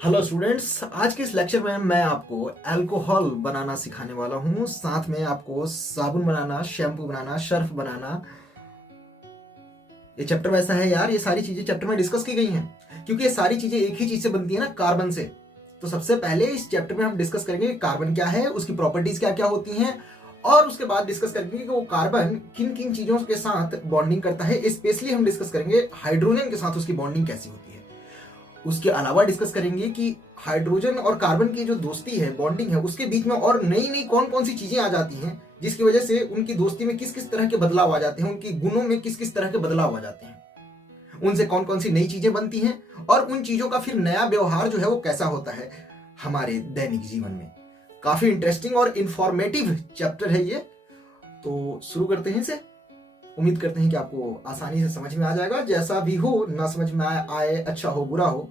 Hello students, आज के इस लेक्चर में मैं आपको अल्कोहल बनाना सिखाने वाला हूँ। साथ में आपको साबुन बनाना, शैम्पू बनाना, सर्फ बनाना। ये चैप्टर वैसा है यार, ये सारी चीजें चैप्टर में डिस्कस की गई हैं क्योंकि ये सारी चीजें एक ही चीज से बनती है ना, कार्बन से। तो सबसे पहले इस चैप्टर में हम डिस्कस करेंगे कार्बन क्या है, उसकी प्रॉपर्टीज क्या क्या होती हैं, और उसके बाद डिस्कस करेंगे कि वो कार्बन किन किन चीजों के साथ बॉन्डिंग करता है। स्पेशली हम डिस्कस करेंगे हाइड्रोजन के साथ उसकी बॉन्डिंग कैसी होती है। उसके अलावा डिस्कस करेंगे कि हाइड्रोजन और कार्बन की जो दोस्ती है, बॉन्डिंग है, उसके बीच में और नई नई कौन कौन सी चीजें आ जाती हैं जिसकी वजह से उनकी दोस्ती में किस किस तरह के बदलाव आ जाते हैं, उनकी गुणों में किस किस तरह के बदलाव आ जाते हैं, उनसे कौन कौन सी नई चीजें बनती हैं, और उन चीजों का फिर नया व्यवहार जो है वो कैसा होता है हमारे दैनिक जीवन में। काफी इंटरेस्टिंग और इंफॉर्मेटिव चैप्टर है ये। तो शुरू करते हैं इसे। उम्मीद करते हैं कि आपको आसानी से समझ में आ जाएगा। जैसा भी हो, ना समझ में आए, अच्छा हो बुरा हो,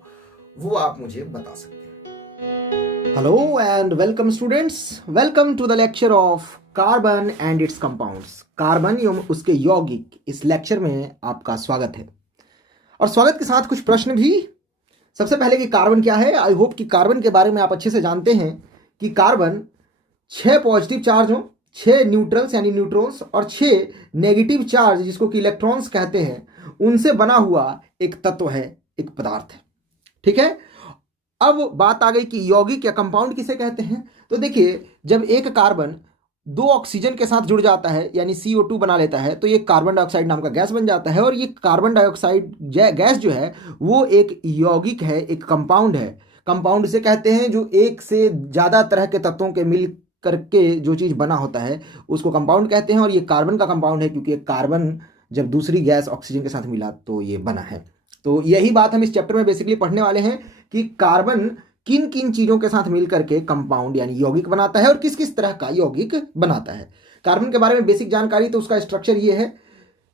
वो आप मुझे बता सकते हैं। Hello and welcome students, welcome to the lecture of carbon and its compounds. Carbon एवं उसके यौगिक, इस लेक्चर में आपका स्वागत है। और स्वागत के साथ कुछ प्रश्न भी। सबसे पहले कि कार्बन क्या है। आई होप कि कार्बन के बारे में आप अच्छे से जानते हैं कि कार्बन 6 पॉजिटिव चार्ज हो, 6 न्यूट्रल्स यानी न्यूट्रॉन्स और 6 नेगेटिव चार्ज जिसको कि इलेक्ट्रॉन्स कहते हैं, उनसे बना हुआ एक तत्व है, एक पदार्थ है। ठीक है। अब बात आ गई कि यौगिक या कंपाउंड किसे कहते हैं। तो देखिए, जब एक कार्बन 2 ऑक्सीजन के साथ जुड़ जाता है यानी CO2 बना लेता है, तो ये कार्बन डाइऑक्साइड नाम का गैस बन जाता है। और ये कार्बन डाइऑक्साइड गैस जो है वो एक यौगिक है, एक कंपाउंड है। कंपाउंड से कहते हैं जो एक से ज़्यादा तरह के तत्वों के मिल करके जो चीज़ बना होता है उसको कंपाउंड कहते हैं। और ये कार्बन का कंपाउंड है क्योंकि कार्बन जब दूसरी गैस ऑक्सीजन के साथ मिला तो ये बना है। तो यही बात हम इस चैप्टर में बेसिकली पढ़ने वाले हैं कि कार्बन किन किन चीजों के साथ मिलकर के कंपाउंड यानी यौगिक बनाता है और किस किस तरह का यौगिक बनाता है। कार्बन के बारे में बेसिक जानकारी, तो उसका स्ट्रक्चर ये है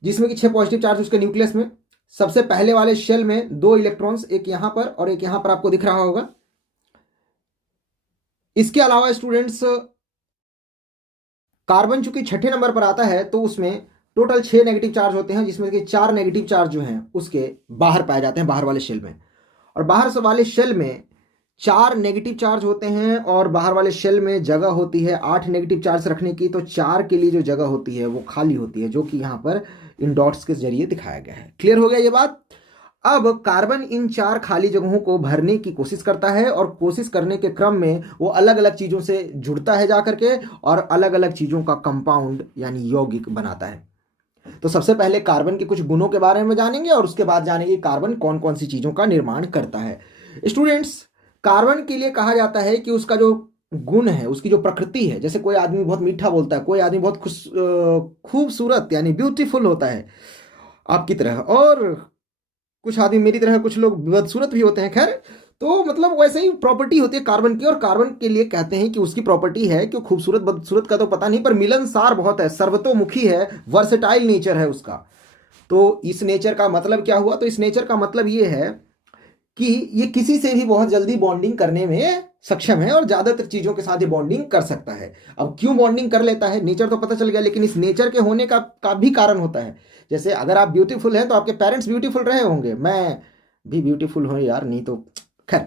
जिसमें कि 6 पॉजिटिव चार्ज उसके न्यूक्लियस में। सबसे पहले वाले शेल में 2 इलेक्ट्रॉन्स, एक यहां पर और एक यहां पर आपको दिख रहा होगा। इसके अलावा स्टूडेंट्स, कार्बन चूंकि छठे नंबर पर आता है तो उसमें टोटल 6 नेगेटिव चार्ज होते हैं, जिसमें कि 4 नेगेटिव चार्ज जो हैं उसके बाहर पाए जाते हैं, बाहर वाले शेल में। और बाहर से वाले शेल में 4 नेगेटिव चार्ज होते हैं और बाहर वाले शेल में जगह होती है 8 नेगेटिव चार्ज रखने की। तो 4 के लिए जो जगह होती है वो खाली होती है, जो कि यहाँ पर इन डॉट्स के जरिए दिखाया गया है। क्लियर हो गया ये बात। अब कार्बन इन 4 खाली जगहों को भरने की कोशिश करता है और कोशिश करने के क्रम में वो अलग अलग चीज़ों से जुड़ता है जाकर के और अलग अलग चीज़ों का कंपाउंड यानी यौगिक बनाता है। तो सबसे पहले कार्बन के कुछ गुणों के बारे में जानेंगे और उसके बाद जानेंगे कार्बन कौन कौन सी चीज़ों का निर्माण करता है। स्टूडेंट्स, कार्बन के लिए कहा जाता है कि उसका जो गुण है, उसकी जो प्रकृति है, जैसे कोई आदमी बहुत मीठा बोलता है, कोई आदमी बहुत खूबसूरत यानी ब्यूटीफुल होता है आपकी तरह, और कुछ आदमी मेरी तरह, कुछ लोग बदसूरत भी होते हैं। खैर, तो मतलब वैसे ही प्रॉपर्टी होती है कार्बन की। और कार्बन के लिए कहते हैं कि उसकी प्रॉपर्टी है कि खूबसूरत बदसूरत का तो पता नहीं, पर मिलनसार बहुत है, सर्वतोमुखी है, वर्सेटाइल नेचर है उसका। तो इस नेचर का मतलब क्या हुआ? तो इस नेचर का मतलब ये है कि ये किसी से भी बहुत जल्दी बॉन्डिंग करने में सक्षम है और ज्यादातर चीजों के साथ ये बॉन्डिंग कर सकता है। अब क्यों बॉन्डिंग कर लेता है, नेचर तो पता चल गया, लेकिन इस नेचर के होने का भी कारण होता है। जैसे अगर आप ब्यूटीफुल हैं तो आपके पेरेंट्स ब्यूटीफुल रहे होंगे, मैं भी ब्यूटीफुल हूँ यार, नहीं तो खैर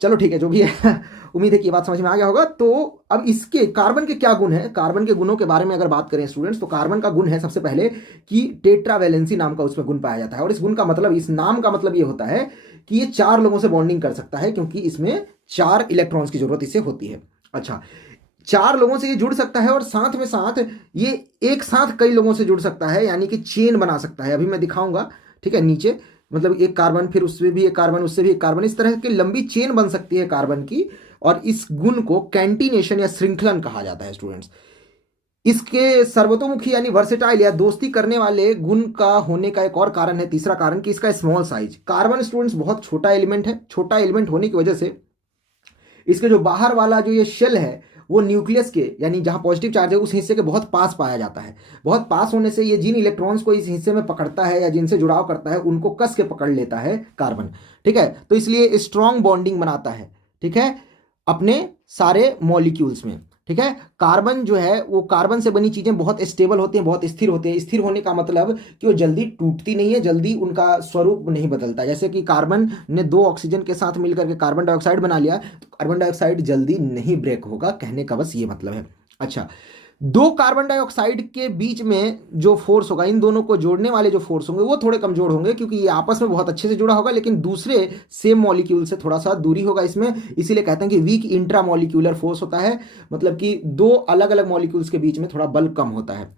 चलो ठीक है, जो भी है। उम्मीद है कि ये बात समझ में आ गया होगा। तो अब इसके कार्बन के क्या गुण हैं, कार्बन के गुणों के बारे में अगर बात करें स्टूडेंट्स, तो कार्बन का गुण है सबसे पहले कि टेट्रावैलेंसी नाम का उसमें गुण पाया जाता है। और इस गुण का मतलब, इस नाम का मतलब ये होता है कि ये 4 लोगों से बॉन्डिंग कर सकता है, क्योंकि इसमें 4 इलेक्ट्रॉन्स की जरूरत इसे होती है। अच्छा, 4 लोगों से ये जुड़ सकता है और साथ में साथ ये एक साथ कई लोगों से जुड़ सकता है, यानी कि चेन बना सकता है। अभी मैं दिखाऊंगा, ठीक है। नीचे मतलब एक कार्बन, फिर उससे भी एक कार्बन, उससे भी एक कार्बन, इस तरह की लंबी चेन बन सकती है कार्बन की। और इस गुण को कैंटिनेशन या श्रृंखलन कहा जाता है स्टूडेंट्स। इसके सर्वतोमुखी यानी वर्सेटाइल या दोस्ती करने वाले गुण का होने का एक और कारण है, तीसरा कारण, कि इसका स्मॉल साइज। कार्बन स्टूडेंट्स बहुत छोटा एलिमेंट है। छोटा एलिमेंट होने की वजह से इसके जो बाहर वाला जो ये शेल है वो न्यूक्लियस के यानी जहां पॉजिटिव चार्ज है उस हिस्से के बहुत पास पाया जाता है। बहुत पास होने से ये जिन इलेक्ट्रॉन्स को इस हिस्से में पकड़ता है या जिनसे जुड़ाव करता है उनको कस के पकड़ लेता है कार्बन। ठीक है, तो इसलिए स्ट्रॉन्ग बॉन्डिंग बनाता है, ठीक है, अपने सारे मॉलिक्यूल्स में। ठीक है। कार्बन जो है वो कार्बन से बनी चीजें बहुत स्टेबल होती हैं, बहुत स्थिर होती हैं। स्थिर होने का मतलब कि वो जल्दी टूटती नहीं है, जल्दी उनका स्वरूप नहीं बदलता। जैसे कि कार्बन ने दो ऑक्सीजन के साथ मिलकर के कार्बन डाइऑक्साइड बना लिया, तो कार्बन डाइऑक्साइड जल्दी नहीं ब्रेक होगा, कहने का बस ये मतलब है। अच्छा, दो कार्बन डाइऑक्साइड के बीच में जो फोर्स होगा, इन दोनों को जोड़ने वाले जो फोर्स होंगे वो थोड़े कमजोर होंगे, क्योंकि ये आपस में बहुत अच्छे से जुड़ा होगा, लेकिन दूसरे सेम मॉलिक्यूल से थोड़ा सा दूरी होगा इसमें। इसीलिए कहते हैं कि वीक इंट्रा मॉलिक्यूलर फोर्स होता है, मतलब कि दो अलग अलग मॉलिक्यूल्स के बीच में थोड़ा बल कम होता है।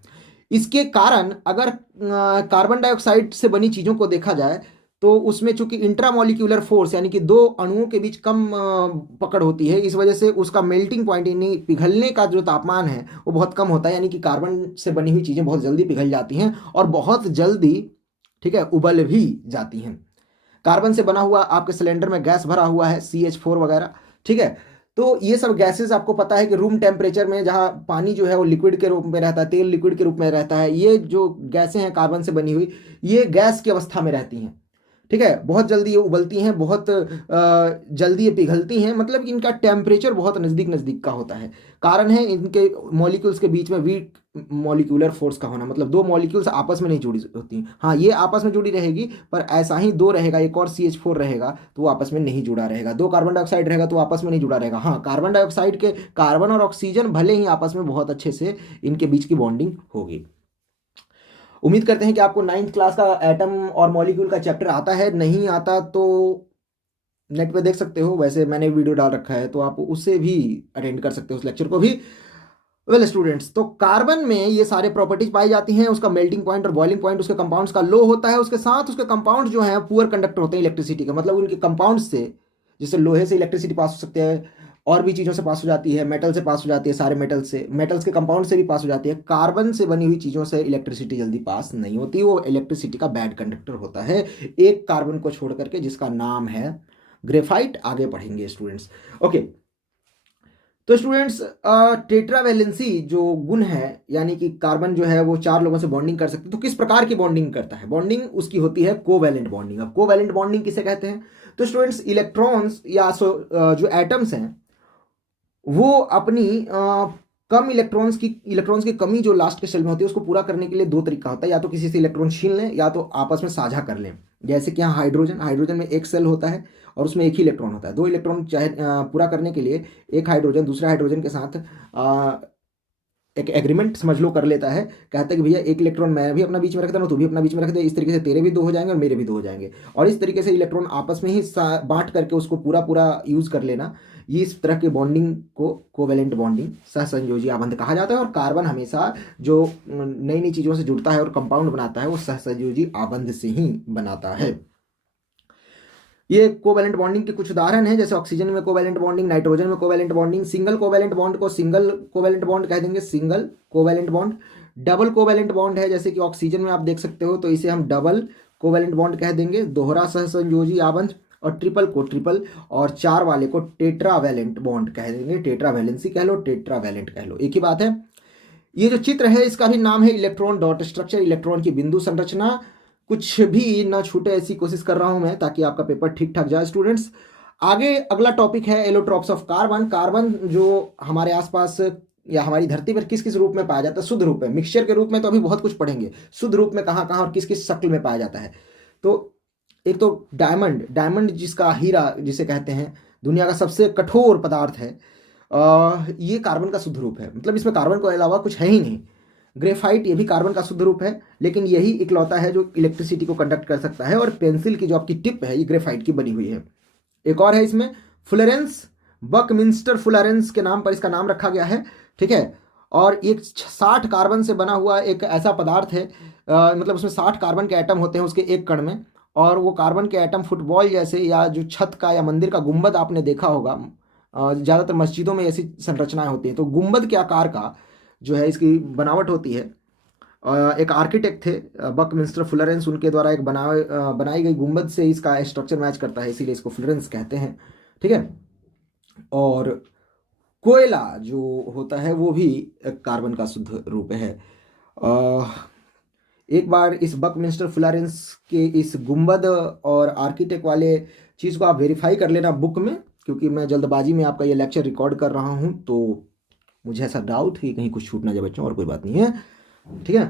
इसके कारण अगर कार्बन डाइऑक्साइड से बनी चीजों को देखा जाए तो उसमें चूंकि इंट्रामॉलिक्यूलर फोर्स यानी कि दो अणुओं के बीच कम पकड़ होती है, इस वजह से उसका मेल्टिंग पॉइंट यानी पिघलने का जो तापमान है वो बहुत कम होता है। यानी कि कार्बन से बनी हुई चीज़ें बहुत जल्दी पिघल जाती हैं और बहुत जल्दी, ठीक है, उबल भी जाती हैं। कार्बन से बना हुआ आपके सिलेंडर में गैस भरा हुआ है, CH4 वगैरह, ठीक है। तो ये सब गैसेस आपको पता है कि रूम टेम्परेचर में जहाँ पानी जो है वो लिक्विड के रूप में रहता है, तेल लिक्विड के रूप में रहता है, ये जो गैसें हैं कार्बन से बनी हुई, ये गैस की अवस्था में रहती हैं, ठीक है। बहुत जल्दी ये उबलती हैं, बहुत जल्दी ये पिघलती हैं, मतलब कि इनका टेम्परेचर बहुत नज़दीक नज़दीक का होता है। कारण है इनके मॉलिक्यूल्स के बीच में वीक मॉलिक्यूलर फोर्स का होना, मतलब दो मॉलिक्यूल्स आपस में नहीं जुड़ी होती। हाँ, ये आपस में जुड़ी रहेगी, पर ऐसा ही दो रहेगा, एक और CH4 रहेगा तो वो आपस में नहीं जुड़ा रहेगा। दो कार्बन डाइऑक्साइड रहेगा तो आपस में नहीं जुड़ा रहेगा। हाँ, कार्बन डाइऑक्साइड के कार्बन और ऑक्सीजन भले ही आपस में बहुत अच्छे से इनके बीच की बॉन्डिंग होगी। उम्मीद करते हैं कि आपको 9th क्लास का एटम और मॉलिक्यूल का चैप्टर आता है। नहीं आता तो नेट पे देख सकते हो, वैसे मैंने वीडियो डाल रखा है तो आप उससे भी अटेंड कर सकते हो, उस लेक्चर को भी। वेल स्टूडेंट्स, तो कार्बन में ये सारे प्रॉपर्टीज पाई जाती हैं। उसका मेल्टिंग पॉइंट और बॉइलिंग पॉइंट उसके कंपाउंड्स का लो होता है। उसके साथ उसके कंपाउंड जो हैं पुअर कंडक्टर होते हैं इलेक्ट्रिसिटी का, मतलब उनके कंपाउंड से, जैसे लोहे से इलेक्ट्रिसिटी पास हो सकती है, और भी चीज़ों से पास हो जाती है, मेटल से पास हो जाती है, सारे मेटल से, मेटल्स के कंपाउंड से भी पास हो जाती है। कार्बन से बनी हुई चीज़ों से इलेक्ट्रिसिटी जल्दी पास नहीं होती, वो इलेक्ट्रिसिटी का बैड कंडक्टर होता है, एक कार्बन को छोड़ करके, जिसका नाम है ग्रेफाइट। आगे पढ़ेंगे स्टूडेंट्स। ओके, तो स्टूडेंट्स, टेट्रावैलेंसी जो गुण है, यानी कि कार्बन जो है वो चार लोगों से बॉन्डिंग कर सकते हैं। तो किस प्रकार की बॉन्डिंग करता है? बॉन्डिंग उसकी होती है कोवैलेंट बॉन्डिंग। अब कोवैलेंट बॉन्डिंग किसे कहते हैं? तो स्टूडेंट्स, इलेक्ट्रॉन्स या जो एटम्स हैं वो अपनी कम इलेक्ट्रॉन्स की कमी जो लास्ट के सेल में होती है उसको पूरा करने के लिए दो तरीका होता है, या तो किसी से इलेक्ट्रॉन छीन लें या तो आपस में साझा कर लें। जैसे कि यहाँ हाइड्रोजन में एक सेल होता है और उसमें एक ही इलेक्ट्रॉन होता है। दो इलेक्ट्रॉन चाहे पूरा करने के लिए एक हाइड्रोजन दूसरे हाइड्रोजन के साथ एक एग्रीमेंट समझ लो कर लेता है, कहता है कि भैया एक इलेक्ट्रॉन मैं भी अपना बीच में रखता हूँ, तू भी अपना बीच में रख दे, इस तरीके से तेरे भी दो हो जाएंगे और मेरे भी दो हो जाएंगे। और इस तरीके से इलेक्ट्रॉन आपस में ही बांट करके उसको पूरा पूरा यूज कर लेना, ये इस तरह के बॉन्डिंग को कोवेलेंट बॉन्डिंग, सहसंयोजी आबंध कहा जाता है। और कार्बन हमेशा जो नई नई चीज़ों से जुड़ता है और कंपाउंड बनाता है वो सहसंयोजी आबंध से ही बनाता है। ये कोवैलेंट बॉन्डिंग के कुछ उदाहरण हैं, जैसे ऑक्सीजन में कोवैलेंट बॉन्डिंग, नाइट्रोजन में covalent bonding. Single covalent bond को सिंगल कोवैलेंट बॉन्ड कह देंगे, single covalent bond. Double covalent bond है, जैसे कि ऑक्सीजन में आप देख सकते हो, तो इसे हम डबल कोवैलेंट बॉन्ड कह देंगे, दोहरा सहसंयोजी आबंध। और ट्रिपल को ट्रिपल, और चार वाले को टेट्रावैलेंट बॉन्ड कह देंगे, टेट्रावैलेंसी कह लो, टेट्रावैलेंट कह लो, एक ही बात है। ये जो चित्र है इसका भी नाम है इलेक्ट्रॉन डॉट स्ट्रक्चर, इलेक्ट्रॉन की बिंदु संरचना। कुछ भी ना छूटे ऐसी कोशिश कर रहा हूं मैं, ताकि आपका पेपर ठीक ठाक जाए स्टूडेंट्स। आगे अगला टॉपिक है एलोट्रॉप्स ऑफ कार्बन। कार्बन जो हमारे आसपास या हमारी धरती पर किस किस रूप में पाया जाता है? शुद्ध रूप में, मिक्सचर के रूप में तो अभी बहुत कुछ पढ़ेंगे, शुद्ध रूप में कहाँ कहाँ और किस किस शक्ल में पाया जाता है। तो एक तो डायमंड जिसका हीरा जिसे कहते हैं, दुनिया का सबसे कठोर पदार्थ है, ये कार्बन का शुद्ध रूप है, मतलब इसमें कार्बन के अलावा कुछ है ही नहीं। ग्रेफाइट, ये भी कार्बन का शुद्ध रूप है, लेकिन यही इकलौता है जो इलेक्ट्रिसिटी को कंडक्ट कर सकता है। और पेंसिल की जो आपकी टिप है ये ग्रेफाइट की बनी हुई है। एक और है इसमें फुलरेंस, बकमिंस्टर फुलरेंस के नाम पर इसका नाम रखा गया है, ठीक है। और एक 60 कार्बन से बना हुआ एक ऐसा पदार्थ है, मतलब उसमें 60 कार्बन के एटम होते हैं उसके एक कण में, और वो कार्बन के एटम फुटबॉल जैसे, या जो छत का या मंदिर का गुंबद आपने देखा होगा, ज़्यादातर मस्जिदों में ऐसी संरचनाएं होती हैं, तो गुंबद के आकार का जो है इसकी बनावट होती है। एक आर्किटेक्ट थे बकमिंस्टर फुलरेंस, उनके द्वारा एक बनाई गई गुंबद से इसका स्ट्रक्चर मैच करता है, इसीलिए इसको फुलरेंस कहते हैं, ठीक है। और कोयला जो होता है वो भी कार्बन का शुद्ध रूप है। एक बार इस बकमिंस्टर फुलरेंस के इस गुंबद और आर्किटेक्ट वाले चीज़ को आप वेरीफाई कर लेना बुक में, क्योंकि मैं जल्दबाजी में आपका ये लेक्चर रिकॉर्ड कर रहा हूँ, तो मुझे ऐसा डाउट है कि कहीं कुछ छूट ना जाए बच्चों, और कोई बात नहीं है, ठीक है।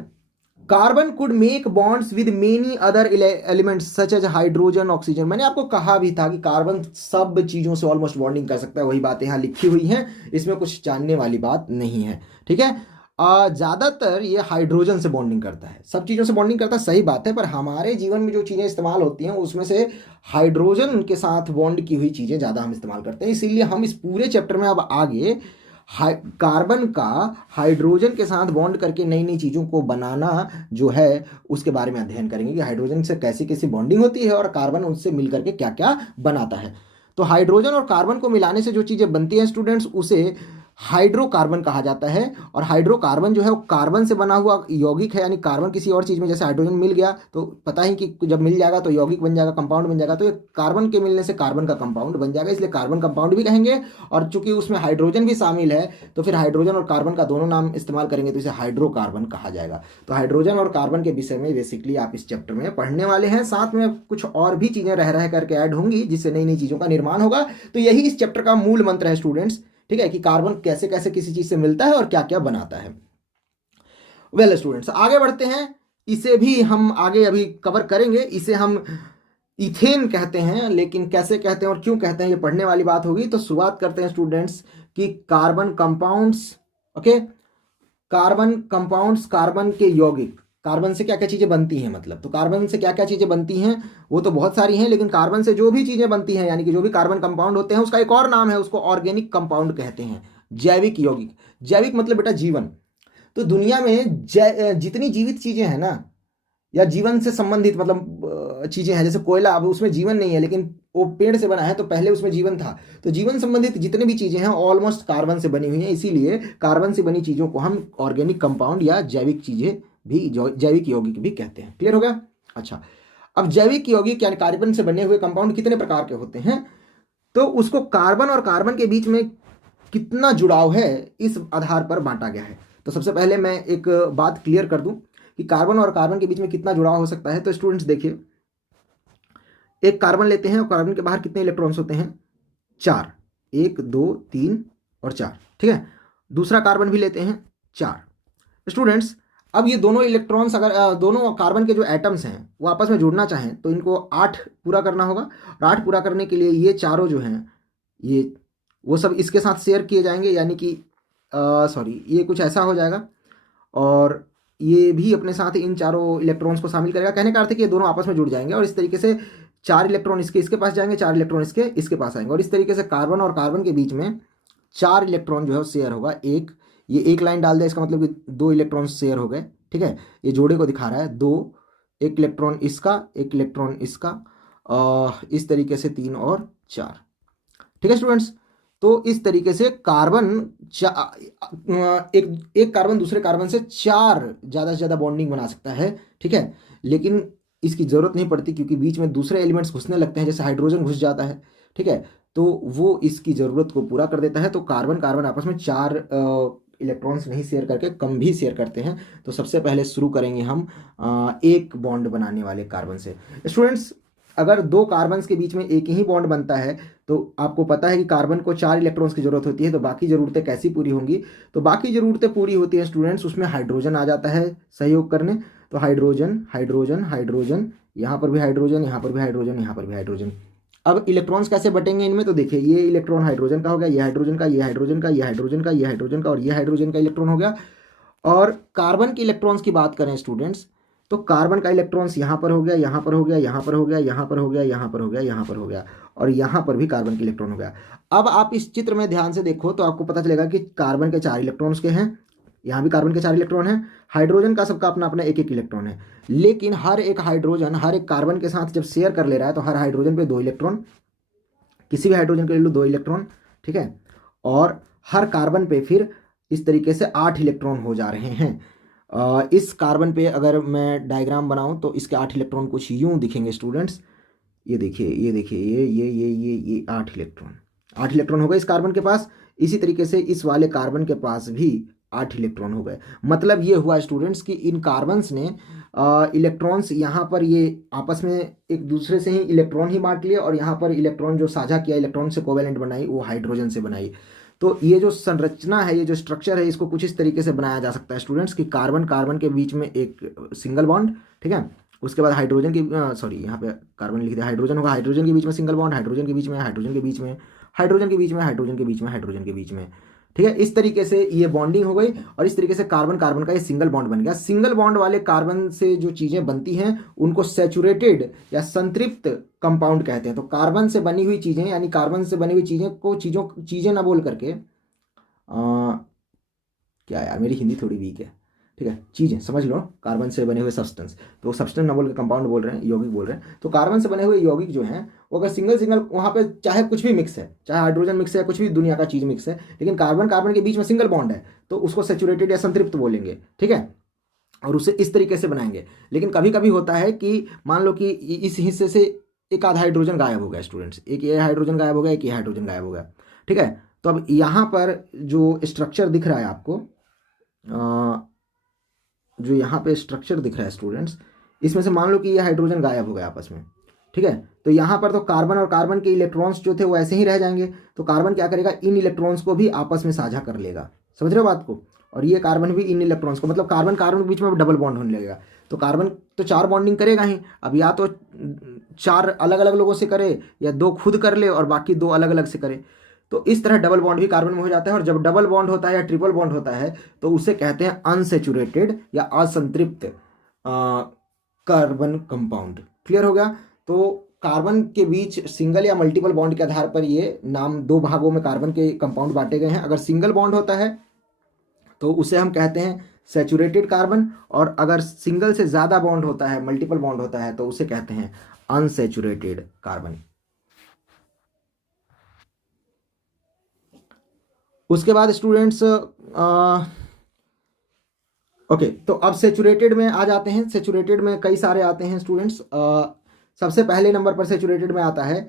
Carbon could make bonds with many other elements such as hydrogen, oxygen. मैंने आपको कहा भी था कि कार्बन सब चीज़ों से ऑलमोस्ट बॉन्डिंग कर सकता है, वही बातें यहाँ लिखी हुई हैं, इसमें कुछ जानने वाली बात नहीं है, ठीक है। ज़्यादातर ये हाइड्रोजन से बॉन्डिंग करता है, सब चीज़ों से बॉन्डिंग करता है, सही बात है, पर हमारे जीवन में जो चीज़ें इस्तेमाल होती हैं उसमें से हाइड्रोजन के साथ बॉन्ड की हुई चीज़ें ज़्यादा हम इस्तेमाल करते हैं। इसीलिए हम इस पूरे चैप्टर में अब आगे कार्बन का हाइड्रोजन के साथ बॉन्ड करके नई नई चीज़ों को बनाना जो है उसके बारे में अध्ययन करेंगे कि हाइड्रोजन से कैसी कैसी बॉन्डिंग होती है और कार्बन उससे मिल करके क्या क्या बनाता है। तो हाइड्रोजन और कार्बन को मिलाने से जो चीज़ें बनती हैं स्टूडेंट्स, उसे हाइड्रोकार्बन कहा जाता है। और हाइड्रोकार्बन जो है वो कार्बन से बना हुआ यौगिक है, यानी कार्बन किसी और चीज़ में, जैसे हाइड्रोजन मिल गया तो पता ही कि जब मिल जाएगा तो यौगिक बन जाएगा, कंपाउंड बन जाएगा, तो ये कार्बन के मिलने से कार्बन का कंपाउंड बन जाएगा, इसलिए कार्बन कंपाउंड भी कहेंगे। और चूंकि उसमें हाइड्रोजन भी शामिल है तो फिर हाइड्रोजन और कार्बन का दोनों नाम इस्तेमाल करेंगे तो इसे हाइड्रोकार्बन कहा जाएगा। तो हाइड्रोजन और कार्बन के विषय में बेसिकली आप इस चैप्टर में पढ़ने वाले हैं, साथ में कुछ और भी चीज़ें रह करके ऐड होंगी जिससे नई नई चीज़ों का निर्माण होगा। तो यही इस चैप्टर का मूल मंत्र है स्टूडेंट्स, ठीक है, कि कार्बन कैसे कैसे किसी चीज से मिलता है और क्या क्या बनाता है। वेल स्टूडेंट्स, आगे बढ़ते हैं, इसे भी हम आगे अभी कवर करेंगे। इसे हम इथेन कहते हैं, लेकिन कैसे कहते हैं और क्यों कहते हैं ये पढ़ने वाली बात होगी। तो शुरुआत करते हैं स्टूडेंट्स कि carbon compounds, okay, carbon compounds, carbon के यौगिक, कार्बन से क्या क्या चीज़ें बनती हैं, मतलब तो कार्बन से क्या क्या चीज़ें बनती हैं वो तो बहुत सारी हैं, लेकिन कार्बन से जो भी चीज़ें बनती हैं यानी कि जो भी कार्बन कंपाउंड होते हैं उसका एक और नाम है, उसको ऑर्गेनिक कंपाउंड कहते हैं, जैविक यौगिक। जैविक मतलब बेटा जीवन। तो दुनिया में जितनी जीवित चीज़ें हैं ना, या जीवन से संबंधित मतलब चीज़ें हैं, जैसे कोयला, अब उसमें जीवन नहीं है लेकिन वो पेड़ से बना है तो पहले उसमें जीवन था, तो जीवन संबंधित जितने भी चीज़ें हैं ऑलमोस्ट कार्बन से बनी हुई हैं, इसीलिए कार्बन से बनी चीज़ों को हम ऑर्गेनिक कंपाउंड या जैविक चीज़ें भी, जैविक यौगिक भी कहते हैं। क्लियर हो गया? अच्छा, अब जैविक यौगिक यानी कार्बन से बने हुए कंपाउंड कितने प्रकार के होते हैं, तो उसको कार्बन और कार्बन के बीच में कितना जुड़ाव है इस आधार पर बांटा गया है। तो सबसे पहले मैं एक बात क्लियर कर दूं कि कार्बन और कार्बन के बीच में कितना जुड़ाव हो सकता है। तो स्टूडेंट्स देखिए, एक कार्बन लेते हैं और कार्बन के बाहर कितने इलेक्ट्रॉन्स होते हैं? 4, 1 2 3 और 4, ठीक है। दूसरा कार्बन भी लेते हैं, 4। स्टूडेंट्स, अब ये दोनों इलेक्ट्रॉन्स अगर दोनों कार्बन के जो एटम्स हैं वो आपस में जुड़ना चाहें तो इनको 8 पूरा करना होगा, और 8 पूरा करने के लिए ये चारों जो हैं ये वो सब इसके साथ शेयर किए जाएंगे, यानी कि सॉरी ये कुछ ऐसा हो जाएगा, और ये भी अपने साथ इन चारों इलेक्ट्रॉन्स को शामिल करेगा। कहने का अर्थ है कि ये दोनों आपस में जुड़ जाएंगे और इस तरीके से 4 इलेक्ट्रॉन इसके पास जाएंगे, 4 इलेक्ट्रॉन इसके पास आएंगे, और इस तरीके से कार्बन और कार्बन के बीच में 4 इलेक्ट्रॉन जो है शेयर होगा। ये एक लाइन डाल दे, इसका मतलब कि 2 इलेक्ट्रॉन शेयर हो गए, ठीक है। ये जोड़े को दिखा रहा है, 2, एक इलेक्ट्रॉन इसका, एक इलेक्ट्रॉन इसका, इस तरीके से 3 और 4, ठीक है स्टूडेंट्स। तो इस तरीके से कार्बन एक कार्बन दूसरे कार्बन से 4 ज़्यादा से ज़्यादा बॉन्डिंग बना सकता है, ठीक है। लेकिन इसकी ज़रूरत नहीं पड़ती क्योंकि बीच में दूसरे एलिमेंट्स घुसने लगते हैं, जैसे हाइड्रोजन घुस जाता है, ठीक है, तो वो इसकी ज़रूरत को पूरा कर देता है। तो कार्बन कार्बन आपस में 4 इलेक्ट्रॉन्स नहीं शेयर करके कम भी शेयर करते हैं। तो सबसे पहले शुरू करेंगे हम एक बॉन्ड बनाने वाले कार्बन से। स्टूडेंट्स, अगर 2 कार्बन्स के बीच में एक ही बॉन्ड बनता है तो आपको पता है कि कार्बन को 4 इलेक्ट्रॉन्स की जरूरत होती है, तो बाकी ज़रूरतें कैसी पूरी होंगी? तो बाकी ज़रूरतें पूरी होती हैं स्टूडेंट्स, उसमें हाइड्रोजन आ जाता है सहयोग करने। तो हाइड्रोजन हाइड्रोजन हाइड्रोजन, यहाँ पर भी हाइड्रोजन, यहाँ पर भी हाइड्रोजन, यहाँ पर भी हाइड्रोजन। अब इलेक्ट्रॉन्स कैसे बटेंगे इनमें? तो देखिए, ये इलेक्ट्रॉन हाइड्रोजन का हो गया, ये हाइड्रोजन का, ये हाइड्रोजन का, ये हाइड्रोजन का, ये हाइड्रोजन का, और ये हाइड्रोजन का इलेक्ट्रॉन हो गया। और कार्बन के इलेक्ट्रॉन्स की बात करें स्टूडेंट्स, तो कार्बन का इलेक्ट्रॉन्स यहाँ पर हो गया, यहाँ पर हो गया, यहाँ पर हो गया, यहाँ पर हो गया, यहाँ पर हो गया, यहाँ पर हो गया, और यहाँ पर भी कार्बन के इलेक्ट्रॉन हो गया। अब आप इस चित्र में ध्यान से देखो तो आपको पता चलेगा कि कार्बन के 4 इलेक्ट्रॉन्स के हैं, यहाँ भी कार्बन के 4 इलेक्ट्रॉन हैं, हाइड्रोजन का सबका अपना अपना एक एक इलेक्ट्रॉन है। लेकिन हर एक हाइड्रोजन हर एक कार्बन के साथ जब शेयर कर ले रहा है तो हर हाइड्रोजन पे 2 इलेक्ट्रॉन, किसी भी हाइड्रोजन के ले लो 2 इलेक्ट्रॉन, ठीक है। और हर कार्बन पे फिर इस तरीके से 8 इलेक्ट्रॉन हो जा रहे हैं। इस कार्बन पे अगर मैं डायग्राम बनाऊं तो इसके 8 इलेक्ट्रॉन कुछ यूं दिखेंगे स्टूडेंट्स। ये देखिए, ये देखिए, ये 8 इलेक्ट्रॉन हो गए इस कार्बन के पास। इसी तरीके से इस वाले कार्बन के पास भी 8 इलेक्ट्रॉन हो गए। मतलब ये हुआ स्टूडेंट्स कि इन कार्बन्स ने इलेक्ट्रॉन्स यहाँ पर ये आपस में एक दूसरे से ही इलेक्ट्रॉन ही बांट लिए, और यहाँ पर इलेक्ट्रॉन जो साझा किया, इलेक्ट्रॉन से कोवेलेंट बनाई, वो हाइड्रोजन से बनाई। तो ये जो संरचना है, ये जो स्ट्रक्चर है, इसको कुछ इस तरीके से बनाया जा सकता है स्टूडेंट्स कि कार्बन कार्बन के बीच में एक सिंगल बॉन्ड, ठीक है, उसके बाद हाइड्रोजन की सॉरी यहाँ पे कार्बन लिख दिया, हाइड्रोजन होगा, हाइड्रोजन के बीच में सिंगल बॉन्ड, हाइड्रोजन के बीच में, हाइड्रोजन के बीच में, हाइड्रोजन के बीच में, हाइड्रोजन के बीच में, हाइड्रोजन के बीच में, ठीक है। इस तरीके से ये बॉन्डिंग हो गई और इस तरीके से कार्बन कार्बन का ये सिंगल बॉन्ड बन गया। सिंगल बॉन्ड वाले कार्बन से जो चीजें बनती हैं उनको सैचुरेटेड या संतृप्त कंपाउंड कहते हैं। तो कार्बन से बनी हुई चीजें, यानी कार्बन से बनी हुई चीजें को चीजें ना बोल करके क्या यार, मेरी हिंदी थोड़ी वीक है, ठीक है, चीजें समझ लो, कार्बन से बने हुए सब्सटेंस, तो सब्सटेंस ना बोल के कंपाउंड बोल रहे हैं, यौगिक बोल रहे हैं। तो कार्बन से बने हुए यौगिक जो हैं वो अगर सिंगल सिंगल वहाँ पे चाहे कुछ भी मिक्स है, चाहे हाइड्रोजन मिक्स है, कुछ भी दुनिया का चीज मिक्स है, लेकिन कार्बन कार्बन के बीच में सिंगल बॉन्ड है तो उसको सेचुरेटेड या संतृप्त बोलेंगे, ठीक है, और उसे इस तरीके से बनाएंगे। लेकिन कभी कभी होता है कि मान लो कि इस हिस्से से एक आधा हाइड्रोजन गायब हो गया स्टूडेंट्स, एक ये हाइड्रोजन गायब हो गया, एक ये हाइड्रोजन गायब हो गया, ठीक है। तो अब यहाँ पर जो स्ट्रक्चर दिख रहा है आपको, जो यहाँ पे स्ट्रक्चर दिख रहा है स्टूडेंट्स, इसमें से मान लो कि ये हाइड्रोजन गायब हो गया आपस में, ठीक है। तो यहाँ पर तो कार्बन और कार्बन के इलेक्ट्रॉन्स जो थे वो ऐसे ही रह जाएंगे, तो कार्बन क्या करेगा, इन इलेक्ट्रॉन्स को भी आपस में साझा कर लेगा, समझ रहे हो बात को, और ये कार्बन भी इन इलेक्ट्रॉन्स को, मतलब कार्बन कार्बन के बीच में डबल बॉन्ड होने लगेगा। तो कार्बन तो 4 बॉन्डिंग करेगा ही, अब या तो 4 अलग अलग लोगों से करे या 2 खुद कर ले और बाकी 2 अलग अलग से करे। तो इस तरह डबल बॉन्ड भी कार्बन में हो जाता है, और जब डबल बॉन्ड होता है या ट्रिपल बॉन्ड होता है तो उसे कहते हैं अनसेचुरेटेड या असंतृप्त कार्बन कंपाउंड। क्लियर हो गया। तो कार्बन के बीच सिंगल या मल्टीपल बॉन्ड के आधार पर ये नाम 2 भागों में कार्बन के कंपाउंड बांटे गए हैं। अगर सिंगल बॉन्ड होता है तो उसे हम कहते हैं सैचुरेटेड कार्बन, और अगर सिंगल से ज़्यादा बॉन्ड होता है, मल्टीपल बॉन्ड होता है, तो उसे कहते हैं अनसैचुरेटेड कार्बन। उसके बाद स्टूडेंट्स ओके, तो अब सेचुरेटेड में आ जाते हैं। सेचुरेटेड में कई सारे आते हैं स्टूडेंट्स। सबसे पहले नंबर पर सेचुरेटेड में आता है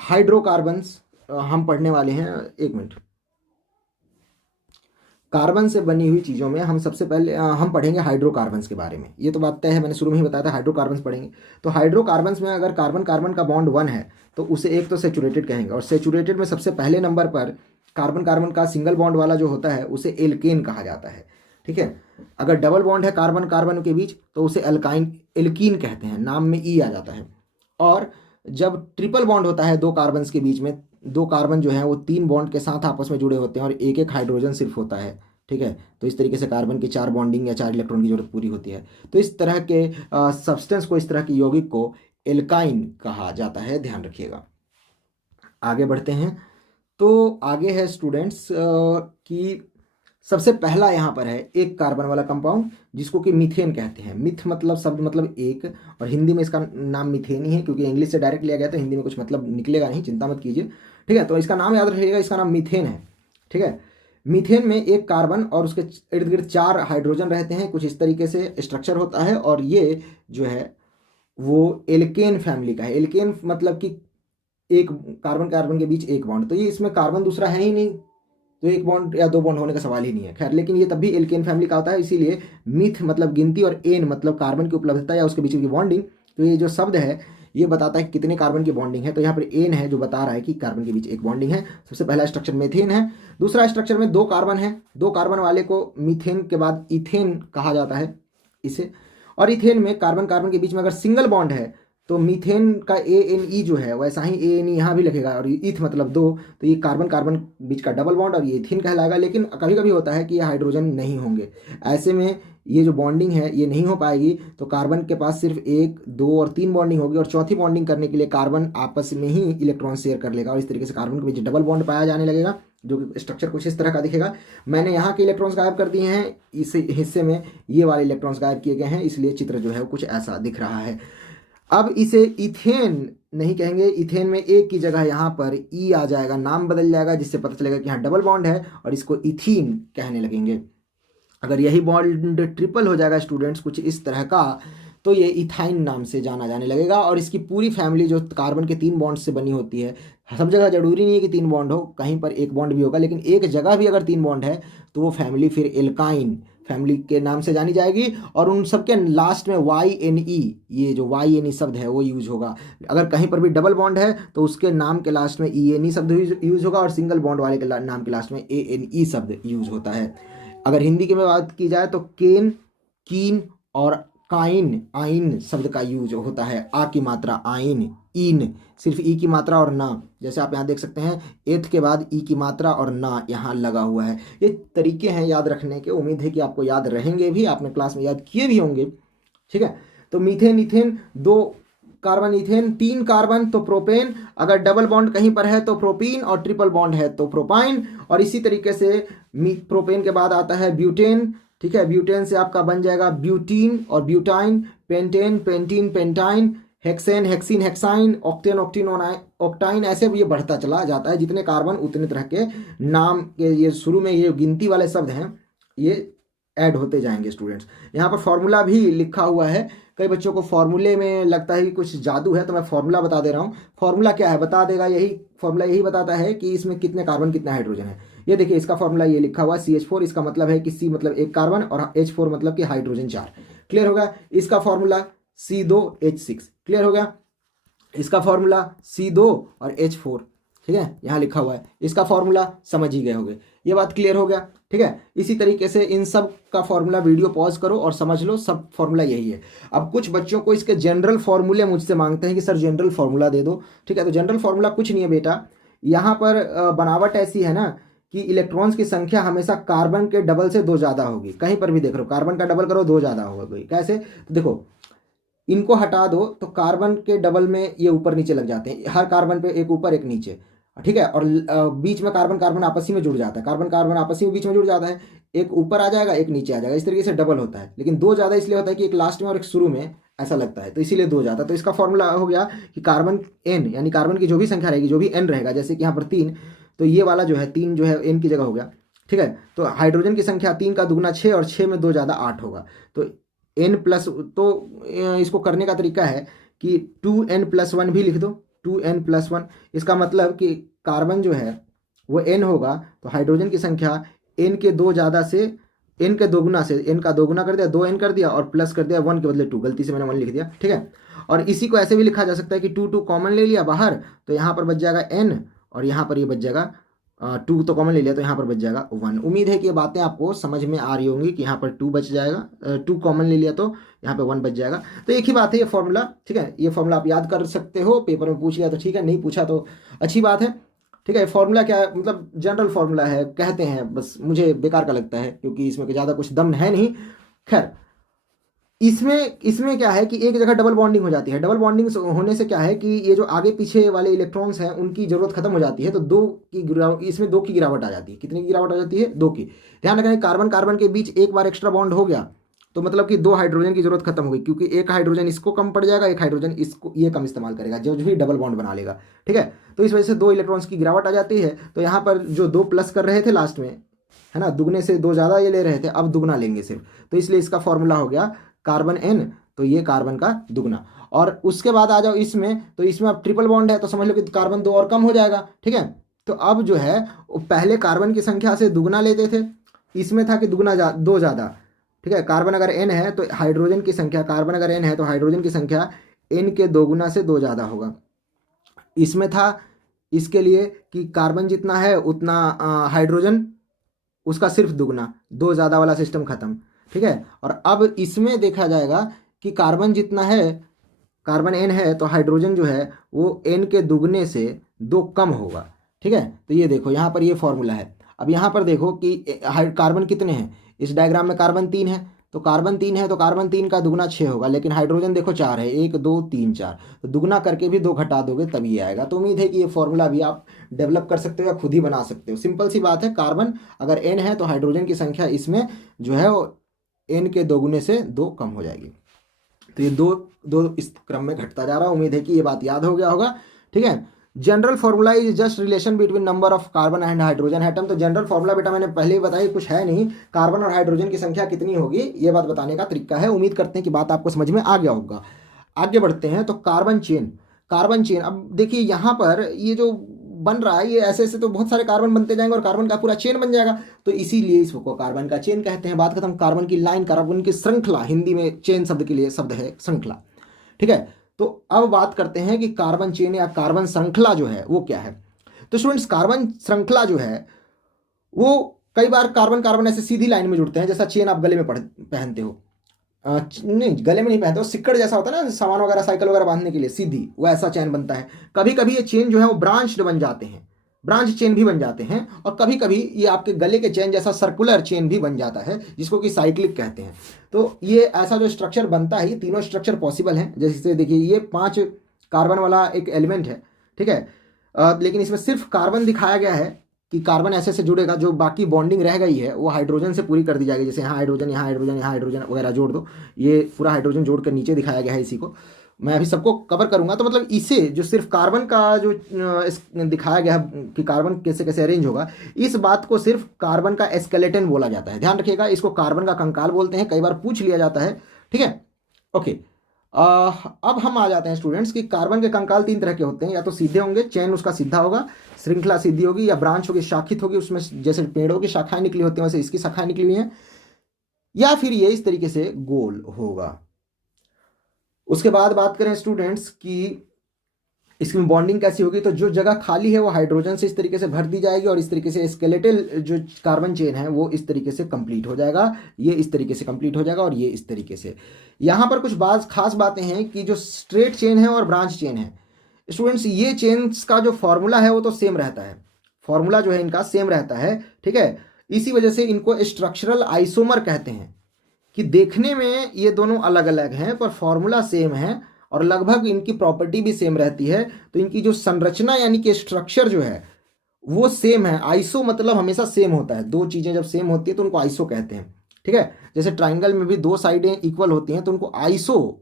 हाइड्रोकार्बन्स। हम पढ़ने वाले हैं, एक मिनट, कार्बन से बनी हुई चीज़ों में हम सबसे पहले हम पढ़ेंगे हाइड्रोकार्बन्स के बारे में। ये तो बात तय है, मैंने शुरू में ही बताया था हाइड्रोकार्बन्स पढ़ेंगे। तो हाइड्रोकार्बन्स में अगर कार्बन कार्बन का बॉन्ड 1 है तो उसे एक तो सेचुरेटेड कहेंगे, और सेचुरेटेड में सबसे पहले नंबर पर कार्बन कार्बन का सिंगल बॉन्ड वाला जो होता है उसे एल्केन कहा जाता है, ठीक है। अगर डबल बॉन्ड है कार्बन कार्बन के बीच तो उसे एल्काइन एल्कीन कहते हैं, नाम में ई आ जाता है। और जब ट्रिपल बॉन्ड होता है 2 कार्बन के बीच में, 2 कार्बन जो है वो 3 बॉन्ड के साथ आपस में जुड़े होते हैं और एक एक हाइड्रोजन सिर्फ होता है, ठीक है। तो इस तरीके से कार्बन की 4 बॉन्डिंग या 4 इलेक्ट्रॉन की जरूरत पूरी होती है। तो इस तरह के सब्सटेंस को, इस तरह के यौगिक को एल्काइन कहा जाता है, ध्यान रखिएगा। आगे बढ़ते हैं। तो आगे है स्टूडेंट्स कि सबसे पहला यहाँ पर है एक कार्बन वाला कंपाउंड जिसको कि मीथेन कहते हैं। मिथ मतलब शब्द मतलब एक, और हिंदी में इसका नाम मीथेन ही है, क्योंकि इंग्लिश से डायरेक्ट लिया गया तो हिंदी में कुछ मतलब निकलेगा नहीं, चिंता मत कीजिए, ठीक है। तो इसका नाम याद रखिएगा, इसका नाम मीथेन है, ठीक है। मीथेन में एक कार्बन और उसके इर्द गिर्द 4 हाइड्रोजन रहते हैं, कुछ इस तरीके से स्ट्रक्चर होता है, और ये जो है वो एल्केन फैमिली का है। एल्केन मतलब कि एक कार्बन कार्बन के बीच एक बॉन्ड, तो ये इसमें कार्बन दूसरा है ही नहीं, तो एक बॉन्ड या 2 बॉन्ड होने का सवाल ही नहीं है। खैर, लेकिन ये तब भी एल्केन फैमिली का होता है, इसीलिए मिथ मतलब गिनती और एन मतलब कार्बन की उपलब्धता या उसके बीच की बॉन्डिंग। तो ये जो शब्द है ये बताता है कि कितने कार्बन की बॉन्डिंग है। तो यहाँ पर एन है जो बता रहा है कि कार्बन के बीच एक बॉन्डिंग है। सबसे पहला स्ट्रक्चर मीथेन है। दूसरा स्ट्रक्चर में 2 कार्बन है, 2 कार्बन वाले को मीथेन के बाद इथेन कहा जाता है इसे। और इथेन में कार्बन कार्बन के बीच में अगर सिंगल बॉन्ड है तो मीथेन का ANE जो है वैसा ही ANE यहाँ भी लिखेगा, और इथ मतलब 2, तो ये कार्बन कार्बन बीच का डबल बॉन्ड और ये इथेन कहलाएगा। लेकिन कभी कभी होता है कि ये हाइड्रोजन नहीं होंगे, ऐसे में ये जो बॉन्डिंग है ये नहीं हो पाएगी, तो कार्बन के पास सिर्फ 1, 2 और 3 बॉन्डिंग होगी, और चौथी बॉन्डिंग करने के लिए कार्बन आपस में ही इलेक्ट्रॉन शेयर कर लेगा, और इस तरीके से कार्बन के बीच डबल बॉन्ड पाया जाने लगेगा, जो कि स्ट्रक्चर कुछ इस तरह का दिखेगा। मैंने यहाँ के इलेक्ट्रॉन्स गायब कर दिए हैं, इस हिस्से में ये वाले इलेक्ट्रॉन्स गायब किए गए हैं, इसलिए चित्र जो है वो कुछ ऐसा दिख रहा है। अब इसे इथेन नहीं कहेंगे, इथेन में एक की जगह यहाँ पर ई आ जाएगा, नाम बदल जाएगा, जिससे पता चलेगा कि यहाँ डबल बॉन्ड है, और इसको इथीन कहने लगेंगे। अगर यही बॉन्ड ट्रिपल हो जाएगा स्टूडेंट्स कुछ इस तरह का, तो ये इथाइन नाम से जाना जाने लगेगा। और इसकी पूरी फैमिली जो कार्बन के 3 बॉन्ड से बनी होती है, सब जगह जरूरी नहीं है कि 3 बॉन्ड हो, कहीं पर एक बॉन्ड भी होगा, लेकिन एक जगह भी अगर 3 बॉन्ड है तो वो फैमिली फिर एल्काइन फैमिली के नाम से जानी जाएगी, और उन सबके लास्ट में YNE, ये जो YNE शब्द है वो यूज होगा। अगर कहीं पर भी डबल बॉन्ड है तो उसके नाम के लास्ट में ENE शब्द यूज होगा, और सिंगल बॉन्ड वाले के नाम के लास्ट में ANE शब्द यूज होता है। अगर हिंदी की में बात की जाए तो केन, कीन और काइन, आइन शब्द का यूज होता है। आ की मात्रा आइन, इन सिर्फ ई की मात्रा और ना, जैसे आप यहाँ देख सकते हैं एथ के बाद ई की मात्रा और ना यहाँ लगा हुआ है। ये तरीके हैं याद रखने के, उम्मीद है कि आपको याद रहेंगे भी, आपने क्लास में याद किए भी होंगे। ठीक है, तो methane, ethane, 2 carbon ethane, 3 carbon तो प्रोपेन, अगर डबल बॉन्ड कहीं पर है तो प्रोपीन, और ट्रिपल बॉन्ड है तो प्रोपाइन। और इसी तरीके से प्रोपेन के बाद आता है ब्यूटेन। ठीक है, ब्यूटेन से आपका बन जाएगा ब्यूटीन और butyne, pentane, pentene, pentyne, hexane, hexene, hexyne, octane, octene, octyne. ऐसे भी ये बढ़ता चला जाता है, जितने कार्बन उतने तरह के नाम के ये शुरू में ये गिनती वाले शब्द हैं ये ऐड होते जाएंगे स्टूडेंट्स। यहाँ पर फॉर्मूला भी लिखा हुआ है। कई बच्चों को फॉर्मूले में लगता है कि कुछ जादू है, तो मैं फॉर्मूला बता दे रहा हूँ। फॉर्मूला क्या है बता देगा, यही फॉर्मूला यही बताता है कि इसमें कितने कार्बन कितना हाइड्रोजन है। ये देखिए इसका फॉर्मूला ये लिखा हुआ है CH4, इसका मतलब है कि C मतलब 1 कार्बन और H4 मतलब कि हाइड्रोजन 4। क्लियर होगा। इसका फॉर्मूला C2H6, क्लियर हो गया। इसका फॉर्मूला C2 और H4, ठीक है, यहाँ लिखा हुआ है। इसका फॉर्मूला समझ ही गए होंगे, ये बात क्लियर हो गया। ठीक है, इसी तरीके से इन सब का फॉर्मूला वीडियो पॉज करो और समझ लो, सब फॉर्मूला यही है। अब कुछ बच्चों को इसके जनरल फॉर्मूले मुझसे मांगते हैं कि सर जनरल फॉर्मूला दे दो। ठीक है, तो जनरल फॉर्मूला कुछ नहीं है बेटा, यहाँ पर बनावट ऐसी है ना कि इलेक्ट्रॉन्स की संख्या हमेशा कार्बन के डबल से 2 ज़्यादा होगी। कहीं पर भी देख लो कार्बन का डबल करो 2 ज़्यादा होगा। कैसे, तो देखो इनको हटा दो तो कार्बन के डबल में ये ऊपर नीचे लग जाते हैं, हर कार्बन पे एक ऊपर एक नीचे। ठीक है, और बीच में कार्बन कार्बन आपस ही में जुड़ जाता है, कार्बन कार्बन आपस ही में बीच में जुड़ जाता है, एक ऊपर आ जाएगा एक नीचे आ जाएगा, इस तरीके से डबल होता है। लेकिन 2 ज़्यादा इसलिए होता है कि एक लास्ट में और एक शुरू में ऐसा लगता है, तो इसीलिए 2 ज़्यादा। तो इसका फॉर्मूला हो गया कि कार्बन N, यानी कार्बन की जो भी संख्या रहेगी, जो भी N रहेगा, जैसे कि यहाँ पर 3, तो ये वाला जो है 3 जो है N की जगह हो गया। ठीक है, तो हाइड्रोजन की संख्या 3 का दुगना 6, और 6 में 2 ज़्यादा 8 होगा। तो N प्लस, तो इसको करने का तरीका है कि 2N+1 भी लिख दो, 2N+1। इसका मतलब कि कार्बन जो है वो N होगा, तो हाइड्रोजन की संख्या N के 2 ज़्यादा से, N के दोगुना से, N का दोगुना कर दिया, 2N कर दिया, और प्लस कर दिया 1 के बदले 2, गलती से मैंने 1 लिख दिया। ठीक है, और इसी को ऐसे भी लिखा जा सकता है कि 2 कॉमन ले लिया बाहर, तो यहाँ पर बच जाएगा N, और यहाँ पर ये बच जाएगा 2 तो कॉमन ले लिया, तो यहाँ पर बच जाएगा 1। उम्मीद है कि ये बातें आपको समझ में आ रही होंगी कि यहाँ पर 2 बच जाएगा, 2 कॉमन ले लिया तो यहाँ पे 1 बच जाएगा। तो एक ही बात है ये फॉर्मूला। ठीक है, ये फॉर्मूला आप याद कर सकते हो, पेपर में पूछ लिया तो ठीक है, नहीं पूछा तो अच्छी बात है। ठीक है, फॉर्मूला क्या है, मतलब जनरल फॉर्मूला है कहते हैं, बस मुझे बेकार का लगता है क्योंकि इसमें ज़्यादा कुछ दम है नहीं। खैर, इसमें क्या है कि एक जगह डबल बॉन्डिंग हो जाती है। डबल बॉन्डिंग होने से क्या है कि ये जो आगे पीछे वाले इलेक्ट्रॉन्स हैं उनकी जरूरत खत्म हो जाती है, तो इसमें 2 की गिरावट आ जाती है। कितनी की गिरावट आ जाती है, 2 की। ध्यान रखना, कार्बन कार्बन के बीच एक बार एक्स्ट्रा बॉन्ड हो गया तो मतलब कि 2 हाइड्रोजन की जरूरत खत्म हो गई, क्योंकि एक हाइड्रोजन इसको कम पड़ जाएगा, एक हाइड्रोजन इसको ये कम इस्तेमाल करेगा, जो भी डबल बॉन्ड बना लेगा। ठीक है, तो इस वजह से 2 इलेक्ट्रॉन्स की गिरावट आ जाती है। तो यहाँ पर जो 2 प्लस कर रहे थे लास्ट में, है ना, दुगने से 2 ज़्यादा ये ले रहे थे, अब दुगना लेंगे सिर्फ, तो इसलिए इसका फॉर्मूला हो गया कार्बन N, तो ये कार्बन का दुगना। और उसके बाद आ जाओ इसमें, तो इसमें अब ट्रिपल बॉन्ड है, तो समझ लो कि कार्बन 2 और कम हो जाएगा। ठीक है, तो अब जो है पहले कार्बन की संख्या से दुगना लेते थे, इसमें था कि दुगना 2 ज़्यादा। ठीक है, कार्बन अगर N है तो हाइड्रोजन की संख्या, कार्बन अगर N है तो हाइड्रोजन की संख्या N के दोगुना से 2 ज़्यादा होगा। इसमें था इसके लिए कि कार्बन जितना है उतना हाइड्रोजन उसका सिर्फ दुगना, 2 ज़्यादा वाला सिस्टम खत्म। ठीक है, और अब इसमें देखा जाएगा कि कार्बन जितना है, कार्बन N है तो हाइड्रोजन जो है वो N के दुगने से 2 कम होगा। ठीक है, तो ये देखो यहाँ पर ये फॉर्मूला है। अब यहाँ पर देखो कि कार्बन कितने हैं, इस डायग्राम में कार्बन 3 है, तो कार्बन 3 है तो कार्बन 3 का दुगना 6 होगा, लेकिन हाइड्रोजन देखो 4 है, 1 2 3 4, तो दुगना करके भी 2 घटा दोगे तभी आएगा। तो उम्मीद है कि ये फॉर्मूला भी आप डेवलप कर सकते हो या खुद ही बना सकते हो। सिंपल सी बात है, कार्बन अगर N है तो हाइड्रोजन की संख्या इसमें जो है वो N के दोगुने से 2 कम हो जाएगी। तो ये 2 इस क्रम में घटता जा रहा है। उम्मीद है कि ये बात याद हो गया होगा। ठीक है, general formula is just relation between number of carbon and hydrogen atom. तो जनरल फॉर्मूला बेटा मैंने पहले ही बताया, कुछ है नहीं, कार्बन और हाइड्रोजन की संख्या कितनी होगी ये बात बताने का तरीका है। उम्मीद करते हैं कि बात आपको समझ में आ गया होगा। आगे बढ़ते हैं, तो कार्बन चेन। अब देखिए यहाँ पर ये जो बन रहा है, ये ऐसे ऐसे तो बहुत सारे कार्बन बनते जाएंगे और कार्बन का पूरा चेन बन जाएगा, तो इसीलिए इसको कार्बन का चेन कहते हैं। बात खत्म। कार्बन की लाइन, कार्बन की श्रृंखला, हिंदी में चेन शब्द के लिए शब्द है श्रृंखला, ठीक है। तो अब बात करते हैं कि कार्बन चेन या कार्बन श्रृंखला जो है वो क्या है। तो स्टूडेंट्स, कार्बन श्रृंखला जो है वो कई बार कार्बन कार्बन ऐसे सीधी लाइन में जुड़ते हैं, जैसा चेन आप गले में पहनते हो, नहीं गले में नहीं पहनते हो, सिक्कड़ जैसा होता है ना सामान वगैरह साइकिल वगैरह बांधने के लिए, सीधी वो ऐसा चेन बनता है। कभी कभी ये चेन जो है वो ब्रांच्ड बन जाते हैं, ब्रांच चेन भी बन जाते हैं, और कभी कभी ये आपके गले के चेन जैसा सर्कुलर चेन भी बन जाता है, जिसको कि साइक्लिक कहते हैं। तो ये ऐसा जो स्ट्रक्चर बनता है, ये तीनों स्ट्रक्चर पॉसिबल हैं। जैसे देखिए ये 5 कार्बन वाला एक एलिमेंट है, ठीक है, लेकिन इसमें सिर्फ कार्बन दिखाया गया है कि कार्बन ऐसे से जुड़ेगा, जो बाकी बॉन्डिंग रह गई है वो हाइड्रोजन से पूरी कर दी जाएगी। जैसे यहाँ हाइड्रोजन, यहाँ हाइड्रोजन, यहाँ हाइड्रोजन वगैरह जोड़ दो, ये पूरा हाइड्रोजन जोड़ कर नीचे दिखाया गया है इसी को। मैं अभी सबको कवर करूंगा। तो मतलब इसे जो सिर्फ कार्बन का जो दिखाया गया है कि कार्बन कैसे कैसे अरेंज होगा, इस बात को सिर्फ कार्बन का स्केलेटन बोला जाता है। ध्यान रखिएगा, इसको कार्बन का कंकाल बोलते हैं, कई बार पूछ लिया जाता है, ठीक है। ओके, अब हम आ जाते हैं स्टूडेंट्स कि कार्बन के कंकाल 3 तरह के होते हैं। या तो सीधे होंगे, चेन उसका सीधा होगा, श्रृंखला सीधी होगी, या ब्रांच होगी, शाखित होगी, उसमें जैसे पेड़ों की शाखाएं निकली होती हैं वैसे इसकी शाखाएं निकली हुई हैं, या फिर ये इस तरीके से गोल होगा। उसके बाद बात करें स्टूडेंट्स कि इसमें बॉन्डिंग कैसी होगी, तो जो जगह खाली है वो हाइड्रोजन से इस तरीके से भर दी जाएगी, और इस तरीके से स्केलेटल जो कार्बन चेन है वो इस तरीके से कंप्लीट हो जाएगा, ये इस तरीके से कंप्लीट हो जाएगा, और ये इस तरीके से। यहाँ पर कुछ खास बातें हैं कि जो स्ट्रेट चेन है और ब्रांच चेन है स्टूडेंट्स, ये चेन्स का जो फॉर्मूला है वो तो सेम रहता है, फॉर्मूला जो है इनका सेम रहता है, ठीक है। इसी वजह से इनको स्ट्रक्चरल आइसोमर कहते हैं, कि देखने में ये दोनों अलग अलग हैं पर फॉर्मूला सेम है, और लगभग इनकी प्रॉपर्टी भी सेम रहती है। तो इनकी जो संरचना यानी कि स्ट्रक्चर जो है वो सेम है। आइसो मतलब हमेशा सेम होता है, 2 चीजें जब सेम होती है तो उनको आइसो कहते हैं, ठीक है। जैसे ट्राइंगल में भी 2 साइडें इक्वल होती हैं तो उनको आइसो,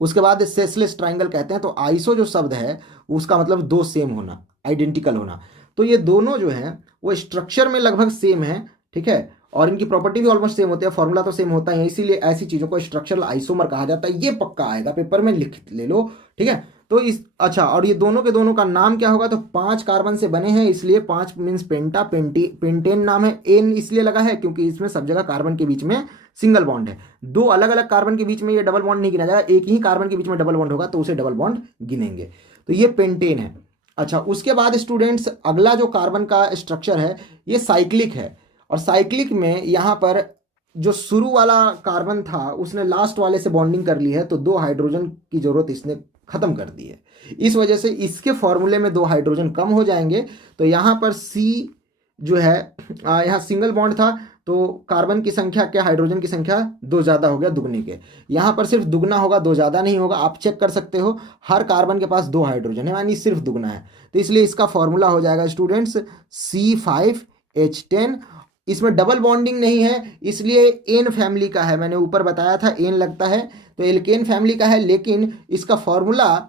उसके बाद सेसलेस ट्राइंगल कहते हैं। तो आइसो जो शब्द है उसका मतलब 2 सेम होना, आइडेंटिकल होना। तो ये दोनों जो है वो स्ट्रक्चर में लगभग सेम है, ठीक है, और इनकी प्रॉपर्टी भी ऑलमोस्ट सेम होती है, फॉर्मूला तो सेम होता है, इसीलिए ऐसी चीजों को स्ट्रक्चरल आइसोमर कहा जाता है। ये पक्का आएगा पेपर में, लिख ले लो, ठीक है। तो इस अच्छा, और ये दोनों के दोनों का नाम क्या होगा, तो 5 कार्बन से बने हैं, इसलिए 5 मीन्स पेंटा, पेंटेन नाम है। एन इसलिए लगा है क्योंकि इसमें सब जगह कार्बन के बीच में सिंगल बॉन्ड है, 2 अलग अलग कार्बन के बीच में ये डबल बॉन्ड नहीं गिना जाएगा, एक ही कार्बन के बीच में डबल बॉन्ड होगा तो उसे डबल बॉन्ड गिनेंगे। तो ये पेंटेन है। अच्छा, उसके बाद स्टूडेंट्स अगला जो कार्बन का स्ट्रक्चर है ये साइक्लिक है, और साइक्लिक में यहाँ पर जो शुरू वाला कार्बन था उसने लास्ट वाले से बॉन्डिंग कर ली है, तो 2 हाइड्रोजन की जरूरत इसने खत्म कर दी है। इस वजह से इसके फॉर्मूले में 2 हाइड्रोजन कम हो जाएंगे। तो यहाँ पर सी जो है, यहाँ सिंगल बॉन्ड था तो कार्बन की संख्या क्या, हाइड्रोजन की संख्या 2 ज़्यादा हो गया दुगने के। यहाँ पर सिर्फ दुगना होगा, 2 ज़्यादा नहीं होगा। आप चेक कर सकते हो, हर कार्बन के पास 2 हाइड्रोजन है, यानी सिर्फ दुगना है। तो इसलिए इसका फॉर्मूला हो जाएगा स्टूडेंट्स C5H10। इसमें डबल बॉन्डिंग नहीं है, इसलिए एन फैमिली का है, मैंने ऊपर बताया था एन लगता है, तो एल्केन फैमिली का है। लेकिन इसका फॉर्मूला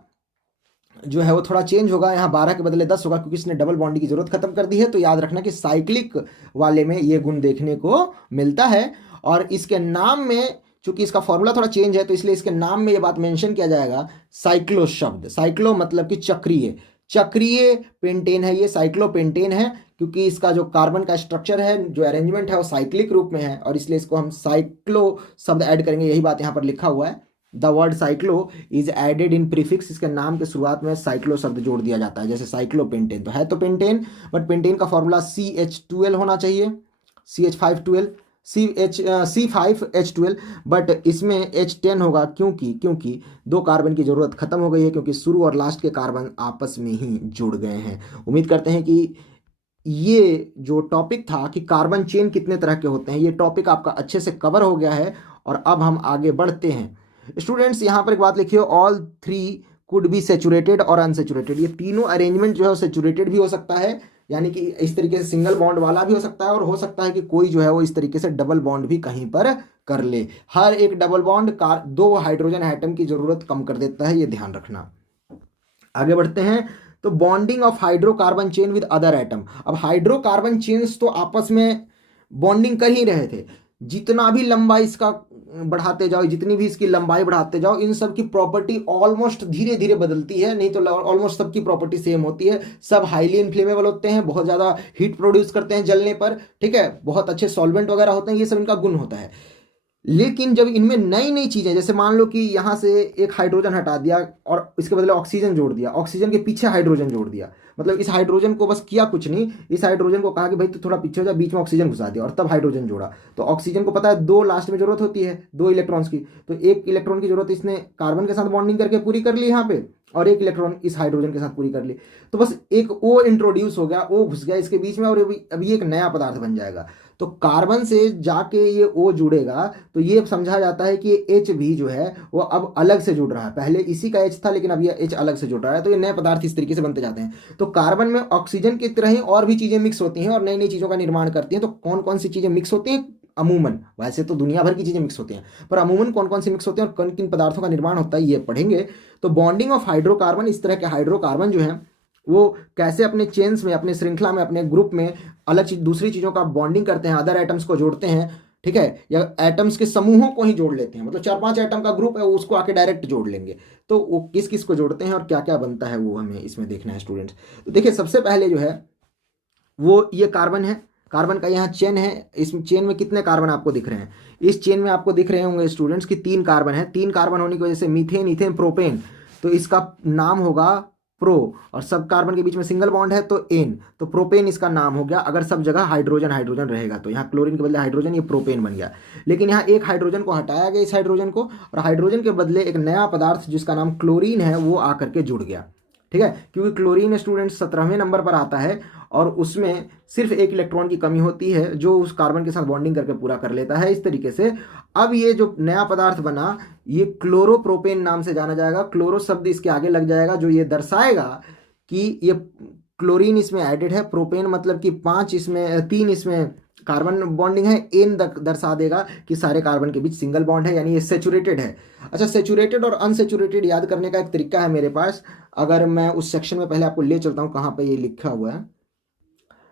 जो है वो थोड़ा चेंज होगा, यहाँ 12 के बदले 10 होगा, क्योंकि इसने डबल बॉन्डिंग की जरूरत खत्म कर दी है। तो याद रखना कि साइक्लिक वाले में ये गुण देखने को मिलता है, और इसके नाम में चूंकि इसका फॉर्मूला थोड़ा चेंज है तो इसलिए इसके नाम में ये बात मेंशन किया जाएगा, साइक्लो शब्द। साइक्लो मतलब कि चक्रीय, चक्रीय पेंटेन है, ये साइक्लोपेंटेन है, क्योंकि इसका जो कार्बन का स्ट्रक्चर है, जो अरेंजमेंट है वो साइक्लिक रूप में है, और इसलिए इसको हम साइक्लो शब्द ऐड करेंगे। यही बात यहाँ पर लिखा हुआ है, the word cyclo is added in prefix. इसके नाम के शुरुआत में साइक्लो शब्द जोड़ दिया जाता है, जैसे साइक्लोपेंटेन तो है तो पेंटेन, बट पेंटेन का फॉर्मूला CH12 होना चाहिए, CH512, C5H12, बट इसमें H10 होगा, क्योंकि 2 कार्बन की जरूरत खत्म हो गई है, क्योंकि शुरू और लास्ट के कार्बन आपस में ही जुड़ गए हैं। उम्मीद करते हैं कि ये जो टॉपिक था कि कार्बन चेन कितने तरह के होते हैं, ये टॉपिक आपका अच्छे से कवर हो गया है। और अब हम आगे बढ़ते हैं स्टूडेंट्स। यहाँ पर एक बात लिखिए, ऑल 3 कुड बी सेचुरेटेड और अनसेचुरेटेड। ये तीनों अरेंजमेंट जो है सेचुरेटेड भी हो सकता है, यानी कि इस तरीके से सिंगल बॉन्ड वाला भी हो सकता है, और हो सकता है कि कोई जो है वो इस तरीके से डबल बॉन्ड भी कहीं पर कर ले। हर एक डबल बॉन्ड 2 हाइड्रोजन एटम की जरूरत कम कर देता है, ये ध्यान रखना। आगे बढ़ते हैं, तो bonding of hydrocarbon chain with other atom. अब हाइड्रोकार्बन चेन्स तो आपस में बॉन्डिंग कर ही रहे थे, जितना भी लंबाई इसका बढ़ाते जाओ, जितनी भी इसकी लंबाई बढ़ाते जाओ, इन सब की प्रॉपर्टी ऑलमोस्ट धीरे धीरे बदलती है, नहीं तो ऑलमोस्ट सबकी प्रॉपर्टी सेम होती है। सब हाईली इन्फ्लेमेबल होते हैं, बहुत ज़्यादा हीट प्रोड्यूस करते हैं जलने पर, ठीक है, बहुत अच्छे सॉल्वेंट वगैरह होते हैं, ये सब इनका गुण होता है। लेकिन जब इनमें नई नई चीजें, जैसे मान लो कि यहाँ से एक हाइड्रोजन हटा दिया और इसके बदले ऑक्सीजन जोड़ दिया, ऑक्सीजन के पीछे हाइड्रोजन जोड़ दिया, मतलब इस हाइड्रोजन को बस किया कुछ नहीं, इस हाइड्रोजन को कहा कि भाई तू थोड़ा पीछे हो जा, बीच में ऑक्सीजन घुसा दिया और तब हाइड्रोजन जोड़ा। तो ऑक्सीजन को पता है दो लास्ट में जरूरत होती है, दो इलेक्ट्रॉन्स की, तो एक इलेक्ट्रॉन की जरूरत इसने कार्बन के साथ बॉन्डिंग करके पूरी कर ली यहाँ पे, और एक इलेक्ट्रॉन इस हाइड्रोजन के साथ पूरी कर ली। तो बस एक ओ इंट्रोड्यूस हो गया, ओ घुस गया इसके बीच में, और अभी एक नया पदार्थ बन जाएगा। तो कार्बन से जाके ये O जुड़ेगा, तो ये समझा जाता है कि H भी जो है वो अब अलग से जुड़ रहा है, पहले इसी का H था लेकिन अब ये H अलग से जुड़ रहा है, तो ये नए पदार्थ इस तरीके से बनते जाते हैं। तो कार्बन में ऑक्सीजन की तरह ही और भी चीजें मिक्स होती हैं और नई नई चीजों का निर्माण करती हैं। तो कौन कौन सी चीजें मिक्स होती हैं? अमूमन, वैसे तो दुनिया भर की चीजें मिक्स होती हैं, पर अमूमन कौन कौन सी मिक्स होती हैं और किन किन पदार्थों का निर्माण होता है ये पढ़ेंगे। तो बॉन्डिंग ऑफ हाइड्रोकार्बन, इस तरह के हाइड्रोकार्बन जो है वो कैसे अपने चेन्स में, अपने श्रृंखला में, अपने ग्रुप में अलग चीज, दूसरी चीजों का बॉन्डिंग करते हैं, अदर एटम्स को जोड़ते हैं, ठीक है, या एटम्स के समूहों को ही जोड़ लेते हैं, मतलब 4-5 एटम का ग्रुप है उसको आके डायरेक्ट जोड़ लेंगे, तो वो किस किस को जोड़ते हैं और क्या क्या बनता है वो हमें इसमें देखना है स्टूडेंट्स। तो देखिए सबसे पहले जो है वो ये कार्बन है, कार्बन का यहाँ चेन है, इस चेन में कितने कार्बन आपको दिख रहे हैं? इस चेन में आपको दिख रहे होंगे स्टूडेंट्स की 3 कार्बन है। 3 कार्बन होने की वजह से मीथेन, इथेन, प्रोपेन, तो इसका नाम होगा प्रो, और सब कार्बन के बीच में सिंगल बॉन्ड है तो एन, तो प्रोपेन इसका नाम हो गया। अगर सब जगह हाइड्रोजन हाइड्रोजन रहेगा तो यहाँ क्लोरीन के बदले हाइड्रोजन, ये प्रोपेन बन गया। लेकिन यहाँ एक हाइड्रोजन को हटाया गया, इस हाइड्रोजन को, और हाइड्रोजन के बदले एक नया पदार्थ जिसका नाम क्लोरीन है वो आकर के जुड़ गया, ठीक है, क्योंकि क्लोरीन स्टूडेंट 17वें नंबर पर आता है और उसमें सिर्फ एक इलेक्ट्रॉन की कमी होती है जो उस कार्बन के साथ बॉन्डिंग करके पूरा कर लेता है। इस तरीके से अब ये जो नया पदार्थ बना ये क्लोरोप्रोपेन नाम से जाना जाएगा। क्लोरो शब्द इसके आगे लग जाएगा जो ये दर्शाएगा कि ये क्लोरीन इसमें एडेड है, प्रोपेन मतलब कि 3 इसमें कार्बन बॉन्डिंग है, एन दर्शा देगा कि सारे कार्बन के बीच सिंगल बॉन्ड है, यानी ये सेचुरेटेड है। अच्छा, सेचुरेटेड और अनसेचुरेटेड याद करने का एक तरीका है मेरे पास, अगर मैं उस सेक्शन में पहले आपको ले चलता हूँ कहाँ पे ये लिखा हुआ है।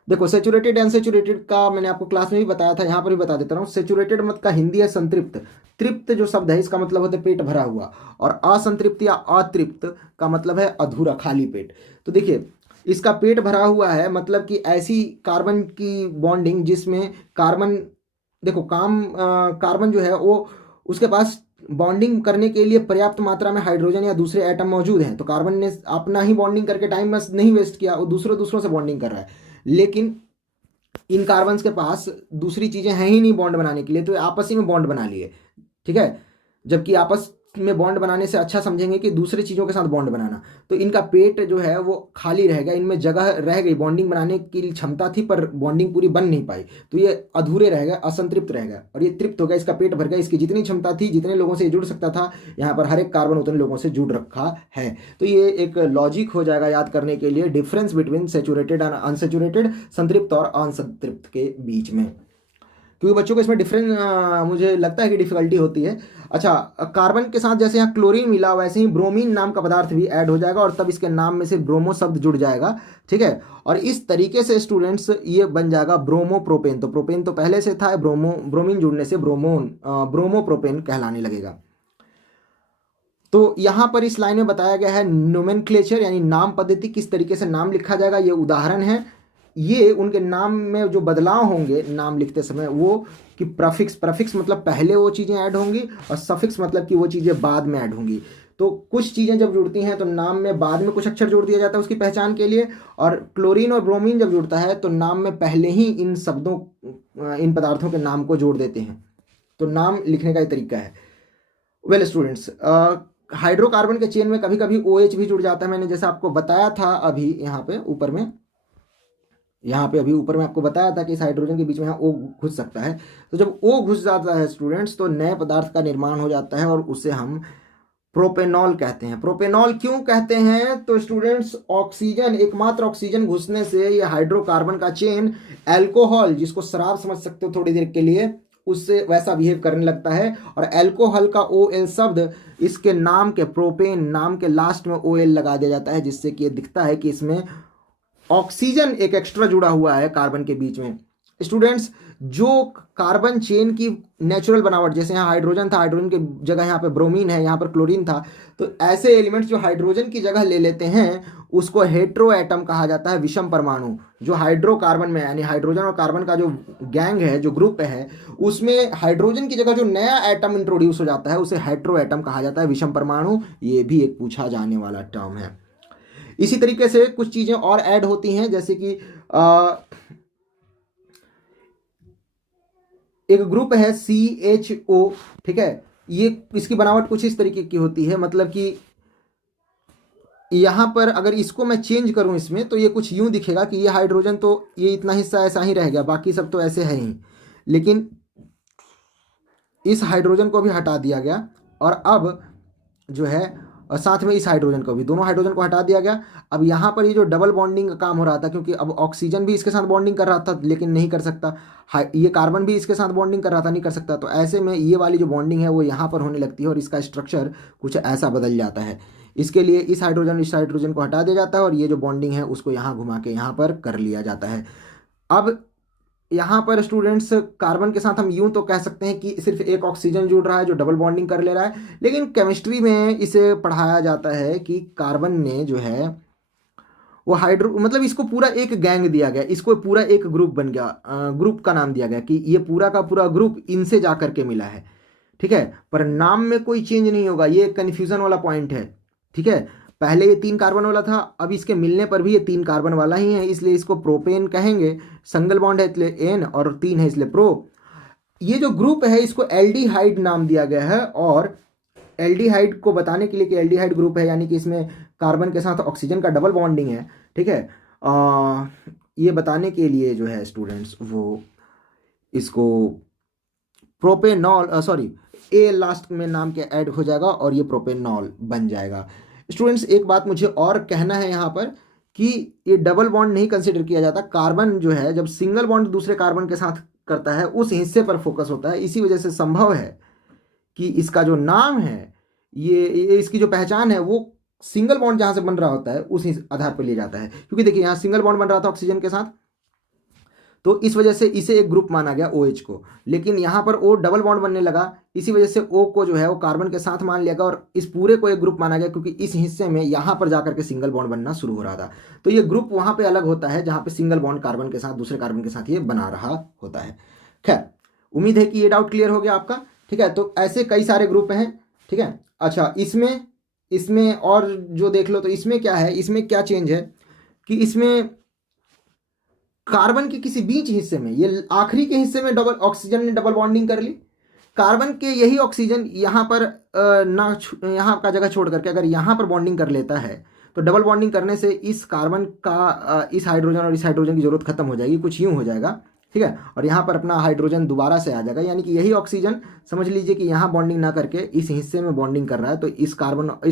देखो सेचुरेटेड अनसेचुरेटेड का मैंने आपको क्लास में भी बताया था, यहाँ पर भी बता देता हूँ। सेचुरेटेड मत का हिंदी है संतृप्त, तृप्त जो शब्द है इसका मतलब होता है पेट भरा हुआ, और असंतृप्त या अतृप्त का मतलब है अधूरा, खाली पेट। तो देखिए इसका पेट भरा हुआ है, मतलब कि ऐसी कार्बन की बॉन्डिंग जिसमें कार्बन, देखो कार्बन जो है वो उसके पास बॉन्डिंग करने के लिए पर्याप्त मात्रा में हाइड्रोजन या दूसरे एटम मौजूद हैं, तो कार्बन ने अपना ही बॉन्डिंग करके टाइम बस नहीं वेस्ट किया, वो दूसरों से बॉन्डिंग कर रहा है। लेकिन इन कार्बन्स के पास दूसरी चीजें हैं ही नहीं बॉन्ड बनाने के लिए, तो आपस ही में बॉन्ड बना लिए, ठीक है, जबकि आपस में बॉन्ड बनाने से अच्छा समझेंगे कि दूसरी चीज़ों के साथ बॉन्ड बनाना। तो इनका पेट जो है वो खाली रहेगा, इनमें जगह रह गई, बॉन्डिंग बनाने की क्षमता थी पर बॉन्डिंग पूरी बन नहीं पाई, तो ये अधूरे रहेगा, असंतृप्त रहेगा, और ये तृप्त हो गया, इसका पेट भर गया, इसकी जितनी क्षमता थी, जितने लोगों से जुड़ सकता था, यहाँ पर हर एक कार्बन उतने लोगों से जुड़ रखा है। तो ये एक लॉजिक हो जाएगा याद करने के लिए, difference between saturated and unsaturated, संतृप्त और असंतृप्त के बीच में, क्योंकि बच्चों को इसमें डिफरेंस मुझे लगता है कि डिफिकल्टी होती है। अच्छा, कार्बन के साथ जैसे यहाँ क्लोरीन मिला वैसे ही ब्रोमीन नाम का पदार्थ भी ऐड हो जाएगा और तब इसके नाम में से ब्रोमो शब्द जुड़ जाएगा, ठीक है, और इस तरीके से स्टूडेंट्स ये बन जाएगा ब्रोमोप्रोपेन। तो प्रोपेन तो पहले से था, ब्रोमीन जुड़ने से ब्रोमोप्रोपेन कहलाने लगेगा। तो यहाँ पर इस लाइन में बताया गया है नोमेनक्लेचर यानी नाम पद्धति, किस तरीके से नाम लिखा जाएगा, ये उदाहरण है। ये उनके नाम में जो बदलाव होंगे नाम लिखते समय वो कि प्रफिक्स मतलब पहले वो चीज़ें ऐड होंगी और सफिक्स मतलब कि वो चीज़ें बाद में ऐड होंगी। तो कुछ चीज़ें जब जुड़ती हैं तो नाम में बाद में कुछ अक्षर जोड़ दिया जाता है उसकी पहचान के लिए, और क्लोरीन और ब्रोमीन जब जुड़ता है तो नाम में पहले ही इन इन पदार्थों के नाम को जोड़ देते हैं। तो नाम लिखने का ये तरीका है। वेल स्टूडेंट्स, हाइड्रोकार्बन के चेन में कभी कभी OH भी जुड़ जाता है, मैंने जैसे आपको बताया था अभी यहाँ पे ऊपर में आपको बताया था कि इस हाइड्रोजन के बीच में यहाँ O घुस सकता है। तो जब O घुस जाता है स्टूडेंट्स तो नए पदार्थ का निर्माण हो जाता है और उसे हम प्रोपेनॉल कहते हैं। प्रोपेनॉल क्यों कहते हैं? तो स्टूडेंट्स ऑक्सीजन, एकमात्र ऑक्सीजन घुसने से ये हाइड्रोकार्बन का चेन अल्कोहल, जिसको शराब समझ सकते हो थोड़ी देर के लिए, उससे वैसा बिहेव करने लगता है, और अल्कोहल का OL शब्द इसके नाम के, प्रोपेन नाम के लास्ट में OL लगा दिया जाता है, जिससे कि ये दिखता है कि इसमें ऑक्सीजन एक एक्स्ट्रा जुड़ा हुआ है कार्बन के बीच में। स्टूडेंट्स जो कार्बन चेन की नेचुरल बनावट, जैसे यहाँ हाइड्रोजन था, हाइड्रोजन की जगह यहाँ पे ब्रोमीन है, यहाँ पर क्लोरीन था, तो ऐसे एलिमेंट्स जो हाइड्रोजन की जगह ले लेते हैं उसको हेट्रो एटम कहा जाता है, विषम परमाणु। जो हाइड्रोकार्बन में यानी हाइड्रोजन और कार्बन का जो गैंग है, जो ग्रुप है, उसमें हाइड्रोजन की जगह जो नया एटम इंट्रोड्यूस हो जाता है उसे हेट्रो एटम कहा जाता है, विषम परमाणु। ये भी एक पूछा जाने वाला टर्म है। इसी तरीके से कुछ चीजें और ऐड होती हैं, जैसे कि एक ग्रुप है CHO, ठीक है। ये इसकी बनावट कुछ इस तरीके की होती है, मतलब कि यहां पर अगर इसको मैं चेंज करूं इसमें, तो ये कुछ यूं दिखेगा कि ये हाइड्रोजन तो ये इतना हिस्सा ऐसा ही रह गया, बाकी सब तो ऐसे है ही, लेकिन इस हाइड्रोजन को भी हटा दिया गया और अब जो है और साथ में इस हाइड्रोजन को भी, दोनों हाइड्रोजन को हटा दिया गया। अब यहाँ पर ये जो डबल बॉन्डिंग का काम हो रहा था, क्योंकि अब ऑक्सीजन भी इसके साथ बॉन्डिंग कर रहा था लेकिन नहीं कर सकता, ये कार्बन भी इसके साथ बॉन्डिंग कर रहा था, नहीं कर सकता, तो ऐसे में ये वाली जो बॉन्डिंग है वो यहाँ पर होने लगती है और इसका स्ट्रक्चर कुछ ऐसा बदल जाता है। इसके लिए इस हाइड्रोजन को हटा दिया जाता है और ये जो बॉन्डिंग है उसको यहाँ घुमा के यहाँ पर कर लिया जाता है। अब यहाँ पर स्टूडेंट्स कार्बन के साथ हम यूं तो कह सकते हैं कि सिर्फ एक ऑक्सीजन जुड़ रहा है जो डबल बॉन्डिंग कर ले रहा है, लेकिन केमिस्ट्री में इसे पढ़ाया जाता है कि कार्बन ने जो है वो मतलब इसको पूरा एक गैंग दिया गया, इसको पूरा एक ग्रुप बन गया, ग्रुप का नाम दिया गया कि ये पूरा का पूरा ग्रुप इनसे जा करके मिला है, ठीक है। पर नाम में कोई चेंज नहीं होगा, ये कन्फ्यूजन वाला पॉइंट है, ठीक है। पहले ये 3 कार्बन वाला था, अब इसके मिलने पर भी ये 3 कार्बन वाला ही है, इसलिए इसको प्रोपेन कहेंगे। सिंगल बॉन्ड है इसलिए एन और 3 है इसलिए प्रो। ये जो ग्रुप है इसको एल्डिहाइड नाम दिया गया है, और एल्डिहाइड को बताने के लिए कि एल्डिहाइड ग्रुप है यानी कि इसमें कार्बन के साथ ऑक्सीजन का डबल बॉन्डिंग है, ठीक है। ये बताने के लिए जो है स्टूडेंट्स वो इसको प्रोपेनॉल, सॉरी ए लास्ट में नाम के ऐड हो जाएगा और ये प्रोपेनॉल बन जाएगा। स्टूडेंट्स एक बात मुझे और कहना है यहाँ पर कि ये डबल बॉन्ड नहीं कंसीडर किया जाता, कार्बन जो है जब सिंगल बॉन्ड दूसरे कार्बन के साथ करता है उस हिस्से पर फोकस होता है, इसी वजह से संभव है कि इसका जो नाम है ये इसकी जो पहचान है वो सिंगल बॉन्ड जहाँ से बन रहा होता है उस आधार पर लिया जाता है। क्योंकि देखिए यहाँ सिंगल बॉन्ड बन रहा था ऑक्सीजन के साथ, तो इस वजह से इसे एक ग्रुप माना गया OH को, लेकिन यहाँ पर O डबल बॉन्ड बनने लगा, इसी वजह से O को जो है वो कार्बन के साथ मान लिया गया और इस पूरे को एक ग्रुप माना गया, क्योंकि इस हिस्से में यहाँ पर जाकर के सिंगल बॉन्ड बनना शुरू हो रहा था। तो ये ग्रुप वहाँ पे अलग होता है जहाँ पे सिंगल बॉन्ड कार्बन के साथ दूसरे कार्बन के साथ ये बना रहा होता है। खैर, उम्मीद है कि ये डाउट क्लियर हो गया आपका, ठीक है। तो ऐसे कई सारे ग्रुप हैं, ठीक है। अच्छा, इसमें और जो देख लो, तो इसमें क्या है, इसमें क्या चेंज है कि इसमें कार्बन के किसी बीच हिस्से में, ये आखिरी के हिस्से में डबल ऑक्सीजन ने डबल बॉन्डिंग कर ली, कार्बन के यही ऑक्सीजन यहाँ पर यहाँ का जगह छोड़ करके अगर यहाँ पर बॉन्डिंग कर लेता है तो डबल बॉन्डिंग करने से इस कार्बन का इस हाइड्रोजन और इस हाइड्रोजन की जरूरत खत्म हो जाएगी, कुछ यूं हो जाएगा, ठीक है। और यहाँ पर अपना हाइड्रोजन दोबारा से आ जाएगा, यानी कि यही ऑक्सीजन समझ लीजिए कि यहाँ बॉन्डिंग ना करके इस हिस्से में बॉन्डिंग कर रहा है, तो इस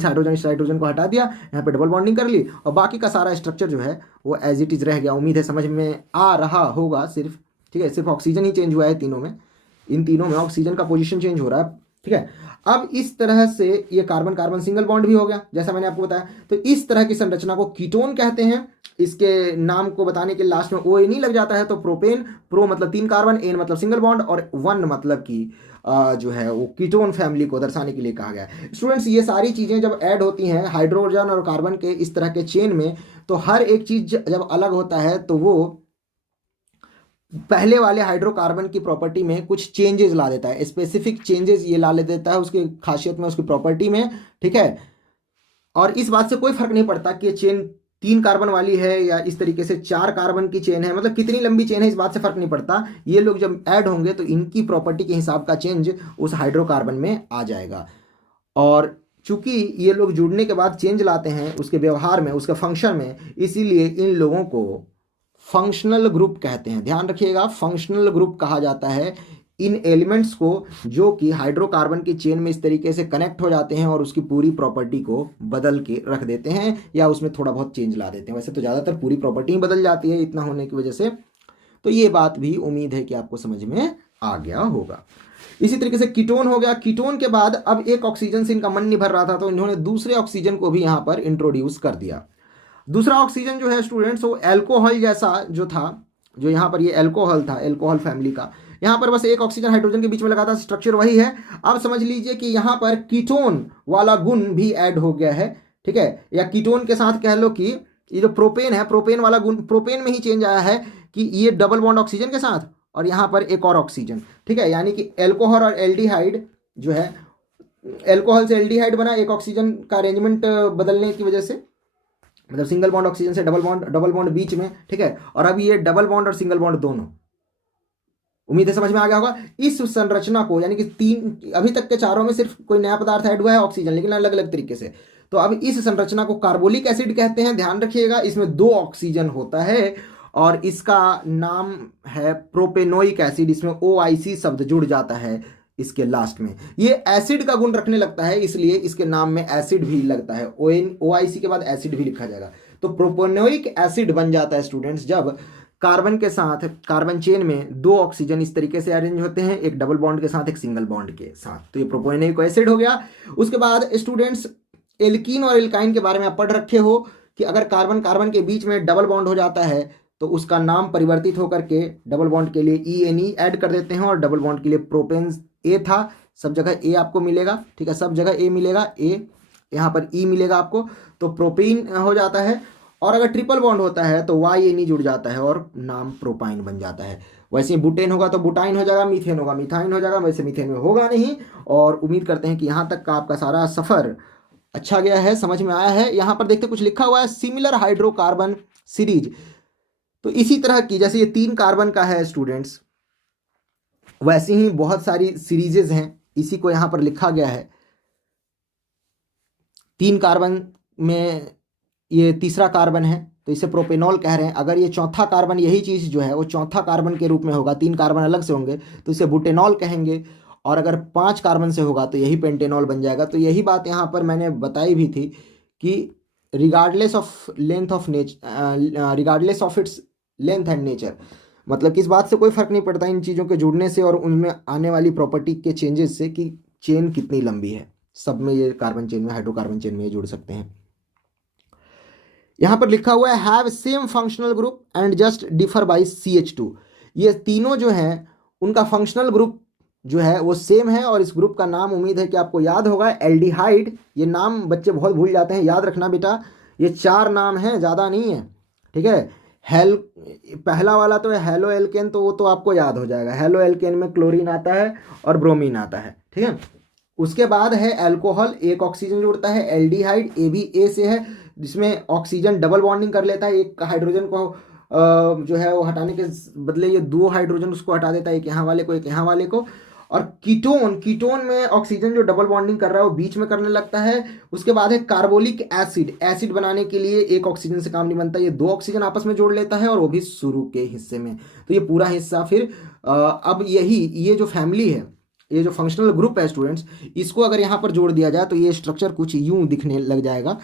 हाइड्रोजन को हटा दिया, यहाँ पे डबल बॉन्डिंग कर ली और बाकी का सारा स्ट्रक्चर जो है वो एज इट इज रह गया। उम्मीद है समझ में आ रहा होगा सिर्फ, ठीक है। सिर्फ ऑक्सीजन ही चेंज हुआ है तीनों में, इन तीनों में ऑक्सीजन का पोजीशन चेंज हो रहा है, ठीक है। अब इस तरह से ये कार्बन कार्बन सिंगल बॉन्ड भी हो गया जैसा मैंने आपको बताया। तो इस तरह की संरचना को कीटोन कहते हैं। इसके नाम को बताने के लास्ट में OA नहीं लग जाता है, तो प्रोपेन, प्रो मतलब 3 कार्बन, एन मतलब सिंगल बॉन्ड और 1 मतलब कि जो है वो कीटोन फैमिली को दर्शाने के लिए कहा गया है। स्टूडेंट्स ये सारी चीज़ें जब ऐड होती हैं हाइड्रोजन और कार्बन के इस तरह के चेन में, तो हर एक चीज़ जब अलग होता है तो वो पहले वाले हाइड्रोकार्बन की प्रॉपर्टी में कुछ चेंजेस ला देता है, स्पेसिफिक चेंजेस ये ला ले देता है उसकी खासियत में, उसकी प्रॉपर्टी में, ठीक है। और इस बात से कोई फर्क नहीं पड़ता कि ये चेन 3 कार्बन वाली है या इस तरीके से 4 कार्बन की चेन है, मतलब कितनी लंबी चेन है इस बात से फर्क नहीं पड़ता। ये लोग जब ऐड होंगे तो इनकी प्रॉपर्टी के हिसाब का चेंज उस हाइड्रोकार्बन में आ जाएगा। और चूंकि ये लोग जुड़ने के बाद चेंज लाते हैं उसके व्यवहार में, उसके फंक्शन में, इसीलिए इन लोगों को फंक्शनल ग्रुप कहते हैं। ध्यान रखिएगा, फंक्शनल ग्रुप कहा जाता है इन एलिमेंट्स को जो कि हाइड्रोकार्बन की चेन में इस तरीके से कनेक्ट हो जाते हैं और उसकी पूरी प्रॉपर्टी को बदल के रख देते हैं या उसमें थोड़ा बहुत चेंज ला देते हैं। वैसे तो ज़्यादातर पूरी प्रॉपर्टी ही बदल जाती है इतना होने की वजह से। तो ये बात भी उम्मीद है कि आपको समझ में आ गया होगा। इसी तरीके से कीटोन हो गया। कीटोन के बाद अब एक ऑक्सीजन से इनका मन नहीं भर रहा था तो इन्होंने दूसरे ऑक्सीजन को भी यहाँ पर इंट्रोड्यूस कर दिया। दूसरा ऑक्सीजन जो है स्टूडेंट्स वो एल्कोहल जैसा जो था जो यहाँ पर ये एल्कोहल था, एल्कोहल फैमिली का, यहाँ पर बस एक ऑक्सीजन हाइड्रोजन के बीच में लगा था, स्ट्रक्चर वही है। अब समझ लीजिए कि यहाँ पर कीटोन वाला गुण भी ऐड हो गया है, ठीक है, या कीटोन के साथ कह लो कि ये जो प्रोपेन है, प्रोपेन वाला गुण, प्रोपेन में ही चेंज आया है कि ये डबल बॉन्ड ऑक्सीजन के साथ और यहाँ पर एक और ऑक्सीजन, ठीक है, यानी कि एल्कोहल और एल्डिहाइड जो है, एल्कोहल से एल्डिहाइड बना एक ऑक्सीजन का अरेंजमेंट बदलने की वजह से, मतलब सिंगल बॉन्ड ऑक्सीजन से डबल बॉन्ड बीच में, ठीक है, और अब ये डबल बॉन्ड और सिंगल बॉन्ड दोनों। उम्मीद है समझ में आ गया होगा। इस संरचना को, यानी कि तीन, अभी तक के चारों में सिर्फ कोई नया पदार्थ ऐड हुआ है ऑक्सीजन, लेकिन अलग अलग तरीके से। तो अब इस संरचना को कार्बोलिक एसिड कहते हैं, ध्यान रखिएगा, इसमें दो ऑक्सीजन होता है और इसका नाम है प्रोपेनोइक एसिड, इसमें OIC शब्द जुड़ जाता है इसके लास्ट में। ये एसिड का गुण रखने लगता है, इसलिए इसके नाम में एसिड भी लगता है, OIC के बाद एसिड भी लिखा जाएगा। तो प्रोपेनोइक एसिड बन जाता है स्टूडेंट्स जब कार्बन के साथ, कार्बन चेन में दो ऑक्सीजन इस तरीके से अरेंज होते हैं, एक डबल बॉन्ड के साथ, एक सिंगल बॉन्ड के साथ, तो ये प्रोपेनोइक एसिड हो गया। उसके बाद स्टूडेंट्स एल्कीन और एल्काइन के बारे में आप पढ़ रखे हो कि अगर कार्बन कार्बन के बीच में डबल बॉन्ड हो जाता है तो उसका नाम परिवर्तित होकर के डबल बॉन्ड के लिए ENE ऐड कर देते हैं, और डबल बॉन्ड के लिए प्रोपेन A था, सब जगह A आपको मिलेगा, ठीक है, सब जगह A मिलेगा, A यहाँ पर E मिलेगा आपको, तो प्रोपीन हो जाता है। और अगर ट्रिपल बॉन्ड होता है तो YNE जुड़ जाता है और नाम प्रोपाइन बन जाता है। वैसे ही बुटेन होगा तो बुटाइन हो जाएगा, मीथेन होगा मिथाइन हो जाएगा, वैसे मीथेन में होगा नहीं। और उम्मीद करते हैं कि यहाँ तक का आपका सारा सफ़र अच्छा गया है, समझ में आया है। यहाँ पर देखते कुछ लिखा हुआ है सिमिलर हाइड्रोकार्बन सीरीज, तो इसी तरह की, जैसे ये 3 कार्बन का है स्टूडेंट्स, वैसे ही बहुत सारी सीरीजेज हैं, इसी को यहाँ पर लिखा गया है। 3 कार्बन में ये तीसरा कार्बन है तो इसे प्रोपेनॉल कह रहे हैं। अगर ये चौथा कार्बन, यही चीज़ जो है वो चौथा कार्बन के रूप में होगा, 3 कार्बन अलग से होंगे तो इसे बुटेनॉल कहेंगे, और अगर 5 कार्बन से होगा तो यही पेंटेनॉल बन जाएगा। तो यही बात यहाँ पर मैंने बताई भी थी कि regardless of length of regardless of its length and nature, मतलब कि इस बात से कोई फर्क नहीं पड़ता इन चीज़ों के जुड़ने से और उनमें आने वाली प्रॉपर्टी के चेंजेस से कि चेन कितनी लंबी है, सब में ये कार्बन चेन में, हाइड्रोकार्बन चेन में ये जुड़ सकते हैं। यहाँ पर लिखा हुआ है have same functional group and just differ by CH2। ये तीनों जो हैं उनका फंक्शनल ग्रुप जो है वो सेम है, और इस ग्रुप का नाम उम्मीद है कि आपको याद होगा, एल्डिहाइड। ये नाम बच्चे बहुत भूल जाते हैं, याद रखना बेटा, ये 4 नाम हैं, ज़्यादा नहीं है, ठीक है। हेल पहला वाला तो है हेलो एल्केन, तो वो तो आपको याद हो जाएगा, हेलो एल्केन में क्लोरीन आता है और ब्रोमीन आता है, ठीक है। उसके बाद है अल्कोहल, एक ऑक्सीजन जुड़ता है, एल्डिहाइड, ए भी ए से है, जिसमें ऑक्सीजन डबल बॉन्डिंग कर लेता है, एक हाइड्रोजन को जो है वो हटाने के बदले ये 2 हाइड्रोजन उसको हटा देता है, एक यहाँ वाले को एक यहाँ वाले को। और कीटोन, कीटोन में ऑक्सीजन जो डबल बॉन्डिंग कर रहा है वो बीच में करने लगता है। उसके बाद है कार्बोलिक एसिड, एसिड बनाने के लिए एक ऑक्सीजन से काम नहीं बनता, ये 2 ऑक्सीजन आपस में जोड़ लेता है, और वो भी शुरू के हिस्से में। तो ये पूरा हिस्सा फिर अब यही, ये जो फैमिली है, ये जो फंक्शनल ग्रुप है स्टूडेंट्स, इसको अगर यहाँ पर जोड़ दिया जाए तो ये स्ट्रक्चर कुछ यूं दिखने लग जाएगा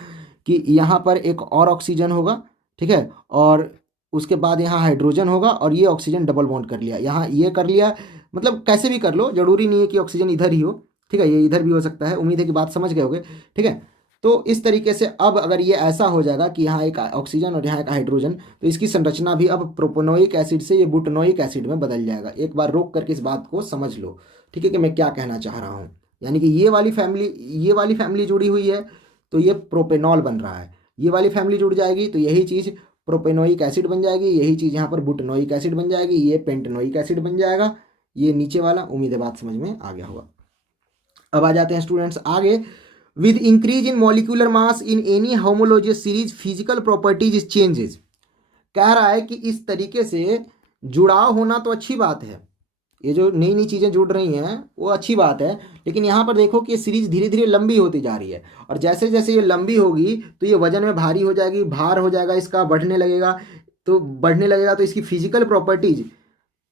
कि यहाँ पर एक और ऑक्सीजन होगा, ठीक है, और उसके बाद यहाँ हाइड्रोजन होगा, और ये ऑक्सीजन डबल बॉन्ड कर लिया, यहाँ ये कर लिया, मतलब कैसे भी कर लो, जरूरी नहीं है कि ऑक्सीजन इधर ही हो, ठीक है, ये इधर भी हो सकता है। उम्मीद है कि बात समझ गए होगे, ठीक है। तो इस तरीके से अब अगर ये ऐसा हो जाएगा कि यहाँ एक ऑक्सीजन और यहाँ एक हाइड्रोजन, तो इसकी संरचना भी अब प्रोपेनोइक एसिड से ये बुटनोइक एसिड में बदल जाएगा। एक बार रोक करके इस बात को समझ लो, ठीक है, कि मैं क्या कहना चाह रहा हूँ। यानी कि ये वाली फैमिली जुड़ी हुई है तो ये प्रोपेनॉल बन रहा है, ये वाली फैमिली जुड़ जाएगी तो यही चीज़ प्रोपेनोइक एसिड बन जाएगी, यही चीज़ यहाँ पर बुटनोइक एसिड बन जाएगी, ये पेंटेनोइक एसिड बन जाएगा, ये नीचे वाला। उम्मीद है बात समझ में आ गया होगा। अब आ जाते हैं स्टूडेंट्स आगे। With increase in molecular mass in any homologous series physical properties changes. कह रहा है कि इस तरीके से जुड़ाव होना तो अच्छी बात है, ये जो नई नई चीज़ें जुड़ रही हैं वो अच्छी बात है, लेकिन यहाँ पर देखो कि ये सीरीज धीरे धीरे लंबी होती जा रही है, और जैसे जैसे ये लंबी होगी तो ये वजन में भारी हो जाएगी, भार हो जाएगा इसका, बढ़ने लगेगा, तो इसकी फिजिकल प्रॉपर्टीज,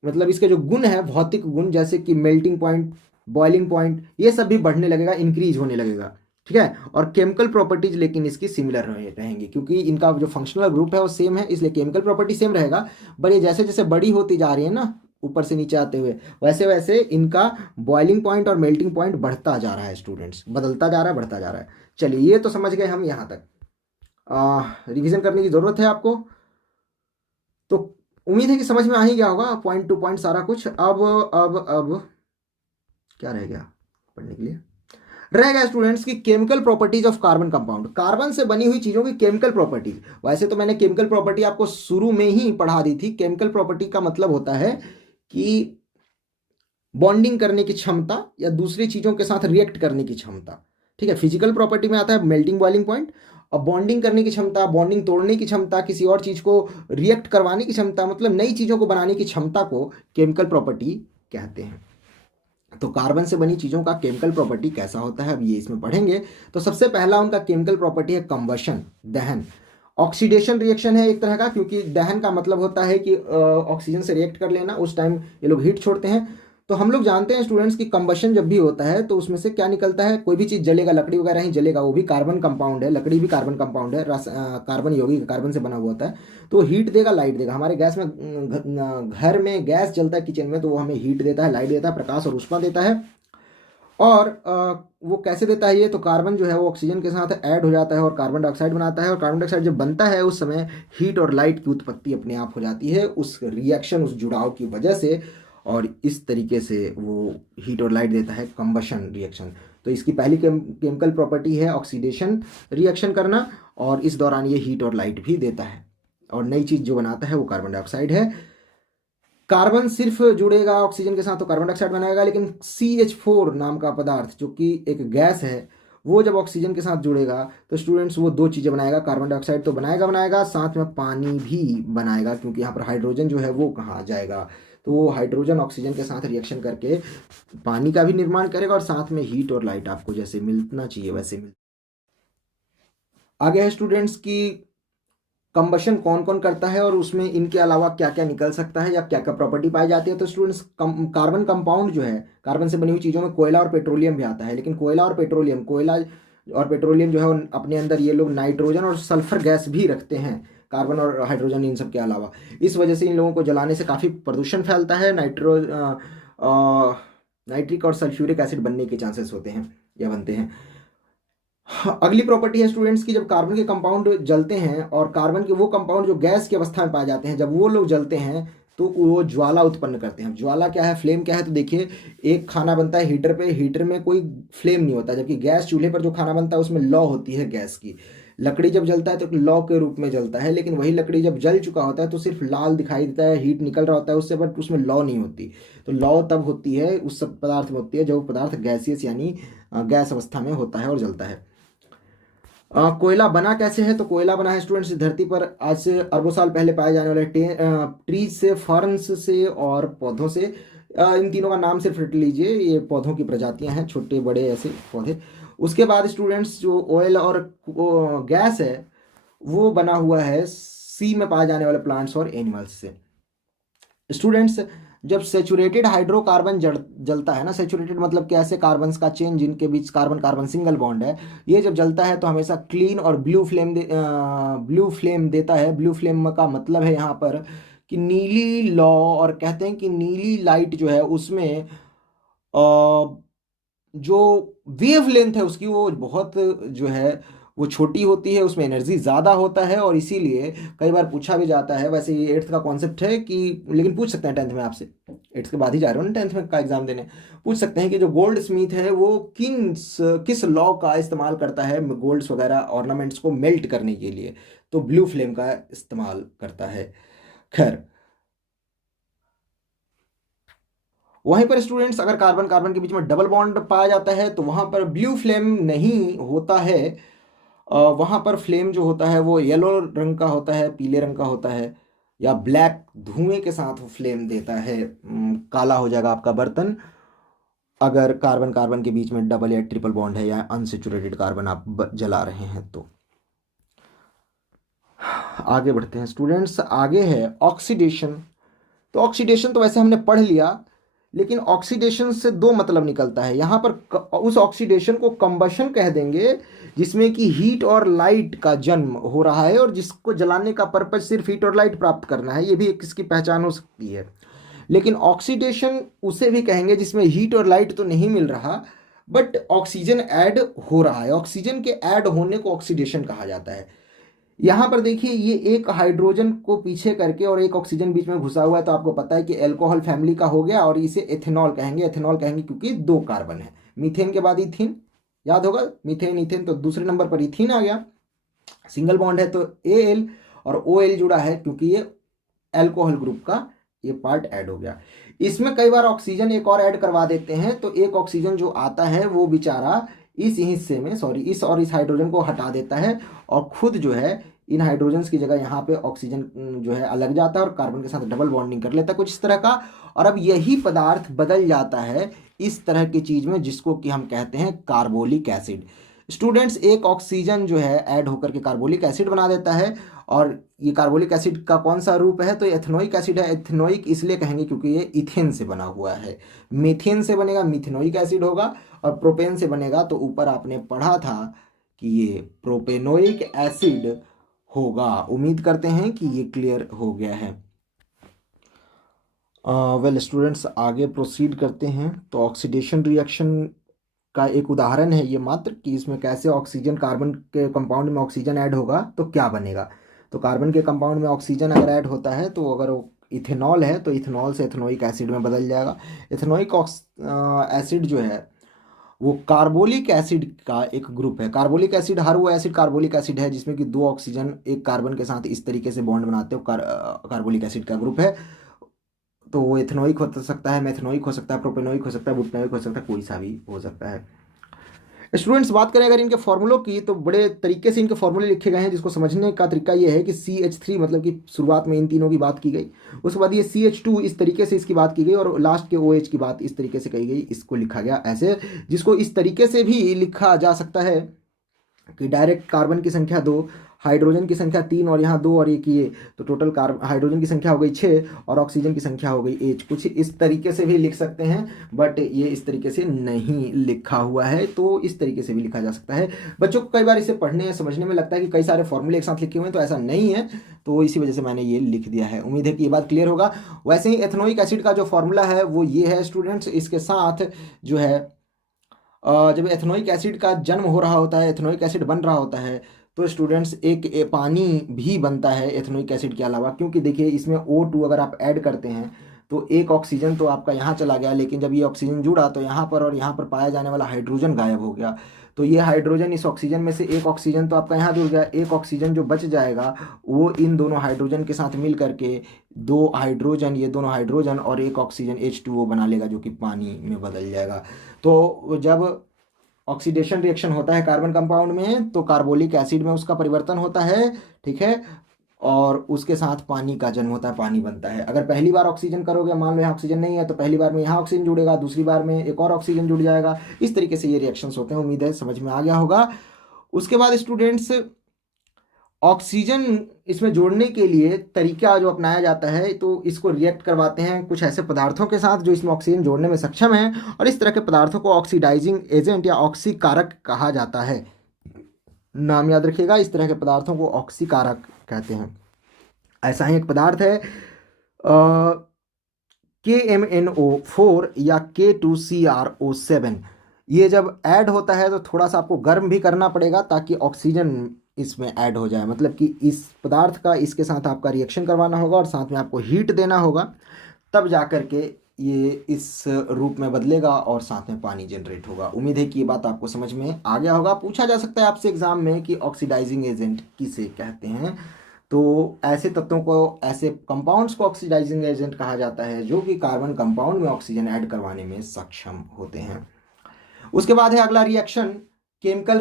मतलब इसके जो गुण है, भौतिक गुण, जैसे कि मेल्टिंग पॉइंट, बॉइलिंग पॉइंट, ये सब भी बढ़ने लगेगा, इंक्रीज होने लगेगा, ठीक है। और केमिकल प्रॉपर्टीज लेकिन इसकी सिमिलर रहेंगी, क्योंकि इनका जो फंक्शनल ग्रुप है वो सेम है, इसलिए केमिकल प्रॉपर्टी सेम रहेगा। पर ये जैसे जैसे बड़ी होती जा रही है ना, ऊपर से नीचे आते हुए, वैसे वैसे इनका बॉइलिंग पॉइंट और मेल्टिंग पॉइंट बढ़ता जा रहा है स्टूडेंट्स, बदलता जा रहा है, बढ़ता जा रहा है। चलिए ये तो समझ गए हम, यहाँ तक रिवीजन करने की ज़रूरत है आपको। तो उम्मीद है कि समझ में आ ही गया होगा पॉइंट टू पॉइंट सारा कुछ। अब क्या रह गया पढ़ने के लिए? रह गया स्टूडेंट्स की chemical properties of carbon compound, carbon से बनी हुई चीजों की केमिकल प्रॉपर्टीज। वैसे तो मैंने केमिकल प्रॉपर्टी आपको शुरू में ही पढ़ा दी थी। केमिकल प्रॉपर्टी का मतलब होता है कि बॉन्डिंग करने की क्षमता या दूसरी चीजों के साथ रिएक्ट करने की क्षमता। ठीक है, फिजिकल प्रॉपर्टी में आता है मेल्टिंग बॉइलिंग पॉइंट, और बॉन्डिंग करने की क्षमता, बॉन्डिंग तोड़ने की क्षमता, किसी और चीज को रिएक्ट करवाने की क्षमता, मतलब नई चीजों को बनाने की क्षमता को केमिकल प्रॉपर्टी कहते हैं। तो कार्बन से बनी चीजों का केमिकल प्रॉपर्टी कैसा होता है अब ये इसमें पढ़ेंगे। तो सबसे पहला उनका केमिकल प्रॉपर्टी है कंबशन, दहन। ऑक्सीडेशन रिएक्शन है एक तरह का, क्योंकि दहन का मतलब होता है कि ऑक्सीजन से रिएक्ट कर लेना, उस टाइम ये लोग हीट छोड़ते हैं। तो हम लोग जानते हैं स्टूडेंट्स की कंबशन जब भी होता है तो उसमें से क्या निकलता है, कोई भी चीज़ जलेगा, लकड़ी वगैरह ही जलेगा, वो भी कार्बन कंपाउंड है, लकड़ी भी कार्बन कंपाउंड है, कार्बन यौगिक कार्बन से बना हुआ होता है। तो हीट देगा, लाइट देगा। हमारे गैस में घर में गैस जलता है किचन में, तो वो हमें हीट देता है, लाइट देता है, प्रकाश और ऊष्मा देता है। और वो कैसे देता है ये, तो कार्बन जो है वो ऑक्सीजन के साथ ऐड हो जाता है और कार्बन डाइऑक्साइड बनाता है, और कार्बन डाइऑक्साइड जब बनता है उस समय हीट और लाइट की उत्पत्ति अपने आप हो जाती है उस रिएक्शन, उस जुड़ाव की वजह से, और इस तरीके से वो हीट और लाइट देता है, कंबशन रिएक्शन। तो इसकी पहली केमिकल प्रॉपर्टी है ऑक्सीडेशन रिएक्शन करना, और इस दौरान ये हीट और लाइट भी देता है, और नई चीज़ जो बनाता है वो कार्बन डाइऑक्साइड है। कार्बन सिर्फ जुड़ेगा ऑक्सीजन के साथ तो कार्बन डाइऑक्साइड बनाएगा, लेकिन CH4 नाम का पदार्थ जो कि एक गैस है, वो जब ऑक्सीजन के साथ जुड़ेगा तो स्टूडेंट्स वो दो चीज़ें बनाएगा, कार्बन डाइऑक्साइड तो बनाएगा साथ में पानी भी बनाएगा, क्योंकि यहाँ पर हाइड्रोजन जो है वो कहाँ जाएगा, तो वो हाइड्रोजन ऑक्सीजन के साथ रिएक्शन करके पानी का भी निर्माण करेगा, और साथ में हीट और लाइट आपको जैसे मिलना चाहिए वैसे मिल। आगे है स्टूडेंट्स की कंबशन कौन कौन करता है और उसमें इनके अलावा क्या क्या निकल सकता है या क्या क्या प्रॉपर्टी पाई जाती है। तो स्टूडेंट्स कार्बन कंपाउंड जो है, कार्बन से बनी हुई चीज़ों में कोयला और पेट्रोलियम भी आता है, लेकिन कोयला और पेट्रोलियम जो है अपने अंदर ये लोग नाइट्रोजन और सल्फर गैस भी रखते हैं, कार्बन और हाइड्रोजन इन सब के अलावा। इस वजह से इन लोगों को जलाने से काफ़ी प्रदूषण फैलता है, नाइट्रिक और सल्फ्यूरिक एसिड बनने के चांसेस होते हैं या बनते हैं। अगली प्रॉपर्टी है स्टूडेंट्स की, जब कार्बन के कंपाउंड जलते हैं और कार्बन के वो कंपाउंड जो गैस की अवस्था में पाए जाते हैं, जब वो लोग जलते हैं तो वो ज्वाला उत्पन्न करते हैं। ज्वाला क्या है, फ्लेम क्या है, तो देखिए एक खाना बनता है हीटर पे, हीटर में कोई फ्लेम नहीं होता, जबकि गैस चूल्हे पर जो खाना बनता है उसमें लौ होती है गैस की। लकड़ी जब जलता है तो लौ के रूप में जलता है, लेकिन वही लकड़ी जब जल चुका होता है तो सिर्फ लाल दिखाई देता है, हीट निकल रहा होता है उससे, बट उसमें लौ नहीं होती। तो लौ तब होती है उस सब पदार्थ में होती है जब पदार्थ गैसियस यानी गैस अवस्था में होता है और जलता है। कोयला बना कैसे है, तो कोयला बना है स्टूडेंट्स धरती पर आज से अरबों साल पहले पाए जाने वाले ट्रीज से, फर्न्स से और पौधों से। इन तीनों का नाम सिर्फ रट लीजिए, ये पौधों की प्रजातियां हैं, छोटे बड़े ऐसे पौधे। उसके बाद स्टूडेंट्स जो ऑयल और गैस है वो बना हुआ है सी में पाए जाने वाले प्लांट्स और एनिमल्स से। स्टूडेंट्स जब सेचुरेटेड हाइड्रोकार्बन जलता है ना, सेचुरेटेड मतलब कि ऐसे कार्बन्स का चेन जिनके बीच कार्बन कार्बन सिंगल बॉन्ड है, ये जब जलता है तो हमेशा क्लीन और ब्लू फ्लेम देता है। ब्लू फ्लेम का मतलब है यहाँ पर कि नीली लौ, और कहते हैं कि नीली लाइट जो है उसमें जो वेव लेंथ है उसकी वो बहुत जो है वो छोटी होती है, उसमें एनर्जी ज़्यादा होता है, और इसीलिए कई बार पूछा भी जाता है। वैसे ये 8th का कॉन्सेप्ट है कि, लेकिन पूछ सकते हैं 10th में आपसे, 8th के बाद ही जा रहे हो ना 10th में का एग्जाम देने, पूछ सकते हैं कि जो गोल्ड स्मिथ है वो किस लॉ का इस्तेमाल करता है गोल्ड्स वगैरह ऑर्नामेंट्स को मेल्ट करने के लिए, तो ब्लू फ्लेम का इस्तेमाल करता है। खैर, वहीं पर स्टूडेंट्स अगर कार्बन कार्बन के बीच में डबल बॉन्ड पाया जाता है तो वहां पर ब्लू फ्लेम नहीं होता है, वहां पर फ्लेम जो होता है वो येलो रंग का होता है, पीले रंग का होता है, या ब्लैक धुएं के साथ वो फ्लेम देता है। काला हो जाएगा आपका बर्तन अगर कार्बन कार्बन के बीच में डबल या ट्रिपल बॉन्ड है या अनसेचुरेटेड कार्बन आप जला रहे हैं तो। आगे बढ़ते हैं स्टूडेंट्स, आगे है ऑक्सीडेशन। तो ऑक्सीडेशन तो वैसे हमने पढ़ लिया, लेकिन ऑक्सीडेशन से दो मतलब निकलता है यहाँ पर। उस ऑक्सीडेशन को कंबशन कह देंगे जिसमें कि हीट और लाइट का जन्म हो रहा है, और जिसको जलाने का पर्पज सिर्फ हीट और लाइट प्राप्त करना है, ये भी एक इसकी पहचान हो सकती है। लेकिन ऑक्सीडेशन उसे भी कहेंगे जिसमें हीट और लाइट तो नहीं मिल रहा, बट ऑक्सीजन ऐड हो रहा है। ऑक्सीजन के ऐड होने को ऑक्सीडेशन कहा जाता है। यहाँ पर देखिए ये एक हाइड्रोजन को पीछे करके और एक ऑक्सीजन बीच में घुसा हुआ है, तो आपको पता है कि एल्कोहल फैमिली का हो गया और इसे एथेनॉल कहेंगे। एथेनॉल कहेंगे क्योंकि दो कार्बन है। मीथेन के बाद इथीन, याद होगा मीथेन इथेन, तो दूसरे नंबर पर इथीन आ गया। सिंगल बॉन्ड है तो एल, और ओ एल जुड़ा है क्योंकि ये एल्कोहल ग्रुप का ये पार्ट ऐड हो गया। इसमें कई बार ऑक्सीजन एक और ऐड करवा देते हैं, तो एक ऑक्सीजन जो आता है वो बेचारा इस हिस्से में, सॉरी, इस और इस हाइड्रोजन को हटा देता है और खुद जो है इन हाइड्रोजन्स की जगह यहाँ पे ऑक्सीजन जो है अलग जाता है और कार्बन के साथ डबल बॉन्डिंग कर लेता है कुछ इस तरह का। और अब यही पदार्थ बदल जाता है इस तरह की चीज में जिसको कि हम कहते हैं कार्बोलिक एसिड। स्टूडेंट्स, एक ऑक्सीजन जो है ऐड होकर के कार्बोलिक एसिड बना देता है, और ये कार्बोलिक एसिड का कौन सा रूप है, तो एथेनोइक एसिड है। एथेनोइक इसलिए कहेंगे क्योंकि ये इथेन से बना हुआ है। मीथेन से बनेगा मिथेनोइक एसिड होगा, और प्रोपेन से बनेगा तो ऊपर आपने पढ़ा था कि ये प्रोपेनोइक एसिड होगा। उम्मीद करते हैं कि ये क्लियर हो गया है। वेल स्टूडेंट्स, आगे प्रोसीड करते हैं। तो ऑक्सीडेशन रिएक्शन का एक उदाहरण है ये मात्र, कि इसमें कैसे ऑक्सीजन, कार्बन के कंपाउंड में ऑक्सीजन ऐड होगा तो क्या बनेगा। तो कार्बन के कंपाउंड में ऑक्सीजन अगर ऐड होता है तो अगर वो इथेनॉल है तो इथेनॉल से एथेनोइक एसिड में बदल जाएगा। इथेनोइक एसिड जो है वो कार्बोलिक एसिड का एक ग्रुप है। कार्बोलिक एसिड, हर वो एसिड कार्बोलिक एसिड है जिसमें कि दो ऑक्सीजन एक कार्बन के साथ इस तरीके से बॉन्ड बनाते हो, कार्बोलिक एसिड का ग्रुप है। तो वो एथेनोइक हो सकता है, मेथेनोइक हो सकता है, प्रोपेनोइक हो सकता है, बुटनोइक हो सकता है, कोई सा भी हो सकता है। स्टूडेंट्स, बात करें अगर इनके फॉर्मूलों की, तो बड़े तरीके से इनके फॉर्मूले लिखे गए हैं, जिसको समझने का तरीका ये है कि CH3 मतलब कि शुरुआत में इन तीनों की बात की गई, उसके बाद ये CH2 इस तरीके से इसकी बात की गई, और लास्ट के OH की बात इस तरीके से कही गई। इसको लिखा गया ऐसे, जिसको इस तरीके से भी लिखा जा सकता है कि डायरेक्ट कार्बन की संख्या 2, हाइड्रोजन की संख्या 3 और यहाँ 2 और 1 ये, तो टोटल हाइड्रोजन की संख्या हो गई 6 और ऑक्सीजन की संख्या हो गई 8। कुछ इस तरीके से भी लिख सकते हैं, बट ये इस तरीके से नहीं लिखा हुआ है, तो इस तरीके से भी लिखा जा सकता है। बच्चों को कई बार इसे पढ़ने या समझने में लगता है कि कई सारे फॉर्मूले एक साथ लिखे हुए हैं, तो ऐसा नहीं है, तो इसी वजह से मैंने ये लिख दिया है। उम्मीद है कि ये बात क्लियर होगा। वैसे ही एथेनोइक एसिड का जो फॉर्मूला है वो ये है स्टूडेंट्स। इसके साथ जो है जब एथेनोइक एसिड का जन्म हो रहा होता है, एथेनोइक एसिड बन रहा होता है, तो स्टूडेंट्स एक पानी भी बनता है एथेनोइक एसिड के अलावा, क्योंकि देखिए इसमें O2 अगर आप ऐड करते हैं तो एक ऑक्सीजन तो आपका यहाँ चला गया, लेकिन जब ये ऑक्सीजन जुड़ा तो यहाँ पर और यहाँ पर पाया जाने वाला हाइड्रोजन गायब हो गया। तो ये हाइड्रोजन इस ऑक्सीजन में से एक ऑक्सीजन तो आपका यहाँ जुड़ गया, एक ऑक्सीजन जो बच जाएगा वो इन दोनों हाइड्रोजन के साथ मिल करके दो हाइड्रोजन, ये दोनों हाइड्रोजन और एक ऑक्सीजन H2O बना लेगा, जो कि पानी में बदल जाएगा। तो जब ऑक्सीडेशन रिएक्शन होता है कार्बन कंपाउंड में, तो कार्बोलिक एसिड में उसका परिवर्तन होता है, ठीक है, और उसके साथ पानी का जन्म होता है, पानी बनता है। अगर पहली बार ऑक्सीजन करोगे, मान लो यहाँ ऑक्सीजन नहीं है, तो पहली बार में यहाँ ऑक्सीजन जुड़ेगा, दूसरी बार में एक और ऑक्सीजन जुड़ जाएगा। इस तरीके से ये रिएक्शंस होते हैं। उम्मीद है समझ में आ गया होगा। उसके बाद स्टूडेंट्स, ऑक्सीजन इसमें जोड़ने के लिए तरीका जो अपनाया जाता है, तो इसको रिएक्ट करवाते हैं कुछ ऐसे पदार्थों के साथ जो इसमें ऑक्सीजन जोड़ने में सक्षम हैं, और इस तरह के पदार्थों को ऑक्सीडाइजिंग एजेंट या ऑक्सीकारक कहा जाता है। नाम याद रखिएगा, इस तरह के पदार्थों को ऑक्सीकारक कहते हैं। ऐसा ही एक पदार्थ है KMnO4 या K2CrO7। ये जब ऐड होता है तो थोड़ा सा आपको गर्म भी करना पड़ेगा ताकि ऑक्सीजन इसमें ऐड हो जाए, मतलब कि इस पदार्थ का इसके साथ आपका रिएक्शन करवाना होगा और साथ में आपको हीट देना होगा, तब जा कर के ये इस रूप में बदलेगा और साथ में पानी जनरेट होगा। उम्मीद है कि ये बात आपको समझ में आ गया होगा। पूछा जा सकता है आपसे एग्जाम में कि ऑक्सीडाइजिंग एजेंट किसे कहते हैं, तो ऐसे तत्वों को, ऐसे कंपाउंड्स को ऑक्सीडाइजिंग एजेंट कहा जाता है जो कि कार्बन कंपाउंड में ऑक्सीजन ऐड करवाने में सक्षम होते हैं। उसके बाद है अगला reaction, chemical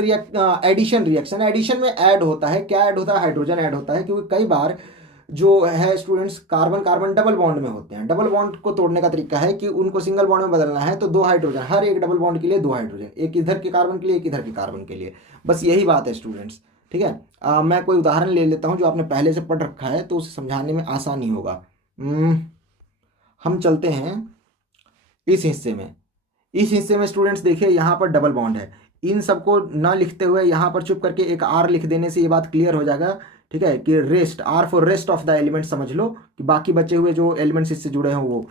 addition reaction. Addition में ऐड होता है, क्या ऐड होता है, हाइड्रोजन ऐड होता है, क्योंकि कई बार जो है students carbon carbon double bond में होते हैं। डबल बॉन्ड को तोड़ने का तरीका है कि उनको सिंगल बॉन्ड में बदलना है, तो दो हाइड्रोजन, हर एक डबल बॉन्ड के लिए दो हाइड्रोजन, एक इधर के कार्बन के लिए, एक इधर के कार्बन के लिए, बस यही बात है स्टूडेंट्स, ठीक है। मैं कोई उदाहरण ले लेता हूँ जो आपने पहले से पढ़ रखा है, तो उसे समझाने में आसानी होगा। हम चलते हैं इस हिस्से में। इस हिस्से में स्टूडेंट्स देखिए यहाँ पर डबल बॉन्ड है, इन सबको ना लिखते हुए यहाँ पर चुप करके एक R लिख देने से ये बात क्लियर हो जाएगा, ठीक है, कि rest, R for rest of the element समझ लो कि बाकी बचे हुए जो एलिमेंट्स इससे जुड़े हैं वो।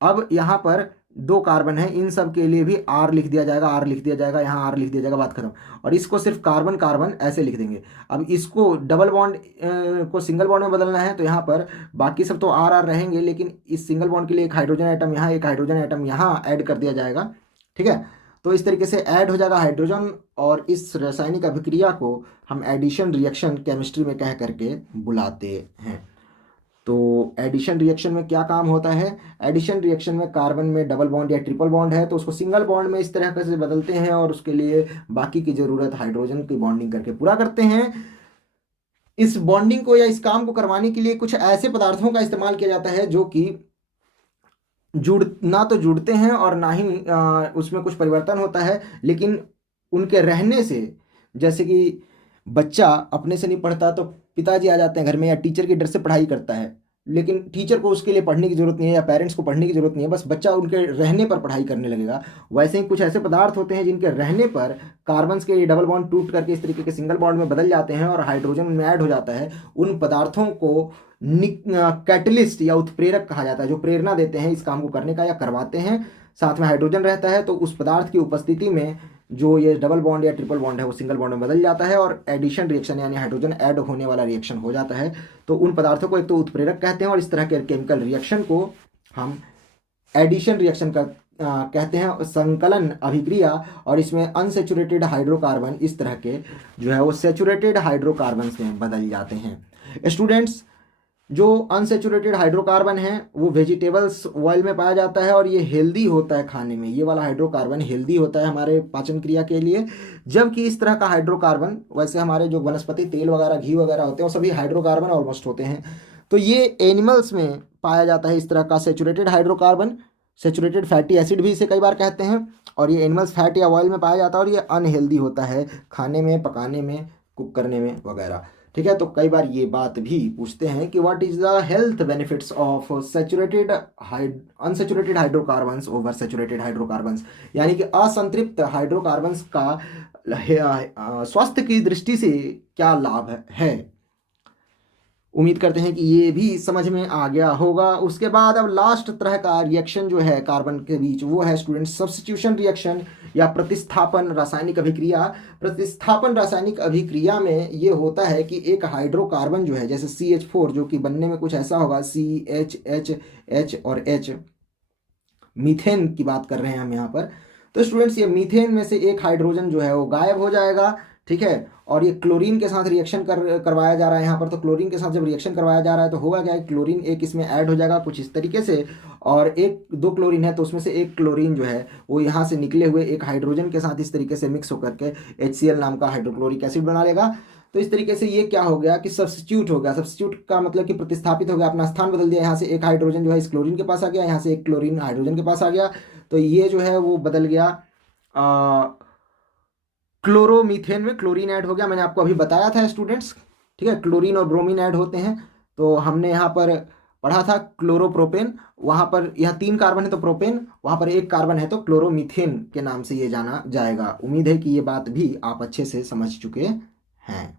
अब यहाँ पर दो कार्बन है, इन सब के लिए भी R लिख दिया जाएगा, R लिख दिया जाएगा, यहाँ R लिख दिया जाएगा, बात खत्म। और इसको सिर्फ कार्बन कार्बन ऐसे लिख देंगे। अब इसको डबल बॉन्ड को सिंगल बॉन्ड में बदलना है, तो यहाँ पर बाकी सब तो R रहेंगे, लेकिन इस सिंगल बॉन्ड के लिए एक हाइड्रोजन आइटम यहाँ, एक हाइड्रोजन आइटम यहाँ ऐड कर दिया जाएगा। ठीक है, तो इस तरीके से ऐड हो जाएगा हाइड्रोजन, और इस रासायनिक अभिक्रिया को हम एडिशन रिएक्शन केमिस्ट्री में कह करके बुलाते हैं। तो एडिशन रिएक्शन में क्या काम होता है? एडिशन रिएक्शन में कार्बन में डबल बॉन्ड या ट्रिपल बॉन्ड है तो उसको सिंगल बॉन्ड में इस तरह से बदलते हैं, और उसके लिए बाकी की जरूरत हाइड्रोजन की बॉन्डिंग करके पूरा करते हैं। इस बॉन्डिंग को या इस काम को करवाने के लिए कुछ ऐसे पदार्थों का इस्तेमाल किया जाता है जो कि ना तो जुड़ते हैं और ना ही उसमें कुछ परिवर्तन होता है, लेकिन उनके रहने से, जैसे कि बच्चा अपने से नहीं पढ़ता तो पिताजी आ जाते हैं घर में, या टीचर के डर से पढ़ाई करता है, लेकिन टीचर को उसके लिए पढ़ने की जरूरत नहीं है, या पेरेंट्स को पढ़ने की जरूरत नहीं है, बस बच्चा उनके रहने पर पढ़ाई करने लगेगा। वैसे ही कुछ ऐसे पदार्थ होते हैं जिनके रहने पर कार्बन के डबल बॉन्ड टूट करके इस तरीके के सिंगल बॉन्ड में बदल जाते हैं और हाइड्रोजन उनमें ऐड हो जाता है। उन पदार्थों को कैटलिस्ट या उत्प्रेरक कहा जाता है, जो प्रेरणा देते हैं इस काम को करने का या करवाते हैं। साथ में हाइड्रोजन रहता है, तो उस पदार्थ की उपस्थिति में जो ये डबल बॉन्ड या ट्रिपल बॉन्ड है वो सिंगल बॉन्ड में बदल जाता है और एडिशन रिएक्शन यानी हाइड्रोजन ऐड होने वाला रिएक्शन हो जाता है। तो उन पदार्थों को एक तो उत्प्रेरक कहते हैं, और इस तरह के केमिकल रिएक्शन को हम एडिशन रिएक्शन का कहते हैं, संकलन अभिक्रिया। और इसमें अनसेचुरेटेड हाइड्रोकार्बन इस तरह के जो है वो सेचुरेटेड हाइड्रोकार्बन्स में बदल जाते हैं। स्टूडेंट्स, जो अनसेचुरेटेड हाइड्रोकार्बन है वो वेजिटेबल्स ऑयल में पाया जाता है और ये हेल्दी होता है खाने में। ये वाला हाइड्रोकार्बन हेल्दी होता है हमारे पाचन क्रिया के लिए, जबकि इस तरह का हाइड्रोकार्बन, वैसे हमारे जो वनस्पति तेल वगैरह घी वगैरह होते हैं वो सभी हाइड्रोकार्बन ऑलमोस्ट होते हैं, तो ये एनिमल्स में पाया जाता है इस तरह का saturated hydrocarbon. Saturated fatty acid भी इसे कई बार कहते हैं, और ये एनिमल्स फैट या ऑयल में पाया जाता है और ये अनहेल्दी होता है खाने में, पकाने में, कुक करने में वगैरह। ठीक है, तो कई बार ये बात भी पूछते हैं कि what is the health benefits of saturated unsaturated hydrocarbons over saturated hydrocarbons, यानी कि असंतृप्त हाइड्रोकार्बन्स का स्वास्थ्य की दृष्टि से क्या लाभ है। उम्मीद करते हैं कि ये भी समझ में आ गया होगा। उसके बाद अब लास्ट तरह का रिएक्शन जो है कार्बन के बीच वो है स्टूडेंट सब्स्टिट्यूशन रिएक्शन या प्रतिस्थापन रासायनिक अभिक्रिया। प्रतिस्थापन रासायनिक अभिक्रिया में ये होता है कि एक हाइड्रोकार्बन जो है, जैसे CH4 जो कि बनने में कुछ ऐसा होगा, CH और H, मीथेन की बात कर रहे हैं हम यहाँ पर। तो स्टूडेंट्स, ये मीथेन में से एक हाइड्रोजन जो है वो गायब हो जाएगा। ठीक है, और ये क्लोरीन के साथ रिएक्शन करवाया जा रहा है यहाँ पर। तो क्लोरीन के साथ जब रिएक्शन करवाया जा रहा है तो होगा क्या है, क्लोरीन एक इसमें ऐड हो जाएगा कुछ इस तरीके से, और एक दो क्लोरीन है तो उसमें से एक क्लोरीन जो है वो यहाँ से निकले हुए एक हाइड्रोजन के साथ इस तरीके से मिक्स होकर के HCl नाम का हाइड्रोक्लोरिक एसिड बना लेगा। तो इस तरीके से ये क्या हो गया कि सब्स्टिट्यूट हो गया। सब्स्टिट्यूट का मतलब कि प्रतिस्थापित हो गया, अपना स्थान बदल दिया। यहाँ से एक हाइड्रोजन जो है इस क्लोरीन के पास आ गया, यहाँ से एक क्लोरीन हाइड्रोजन के पास आ गया, तो ये जो है वो बदल गया क्लोरोमीथेन में। क्लोरीन ऐड हो गया, मैंने आपको अभी बताया था स्टूडेंट्स। ठीक है, क्लोरीन और ब्रोमीन ऐड होते हैं। तो हमने यहाँ पर पढ़ा था क्लोरोप्रोपेन, वहाँ पर यह 3 कार्बन है तो प्रोपेन, वहाँ पर 1 कार्बन है तो क्लोरोमीथेन के नाम से ये जाना जाएगा। उम्मीद है कि ये बात भी आप अच्छे से समझ चुके हैं।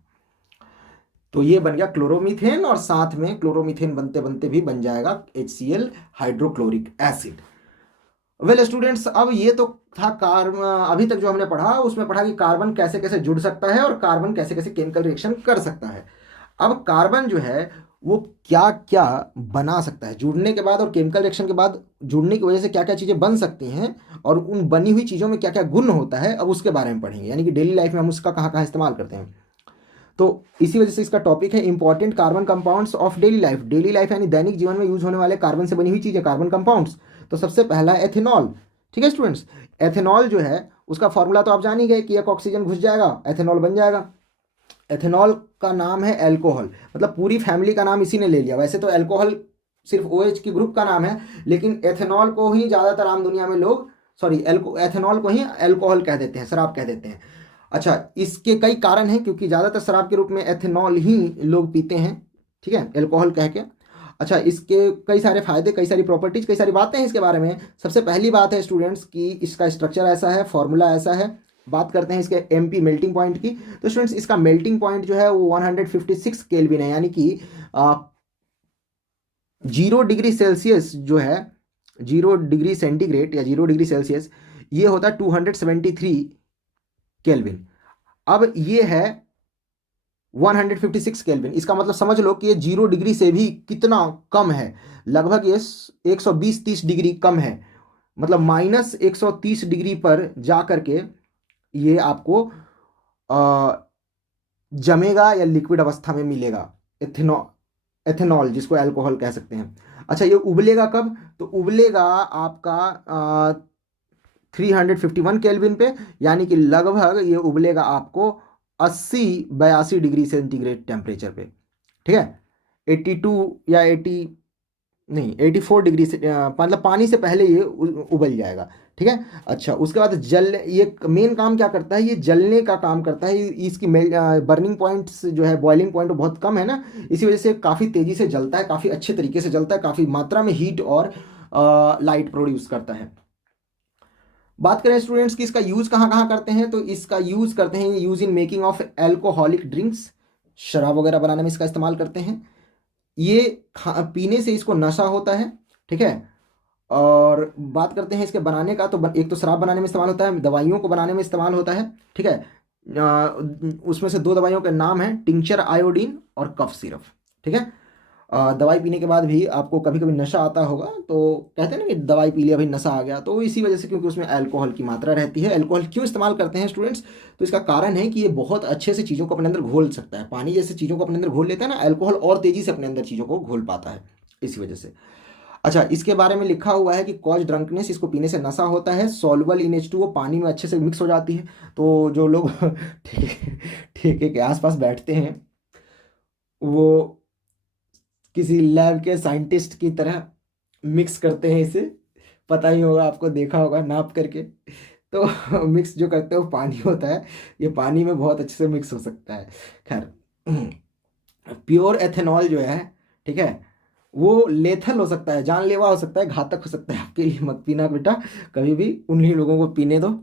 तो ये बन गया क्लोरोमीथेन, और साथ में क्लोरोमीथेन बनते बनते भी बन जाएगा HCl hydrochloric acid. Well students, अब ये तो था कार्बन, अभी तक जो हमने पढ़ा उसमें पढ़ा कि कार्बन कैसे कैसे जुड़ सकता है और कार्बन कैसे कैसे केमिकल रिएक्शन कर सकता है। अब कार्बन जो है वो क्या क्या बना सकता है जुड़ने के बाद, और केमिकल रिएक्शन के बाद जुड़ने की वजह से क्या क्या चीज़ें बन सकती हैं, और उन बनी हुई चीज़ों में क्या क्या गुण होता है, अब उसके बारे में पढ़ेंगे। यानी कि डेली लाइफ में हम उसका कहाँ कहाँ इस्तेमाल करते हैं। तो इसी वजह से इसका टॉपिक है important carbon compounds of daily life. Daily life यानी दैनिक जीवन में यूज होने वाले कार्बन से बनी हुई चीज़ें, कार्बन कंपाउंड्स। तो सबसे पहला एथेनॉल। ठीक है स्टूडेंट्स, एथेनॉल जो है उसका फॉर्मूला तो आप जान ही गए कि एक ऑक्सीजन घुस जाएगा, एथेनॉल बन जाएगा। एथेनॉल का नाम है एल्कोहल, मतलब पूरी फैमिली का नाम इसी ने ले लिया। वैसे तो एल्कोहल सिर्फ OH की ग्रुप का नाम है, लेकिन एथेनॉल को ही ज़्यादातर आम दुनिया में लोग एथेनॉल को ही एल्कोहल कह देते हैं, शराब कह देते हैं। अच्छा, इसके कई कारण हैं, क्योंकि ज़्यादातर शराब के रूप में एथेनॉल ही लोग पीते हैं। ठीक है, एल्कोहल कह के। अच्छा, इसके कई सारे फायदे, कई सारी प्रॉपर्टीज, कई सारी बातें हैं इसके बारे में। सबसे पहली बात है स्टूडेंट्स कि इसका स्ट्रक्चर ऐसा है, फॉर्मूला ऐसा है। बात करते हैं इसके MP मेल्टिंग पॉइंट की। तो स्टूडेंट्स, इसका मेल्टिंग पॉइंट जो है वो 156 केल्विन है, यानी कि 0 डिग्री सेल्सियस जो है 0 डिग्री सेंटीग्रेड या 0 डिग्री सेल्सियस, ये होता है 273 केल्विन। अब ये है 156 केल्विन। इसका मतलब समझ लो कि ये 0 डिग्री से भी कितना कम है, लगभग ये 120-130 डिग्री कम है। मतलब -130 डिग्री पर जा करके ये आपको जमेगा या लिक्विड अवस्था में मिलेगा एथेनॉल, जिसको अल्कोहल कह सकते हैं। अच्छा, ये उबलेगा कब? तो उबलेगा आपका 351 केल्विन पे, यानी कि लगभग ये उबलेगा आपको 80-82 डिग्री सेंटीग्रेड टेम्परेचर पे। ठीक है, 82 या 80 नहीं 84 डिग्री से, मतलब पानी से पहले ये उबल जाएगा। ठीक है। अच्छा, उसके बाद ये मेन काम क्या करता है? ये जलने का काम करता है। इसकी बर्निंग पॉइंट्स जो है, बॉइलिंग पॉइंट बहुत कम है ना, इसी वजह से काफ़ी तेज़ी से जलता है, काफ़ी अच्छे तरीके से जलता है, काफ़ी मात्रा में हीट और लाइट प्रोड्यूस करता है। बात करें स्टूडेंट्स कि इसका यूज़ कहाँ कहाँ करते हैं, तो इसका यूज़ करते हैं use in making of alcoholic drinks, शराब वगैरह बनाने में इसका इस्तेमाल करते हैं। ये पीने से इसको नशा होता है। ठीक है। और बात करते हैं इसके बनाने का, तो एक तो शराब बनाने में इस्तेमाल होता है, दवाइयों को बनाने में इस्तेमाल होता है। ठीक है। उसमें से 2 दवाइयों के नाम हैं, टिंचर आयोडीन और कफ सिरप। ठीक है। दवाई पीने के बाद भी आपको कभी कभी नशा आता होगा, तो कहते हैं ना कि दवाई पी लिया भाई नशा आ गया, तो इसी वजह से, क्योंकि उसमें अल्कोहल की मात्रा रहती है। अल्कोहल क्यों इस्तेमाल करते हैं स्टूडेंट्स? तो इसका कारण है कि ये बहुत अच्छे से चीज़ों को अपने अंदर घोल सकता है। पानी जैसे चीज़ों को अपने अंदर घोल लेता है ना, अल्कोहल और तेज़ी से अपने अंदर चीज़ों को घोल पाता है, इसी वजह से। अच्छा, इसके बारे में लिखा हुआ है कि कॉज ड्रंकनेस, इसको पीने से नशा होता है। सॉल्युबल इन H2O, पानी में अच्छे से मिक्स हो जाती है। तो जो लोग ठेके के आसपास बैठते हैं, वो किसी लैब के साइंटिस्ट की तरह मिक्स करते हैं इसे, पता ही होगा आपको, देखा होगा नाप करके। तो मिक्स जो करते हैं वो पानी होता है, ये पानी में बहुत अच्छे से मिक्स हो सकता है। खैर, प्योर एथेनॉल जो है, ठीक है, वो लेथल हो सकता है, जानलेवा हो सकता है, घातक हो सकता है आपके लिए। मत पीना बेटा कभी भी, उन्हीं लोगों को पीने दो।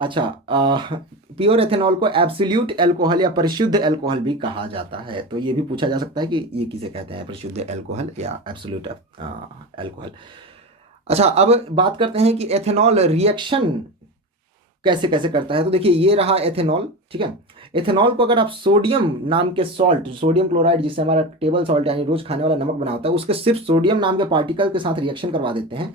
अच्छा, प्योर एथेनॉल को एब्सोल्यूट अल्कोहल या परिशुद्ध अल्कोहल भी कहा जाता है। तो ये भी पूछा जा सकता है कि ये किसे कहते हैं, परिशुद्ध अल्कोहल या एब्सोल्यूट अल्कोहल। अच्छा, अब बात करते हैं कि एथेनॉल रिएक्शन कैसे कैसे करता है। तो देखिए, ये रहा एथेनॉल। ठीक है। एथेनॉल को अगर आप सोडियम नाम के सॉल्ट, सोडियम क्लोराइड, जिससे हमारा टेबल सॉल्ट यानी रोज खाने वाला नमक बना होता है, उसके सिर्फ सोडियम नाम के पार्टिकल के साथ रिएक्शन करवा देते हैं,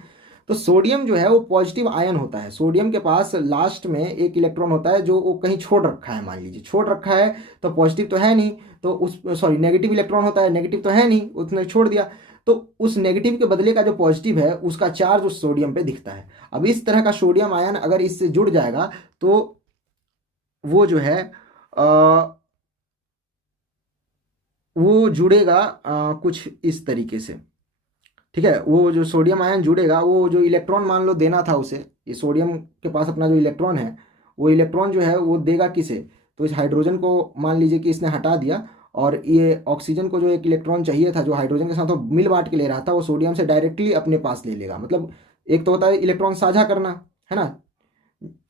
तो सोडियम जो है वो पॉजिटिव आयन होता है। सोडियम के पास लास्ट में एक इलेक्ट्रॉन होता है जो वो कहीं छोड़ रखा है, मान लीजिए छोड़ रखा है, तो पॉजिटिव तो है नहीं, तो उस सॉरी नेगेटिव इलेक्ट्रॉन होता है, नेगेटिव तो है नहीं, उसने छोड़ दिया, तो उस नेगेटिव के बदले का जो पॉजिटिव है उसका चार्ज उस सोडियम पे दिखता है। अब इस तरह का सोडियम आयन अगर इससे जुड़ जाएगा, तो वो जो है वो जुड़ेगा कुछ इस तरीके से। ठीक है। वो जो सोडियम आयन जुड़ेगा, वो जो इलेक्ट्रॉन मान लो देना था उसे, ये सोडियम के पास अपना जो इलेक्ट्रॉन है, वो इलेक्ट्रॉन जो है वो देगा किसे? तो इस हाइड्रोजन को मान लीजिए कि इसने हटा दिया, और ये ऑक्सीजन को जो एक इलेक्ट्रॉन चाहिए था, जो हाइड्रोजन के साथ वो मिल बांट के ले रहा था, वो सोडियम से डायरेक्टली अपने पास ले लेगा। मतलब एक तो होता है इलेक्ट्रॉन साझा करना, है ना,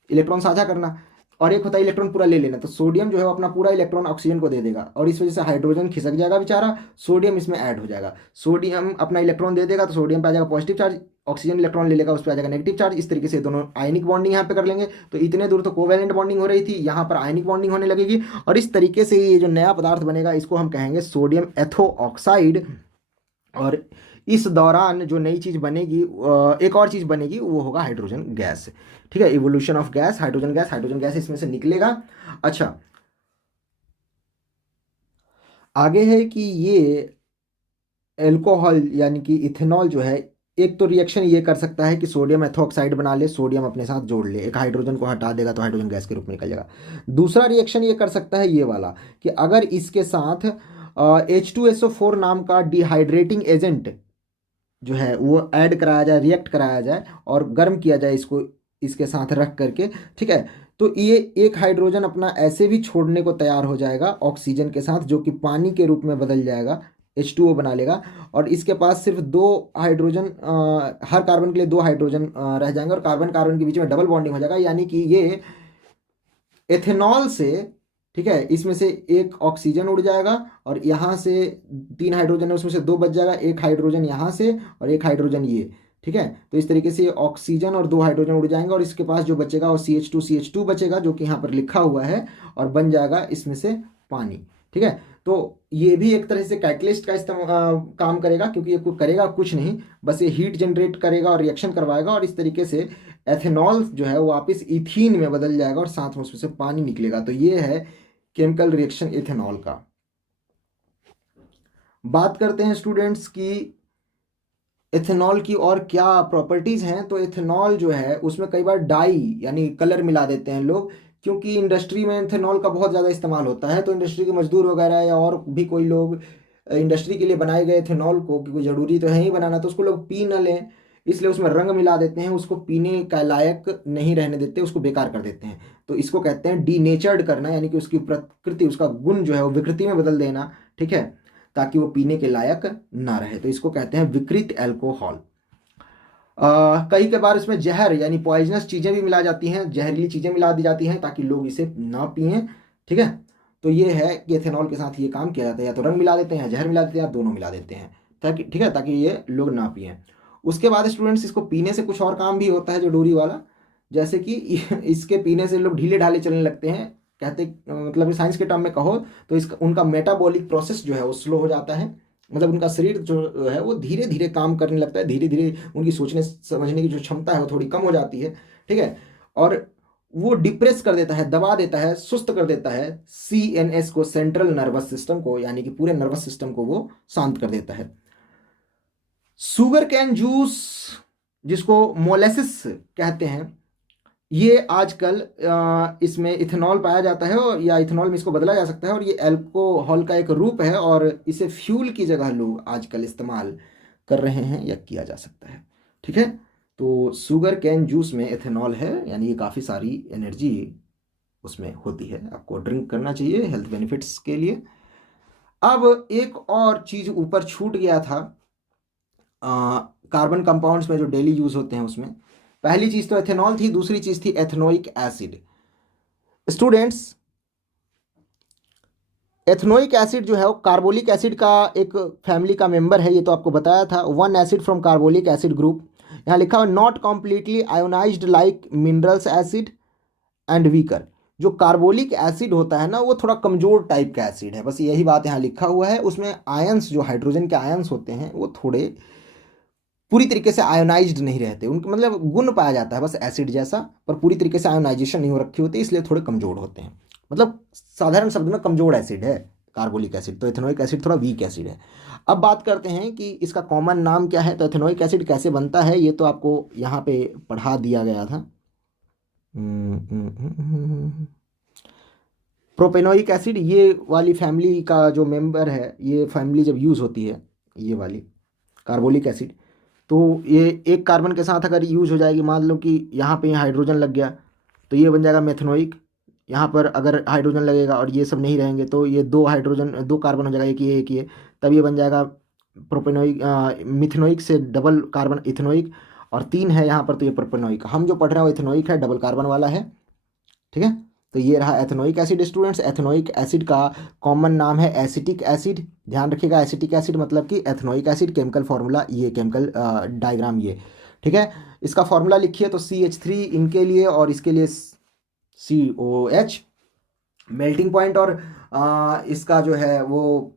इलेक्ट्रॉन साझा करना, और एक होता है इलेक्ट्रॉन पूरा ले लेना। तो सोडियम जो है वो अपना पूरा इलेक्ट्रॉन ऑक्सीजन को दे देगा, और इस वजह से हाइड्रोजन खिसक जाएगा बेचारा, सोडियम इसमें ऐड हो जाएगा। सोडियम अपना इलेक्ट्रॉन दे देगा, तो सोडियम पे आ जाएगा पॉजिटिव चार्ज, ऑक्सीजन इलेक्ट्रॉन ले लेगा, उस पर आ जाएगा नेगेटिव चार्ज। इस तरीके से दोनों आयनिक बॉन्डिंग यहाँ पे कर लेंगे। तो इतने दूर तो कोवैलेंट बॉन्डिंग हो रही थी, यहाँ पर आयनिक बॉन्डिंग होने लगेगी, और इस तरीके से ये जो नया पदार्थ बनेगा, इसको हम कहेंगे सोडियम एथो ऑक्साइड। और इस दौरान जो नई चीज़ बनेगी, एक और चीज़ बनेगी, वो होगा हाइड्रोजन गैस। ठीक है, evolution of gas, hydrogen gas, hydrogen gas इसमें से निकलेगा। अच्छा, आगे है कि ये एल्कोहल यानी कि इथेनॉल जो है, एक तो रिएक्शन ये कर सकता है कि सोडियम एथोक्साइड बना ले, सोडियम अपने साथ जोड़ ले, एक हाइड्रोजन को हटा देगा तो हाइड्रोजन गैस के रूप में निकल जाएगा। दूसरा रिएक्शन ये कर सकता है ये वाला, कि अगर इसके साथ H2SO4 नाम का डिहाइड्रेटिंग एजेंट जो है वो ऐड कराया जाए, रिएक्ट कराया जाए और गर्म किया जाए इसको, इसके साथ रख करके। ठीक है। तो ये एक हाइड्रोजन अपना ऐसे भी छोड़ने को तैयार हो जाएगा ऑक्सीजन के साथ, जो कि पानी के रूप में बदल जाएगा, H2O बना लेगा, और इसके पास सिर्फ 2 हाइड्रोजन, हर कार्बन के लिए 2 हाइड्रोजन रह जाएंगे, और कार्बन कार्बन के बीच में डबल बॉन्डिंग हो जाएगा, यानी कि ये एथेनॉल से, ठीक है, इसमें से एक ऑक्सीजन उड़ जाएगा, और यहाँ से 3 हाइड्रोजन है, उसमें से 2 बच जाएगा, एक हाइड्रोजन यहाँ से और एक हाइड्रोजन ये। ठीक है। तो इस तरीके से ऑक्सीजन और 2 हाइड्रोजन उड़ जाएंगे और इसके पास जो बचेगा वो CH2 बचेगा, जो कि यहाँ पर लिखा हुआ है, और बन जाएगा इसमें से पानी। ठीक है। तो ये भी एक तरह से कैटलिस्ट का काम करेगा, क्योंकि ये करेगा कुछ नहीं, बस ये हीट जनरेट करेगा और रिएक्शन करवाएगा, और इस तरीके से एथेनॉल जो है वो वापस इथीन में बदल जाएगा और साथ में उसमें से पानी निकलेगा। तो ये है केमिकल रिएक्शन इथेनॉल का। बात करते हैं स्टूडेंट्स की इथेनॉल की और क्या प्रॉपर्टीज हैं। तो इथेनॉल जो है उसमें कई बार डाई यानी कलर मिला देते हैं लोग, क्योंकि इंडस्ट्री में इथेनॉल का बहुत ज़्यादा इस्तेमाल होता है। तो इंडस्ट्री के मजदूर वगैरह या और भी कोई लोग इंडस्ट्री के लिए बनाए गए इथेनॉल को, क्योंकि ज़रूरी तो है ही बनाना, तो उसको लोग पी न लें इसलिए उसमें रंग मिला देते हैं, उसको पीने का लायक नहीं रहने देते, उसको बेकार कर देते हैं। तो इसको कहते हैं डीनेचर्ड करना, यानी कि उसकी प्रकृति, उसका गुण जो है वो विकृति में बदल देना। ठीक है, ताकि वो पीने के लायक ना रहे। तो इसको कहते हैं विकृत एल्कोहल। कई के बार इसमें जहर यानी पॉइजनस चीज़ें भी मिला जाती हैं, जहरीली चीज़ें मिला दी जाती हैं ताकि लोग इसे ना पिएं। ठीक है। तो ये है कि एथेनॉल के साथ ये काम किया जाता है, या तो रंग मिला देते हैं, या जहर मिला देते हैं, या दोनों मिला देते हैं, ताकि ठीक है, ताकि ये लोग ना पिएं। उसके बाद स्टूडेंट्स इसको पीने से कुछ और काम भी होता है जो डोरी वाला, जैसे कि इसके पीने से लोग ढीले ढाले चलने लगते हैं। कहते मतलब साइंस के टर्म में कहो तो इसका उनका मेटाबॉलिक प्रोसेस जो है वो स्लो हो जाता है, मतलब उनका शरीर जो है वो धीरे धीरे काम करने लगता है, धीरे धीरे उनकी सोचने समझने की जो क्षमता है वो थोड़ी कम हो जाती है। ठीक है। और वो डिप्रेस कर देता है, दबा देता है, सुस्त कर देता है CNS को, सेंट्रल नर्वस सिस्टम को, यानी कि पूरे नर्वस सिस्टम को वो शांत कर देता है। शुगर कैन जूस जिसको मोलेसिस कहते हैं, ये आजकल इसमें इथेनॉल पाया जाता है, और या इथेनॉल में इसको बदला जा सकता है, और ये अल्कोहल का एक रूप है, और इसे फ्यूल की जगह लोग आजकल इस्तेमाल कर रहे हैं या किया जा सकता है। ठीक है। तो शुगर कैन जूस में इथेनॉल है, यानी ये काफ़ी सारी एनर्जी उसमें होती है, आपको ड्रिंक करना चाहिए हेल्थ बेनिफिट्स के लिए। अब एक और चीज़ ऊपर छूट गया था कार्बन कंपाउंड्स में जो डेली यूज़ होते हैं उसमें। पहली चीज़ तो एथेनॉल थी, दूसरी चीज़ थी ethanoic acid. Students, ethanoic acid जो है वो कार्बोलिक एसिड का एक फैमिली का मेंबर है, ये तो आपको बताया था। One acid from carbolic acid group. यहाँ लिखा हुआ not completely ionised like minerals acid and weaker. जो कार्बोलिक एसिड होता है ना वो थोड़ा कमजोर टाइप का एसिड है, बस यही बात यहाँ लिखा हुआ है। उसमें आयंस जो हाइड्रोजन के आयंस होते हैं वो थोड़े पूरी तरीके से आयोनाइज्ड नहीं रहते, उनके मतलब गुण पाया जाता है बस एसिड जैसा, पर पूरी तरीके से आयोनाइजेशन नहीं हो रखी होती, इसलिए थोड़े कमजोर होते हैं। मतलब साधारण शब्द में कमजोर एसिड है कार्बोलिक एसिड। तो एथेनोइक एसिड थोड़ा वीक एसिड है। अब बात करते हैं कि इसका कॉमन नाम क्या है। तो एथेनोइक एसिड कैसे बनता है ये तो आपको यहाँ पे पढ़ा दिया गया था। प्रोपेनोइक एसिड, ये वाली फैमिली का जो मेंबर है, ये फैमिली जब यूज़ होती है ये वाली कार्बोलिक एसिड, तो ये एक कार्बन के साथ अगर यूज हो जाएगी, मान लो कि यहाँ पे हाइड्रोजन लग गया तो ये बन जाएगा मेथनोइक। यहाँ पर अगर हाइड्रोजन लगेगा और ये सब नहीं रहेंगे तो ये 2 कार्बन हो जाएगा, एक ये, तब ये बन जाएगा प्रोपेनोइक, मिथेनोइक से डबल कार्बन इथेनोइक, और 3 है यहाँ पर तो ये प्रोपेनोइक। हम जो पढ़ रहे हैं वो इथेनोइक है, डबल कार्बन वाला है। ठीक है। तो ये रहा ethanoic acid students. Ethanoic acid का कॉमन नाम है एसिटिक एसिड। ध्यान रखिएगा, एसिटिक एसिड मतलब कि एथेनोइक एसिड। केमिकल फार्मूला ये, केमिकल डायग्राम ये। ठीक है। इसका फार्मूला लिखिए तो CH3 इनके लिए और इसके लिए COH। मेल्टिंग पॉइंट और इसका जो है वो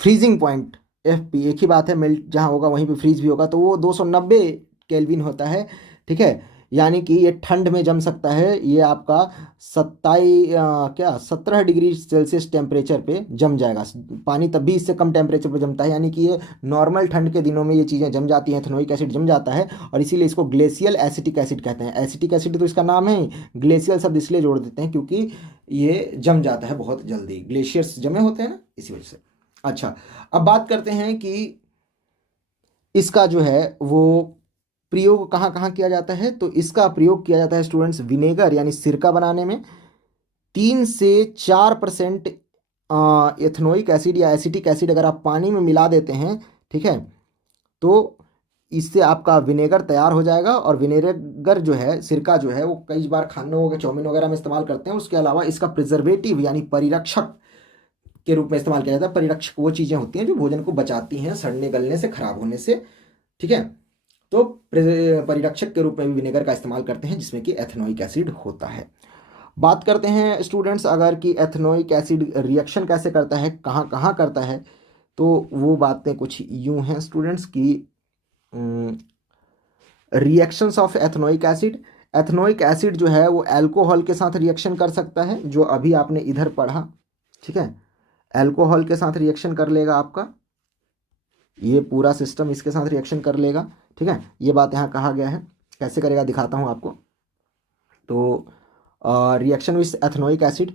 फ्रीजिंग पॉइंट FP एक ही बात है, मेल्ट जहाँ होगा वहीं पे फ्रीज भी होगा, तो वो 290 केल्विन होता है। ठीक है। यानी कि ये ठंड में जम सकता है, ये आपका 17 डिग्री सेल्सियस टेम्परेचर पे जम जाएगा। पानी तब भी इससे कम टेम्परेचर पे जमता है, यानी कि ये नॉर्मल ठंड के दिनों में ये चीज़ें जम जाती हैं, एथेनोइक एसिड जम जाता है, और इसीलिए इसको ग्लेशियल एसिटिक एसिड कहते हैं। एसिटिक एसिड तो इसका नाम है, ग्लेशियल शब्द इसलिए जोड़ देते हैं क्योंकि ये जम जाता है बहुत जल्दी, ग्लेशियर्स जमे होते हैं ना, इसी वजह से। अच्छा, अब बात करते हैं कि इसका जो है वो प्रयोग कहाँ कहाँ किया जाता है। तो इसका प्रयोग किया जाता है स्टूडेंट्स विनेगर यानी सिरका बनाने में। 3 से 4% एथेनोइक एसिड या एसिटिक एसिड अगर आप पानी में मिला देते हैं, ठीक है, तो इससे आपका विनेगर तैयार हो जाएगा। और विनेगर जो है, सिरका जो है, वो कई बार खानों वगैरह, चाउमीन वगैरह में इस्तेमाल करते हैं। उसके अलावा इसका प्रिजर्वेटिव यानी परिरक्षक के रूप में इस्तेमाल किया जाता है। परिरक्षक वो चीज़ें होती हैं जो भोजन को बचाती हैं सड़ने गलने से, खराब होने से। ठीक है। तो परिरक्षक के रूप में भी विनेगर का इस्तेमाल करते हैं जिसमें कि एथेनोइक एसिड होता है। बात करते हैं स्टूडेंट्स अगर कि एथेनोइक एसिड रिएक्शन कैसे करता है, कहाँ कहाँ करता है, तो वो बातें कुछ यूं हैं स्टूडेंट्स की reactions of ethanoic acid. Ethanoic acid जो है वो अल्कोहल के साथ रिएक्शन कर सकता है, जो अभी आपने इधर पढ़ा, ठीक है। अल्कोहल के साथ रिएक्शन कर लेगा आपका, ये पूरा सिस्टम इसके साथ रिएक्शन कर लेगा, ठीक है। ये बात यहाँ कहा गया है, कैसे करेगा दिखाता हूँ आपको। तो reaction with ethanoic acid,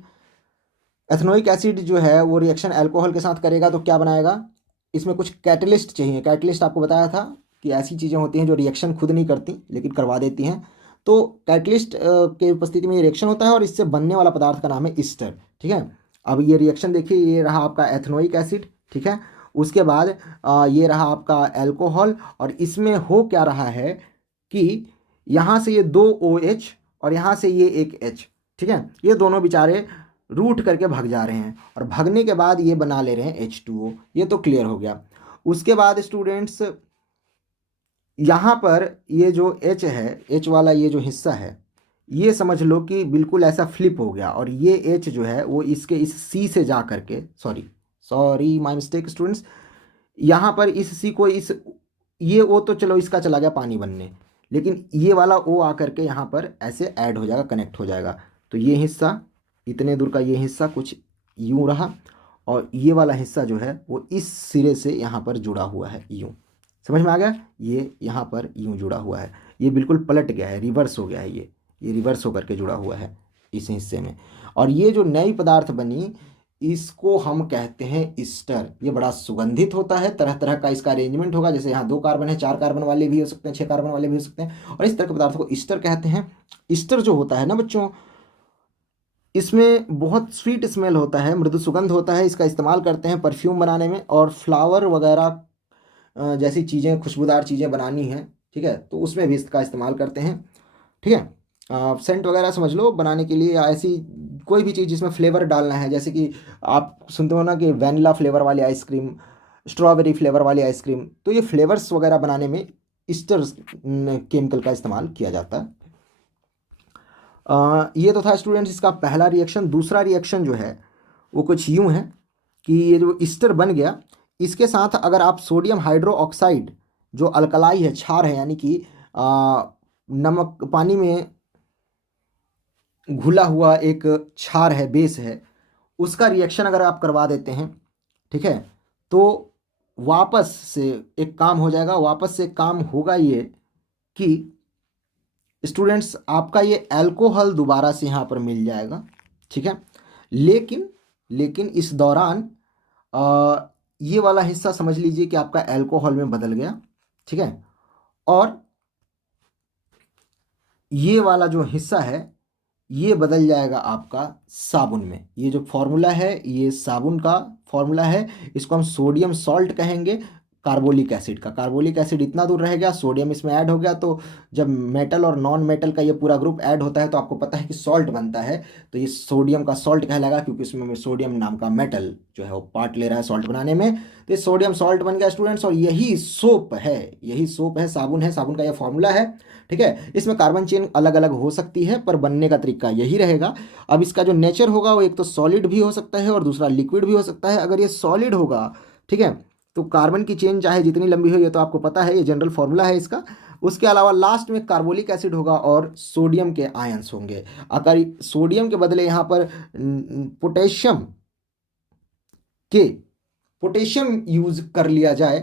ethanoic acid जो है वो रिएक्शन अल्कोहल के साथ करेगा तो क्या बनाएगा, इसमें कुछ कैटलिस्ट चाहिए। कैटलिस्ट आपको बताया था कि ऐसी चीज़ें होती हैं जो रिएक्शन खुद नहीं करती लेकिन करवा देती हैं। तो कैटलिस्ट के उपस्थिति में ये रिएक्शन होता है और इससे बनने वाला पदार्थ का नाम है ईस्टर, ठीक है। अब ये रिएक्शन देखिए, ये रहा आपका एथेनोइक एसिड, ठीक है। उसके बाद ये रहा आपका अल्कोहल, और इसमें हो क्या रहा है कि यहाँ से ये दो OH और यहाँ से ये एक H, ठीक है, ये दोनों बेचारे रूट करके भाग जा रहे हैं और भागने के बाद ये बना ले रहे हैं H2O। ये तो क्लियर हो गया। उसके बाद स्टूडेंट्स यहाँ पर ये जो H है, H वाला ये जो हिस्सा है, ये समझ लो कि बिल्कुल ऐसा फ्लिप हो गया और ये H जो है वो इसके इस C से जा करके, सॉरी माय मिस्टेक स्टूडेंट्स, यहाँ पर इस C को इस, ये O तो चलो इसका चला गया पानी बनने, लेकिन ये वाला O आकर के यहाँ पर ऐसे ऐड हो जाएगा, कनेक्ट हो जाएगा। तो ये हिस्सा, इतने दूर का ये हिस्सा कुछ यूं रहा और ये वाला हिस्सा जो है वो इस सिरे से यहाँ पर जुड़ा हुआ है यूं, समझ में आ गया। ये यहाँ पर यूं जुड़ा हुआ है, ये बिल्कुल पलट गया है, रिवर्स हो गया है, ये रिवर्स होकर के जुड़ा हुआ है इस हिस्से में। और ये जो नई पदार्थ बनी इसको हम कहते हैं ईस्टर। ये बड़ा सुगंधित होता है, तरह तरह का इसका अरेंजमेंट होगा, जैसे यहाँ 2 कार्बन है, 4 कार्बन वाले भी हो सकते हैं, 6 कार्बन वाले भी हो सकते हैं, और इस तरह के पदार्थ को ईस्टर कहते हैं। ईस्टर जो होता है ना बच्चों, इसमें बहुत स्वीट स्मेल होता है, मृदु सुगंध होता है। इसका इस्तेमाल करते हैं परफ्यूम बनाने में और फ्लावर वगैरह जैसी चीज़ें, खुशबूदार चीज़ें बनानी हैं, ठीक है, तो उसमें भी इसका इस्तेमाल करते हैं, ठीक है। सेंट वगैरह समझ लो बनाने के लिए, या ऐसी कोई भी चीज़ जिसमें फ्लेवर डालना है, जैसे कि आप सुनते हो ना कि वैनिला फ्लेवर वाली आइसक्रीम, स्ट्रॉबेरी फ्लेवर वाली आइसक्रीम, तो ये फ्लेवर्स वगैरह बनाने में ईस्टर केमिकल का इस्तेमाल किया जाता है। ये तो था स्टूडेंट्स इसका पहला रिएक्शन। दूसरा रिएक्शन जो है वो कुछ यूं है कि ये जो ईस्टर बन गया, इसके साथ अगर आप सोडियम हाइड्रो ऑक्साइड जो अल्कलाई है, क्षार है, यानी कि नमक पानी में घुला हुआ एक क्षार है, बेस है, उसका रिएक्शन अगर आप करवा देते हैं, ठीक है, तो वापस से एक काम हो जाएगा। वापस से काम होगा ये कि स्टूडेंट्स आपका ये अल्कोहल दोबारा से यहाँ पर मिल जाएगा, ठीक है। लेकिन लेकिन इस दौरान ये वाला हिस्सा समझ लीजिए कि आपका अल्कोहल में बदल गया, ठीक है, और ये वाला जो हिस्सा है ये बदल जाएगा आपका साबुन में। ये जो फॉर्मूला है ये साबुन का फॉर्मूला है, इसको हम सोडियम सॉल्ट कहेंगे कार्बोलिक एसिड का। कार्बोलिक एसिड इतना दूर रह गया, सोडियम इसमें ऐड हो गया, तो जब मेटल और नॉन मेटल का ये पूरा ग्रुप ऐड होता है तो आपको पता है कि सॉल्ट बनता है, तो ये सोडियम का सॉल्ट कहलाएगा, क्योंकि इसमें सोडियम नाम का मेटल जो है वो पार्ट ले रहा है सॉल्ट बनाने में। तो ये सोडियम सॉल्ट बन गया स्टूडेंट्स, और यही सोप है, यही सोप है, साबुन है, साबुन का यह फॉर्मूला है, ठीक है। इसमें कार्बन चेन अलग अलग हो सकती है पर बनने का तरीका यही रहेगा। अब इसका जो नेचर होगा वो एक तो सॉलिड भी हो सकता है और दूसरा लिक्विड भी हो सकता है। अगर ये सॉलिड होगा, ठीक है, तो कार्बन की चेन चाहे जितनी लंबी हो, ये तो आपको पता है, ये जनरल फॉर्मूला है इसका। उसके अलावा लास्ट में कार्बोलिक एसिड होगा और सोडियम के आयंस होंगे। अगर सोडियम के बदले यहाँ पर पोटेशियम के पोटेशियम यूज कर लिया जाए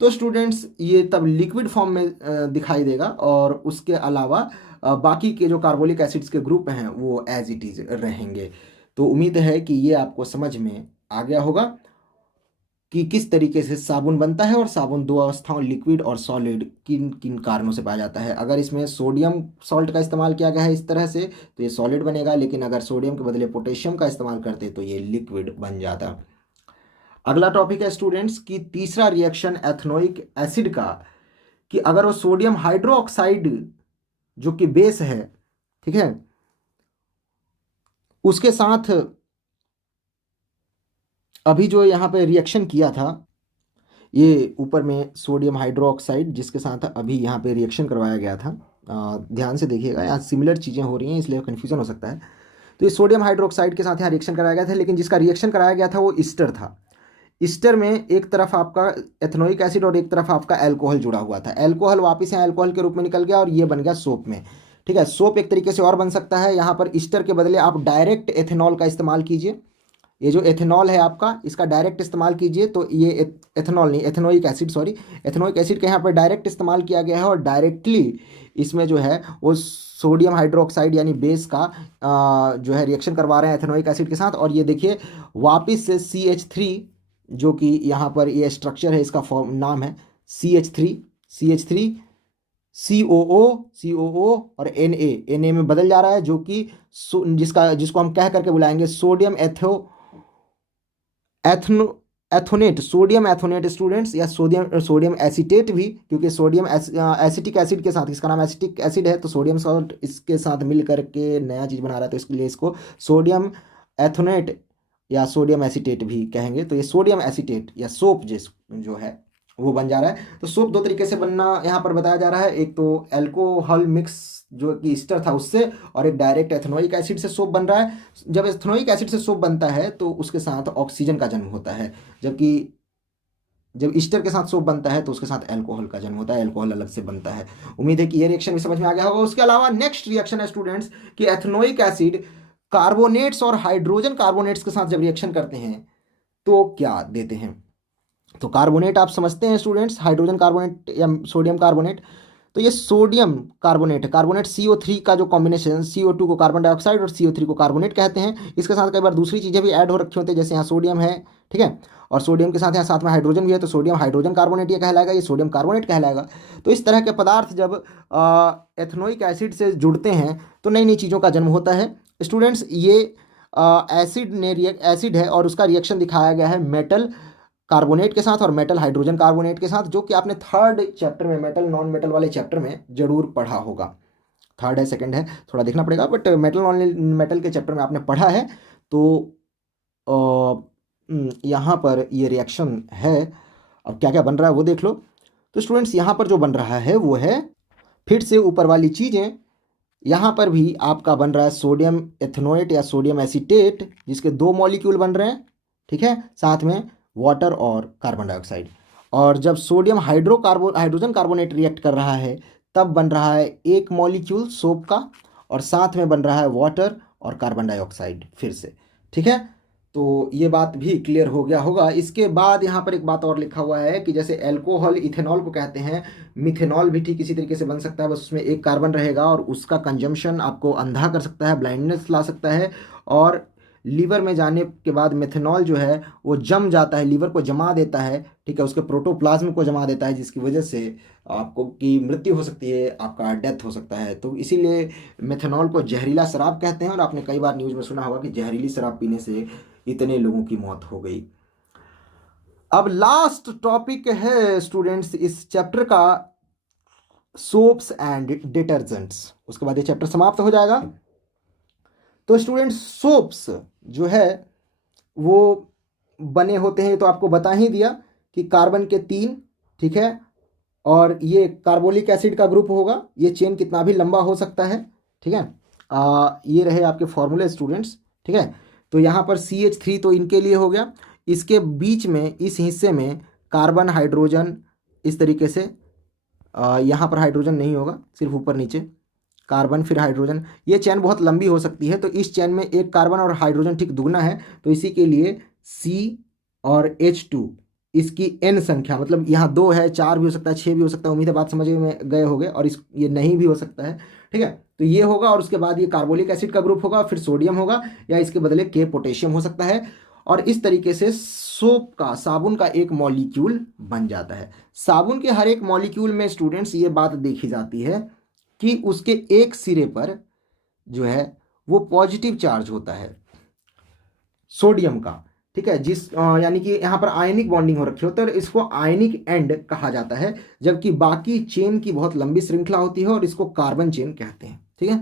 तो स्टूडेंट्स ये तब लिक्विड फॉर्म में दिखाई देगा, और उसके अलावा बाकी के जो कार्बोलिक एसिड्स के ग्रुप हैं वो एज इट इज रहेंगे। तो उम्मीद है कि ये आपको समझ में आ गया होगा कि किस तरीके से साबुन बनता है, और साबुन दो अवस्थाओं लिक्विड और सॉलिड किन किन कारणों से पाया जाता है। अगर इसमें सोडियम सॉल्ट का इस्तेमाल किया गया है इस तरह से तो ये सॉलिड बनेगा, लेकिन अगर सोडियम के बदले पोटेशियम का इस्तेमाल करते तो ये लिक्विड बन जाता। अगला टॉपिक है स्टूडेंट्स की तीसरा रिएक्शन एथनोइक एसिड का, कि अगर वो सोडियम हाइड्रोक्साइड जो कि बेस है, ठीक है, उसके साथ अभी जो यहाँ पे रिएक्शन किया था, ये ऊपर में सोडियम हाइड्रोक्साइड जिसके साथ अभी यहाँ पे रिएक्शन करवाया गया था, ध्यान से देखिएगा, यहाँ सिमिलर चीज़ें हो रही हैं इसलिए कन्फ्यूजन हो सकता है। तो ये सोडियम हाइड्रोक्साइड के साथ यहाँ रिएक्शन कराया गया था, लेकिन जिसका रिएक्शन कराया गया था वो ईस्टर था। ईस्टर में एक तरफ आपका एथेनोइक एसिड और एक तरफ आपका अल्कोहल जुड़ा हुआ था। अल्कोहल वापस यहाँ अल्कोहल के रूप में निकल गया और ये बन गया सोप में। ठीक है, सोप एक तरीके से और बन सकता है। यहाँ पर ईस्टर के बदले आप डायरेक्ट एथेनॉल का इस्तेमाल कीजिए। ये जो एथेनॉल है आपका, इसका डायरेक्ट इस्तेमाल कीजिए। तो ये एथेनॉल नहीं, ethanoic acid, sorry, ethanoic acid का यहाँ पर डायरेक्ट इस्तेमाल किया गया है और डायरेक्टली इसमें जो है वो सोडियम हाइड्रोक्साइड यानी बेस का जो है रिएक्शन करवा रहे हैं एथेनोइक एसिड के साथ। और ये देखिए वापस से CH3, जो कि यहाँ पर ये स्ट्रक्चर है, इसका फॉर्म नाम है CH3 COO और Na में बदल जा रहा है, जो कि जिसको हम कह करके बुलाएंगे सोडियम एथोनेट, सोडियम एथोनेट स्टूडेंट्स, या सोडियम एसीटेट भी, क्योंकि सोडियम एसिटिक एसिड के साथ, इसका नाम एसिटिक एसिड है तो सोडियम सॉल्ट इसके साथ मिल करके नया चीज़ बना रहा है, तो इसके लिए इसको सोडियम एथोनेट या सोडियम एसीटेट भी कहेंगे। तो ये सोडियम एसीटेट या सोप जो है वो बन जा रहा है। तो सोप दो तरीके से बनना यहाँ पर बताया जा रहा है, एक तो अल्कोहल मिक्स जो कि ईस्टर था उससे, और एक डायरेक्ट एथेनोइक एसिड से सोप बन रहा है। जब एथेनोइक एसिड से सोप बनता है तो उसके साथ ऑक्सीजन का जन्म होता है, जबकि जब ईस्टर के साथ सोप बनता है तो उसके साथ अल्कोहल का जन्म होता है, अल्कोहल अलग से बनता है। उम्मीद है कि ये रिएक्शन भी समझ में आ गया होगा। उसके अलावा नेक्स्ट रिएक्शन है स्टूडेंट्स कि एथेनोइक एसिड कार्बोनेट्स और हाइड्रोजन कार्बोनेट्स के साथ जब रिएक्शन करते हैं तो क्या देते हैं। तो कार्बोनेट आप समझते हैं स्टूडेंट्स, हाइड्रोजन कार्बोनेट या सोडियम कार्बोनेट। तो ये सोडियम कार्बोनेट है, कार्बोनेट CO3 का जो कॉम्बिनेशन, CO2 को कार्बन डाइऑक्साइड और CO3 को कार्बोनेट कहते हैं। इसके साथ कई बार दूसरी चीज़ें भी ऐड हो रखी होती है, जैसे यहाँ सोडियम है, ठीक है, और सोडियम के साथ यहाँ साथ में हाइड्रोजन भी है, तो सोडियम हाइड्रोजन कार्बोनेट ये कहलाएगा, ये सोडियम कार्बोनेट कहलाएगा। तो इस तरह के पदार्थ जब एथेनोइक एसिड से जुड़ते हैं तो नई नई चीज़ों का जन्म होता है स्टूडेंट्स। ये एसिड है और उसका रिएक्शन दिखाया गया है मेटल कार्बोनेट के साथ और मेटल हाइड्रोजन कार्बोनेट के साथ, जो कि आपने थर्ड चैप्टर में, मेटल नॉन मेटल वाले चैप्टर में जरूर पढ़ा होगा। थर्ड है, सेकंड है, थोड़ा देखना पड़ेगा, बट मेटल नॉन मेटल के चैप्टर में आपने पढ़ा है। तो यहाँ पर ये रिएक्शन है। अब क्या क्या बन रहा है वो देख लो। तो स्टूडेंट्स यहाँ पर जो बन रहा है वो है फिर से ऊपर वाली चीज़ें। यहाँ पर भी आपका बन रहा है सोडियम एथेनोएट या सोडियम एसीटेट, जिसके 2 मॉलिक्यूल बन रहे हैं, ठीक है, साथ में वाटर और कार्बन डाइऑक्साइड। और जब सोडियम हाइड्रोजन कार्बोनेट रिएक्ट कर रहा है तब बन रहा है एक मॉलिक्यूल सोप का और साथ में बन रहा है वाटर और कार्बन डाइऑक्साइड फिर से, ठीक है। तो ये बात भी क्लियर हो गया होगा। इसके बाद यहाँ पर एक बात और लिखा हुआ है कि जैसे अल्कोहल इथेनॉल को कहते हैं, मिथेनॉल भी ठीक इसी तरीके से बन सकता है, बस उसमें एक कार्बन रहेगा और उसका कंजम्पशन आपको अंधा कर सकता है, ब्लाइंडनेस ला सकता है, और लीवर में जाने के बाद मेथेनॉल जो है वो जम जाता है, लीवर को जमा देता है, ठीक है, उसके प्रोटोप्लाज्म को जमा देता है, जिसकी वजह से आपको की मृत्यु हो सकती है, आपका डेथ हो सकता है। तो इसीलिए मेथेनॉल को जहरीला शराब कहते हैं और आपने कई बार न्यूज़ में सुना होगा कि जहरीली शराब पीने से इतने लोगों की मौत हो गई। अब लास्ट टॉपिक है स्टूडेंट्स इस चैप्टर का, सोप्स एंड डिटर्जेंट्स। उसके बाद ये चैप्टर समाप्त हो जाएगा। तो स्टूडेंट्स सोप्स जो है वो बने होते हैं, तो आपको बता ही दिया कि कार्बन के 3, ठीक है, और ये कार्बोलिक एसिड का ग्रुप होगा, ये चेन कितना भी लंबा हो सकता है, ठीक है। ये रहे आपके फॉर्मूले स्टूडेंट्स, ठीक है। तो यहाँ पर CH3 तो इनके लिए हो गया, इसके बीच में इस हिस्से में कार्बन हाइड्रोजन इस तरीके से, यहाँ पर हाइड्रोजन नहीं होगा, सिर्फ ऊपर नीचे कार्बन फिर हाइड्रोजन। ये चैन बहुत लंबी हो सकती है, तो इस चैन में एक कार्बन और हाइड्रोजन ठीक दुगना है, तो इसी के लिए C और H2 इसकी n संख्या, मतलब यहाँ 2 है, 4 भी हो सकता है, 6 भी हो सकता है, उम्मीद है बात समझ में गए होंगे, और ये नहीं भी हो सकता है, ठीक है। तो ये होगा और उसके बाद ये कार्बोलिक एसिड का ग्रुप होगा, फिर सोडियम होगा या इसके बदले K पोटेशियम हो सकता है, और इस तरीके से सोप का, साबुन का एक मॉलिक्यूल बन जाता है। साबुन के हर एक मॉलिक्यूल में स्टूडेंट्स ये बात देखी जाती है कि उसके एक सिरे पर जो है वो पॉजिटिव चार्ज होता है सोडियम का, ठीक है, जिस यानी कि यहाँ पर आयनिक बॉन्डिंग हो रखी होती है, और इसको आयनिक एंड कहा जाता है, जबकि बाकी चेन की बहुत लंबी श्रृंखला होती है और इसको कार्बन चेन कहते हैं, ठीक है।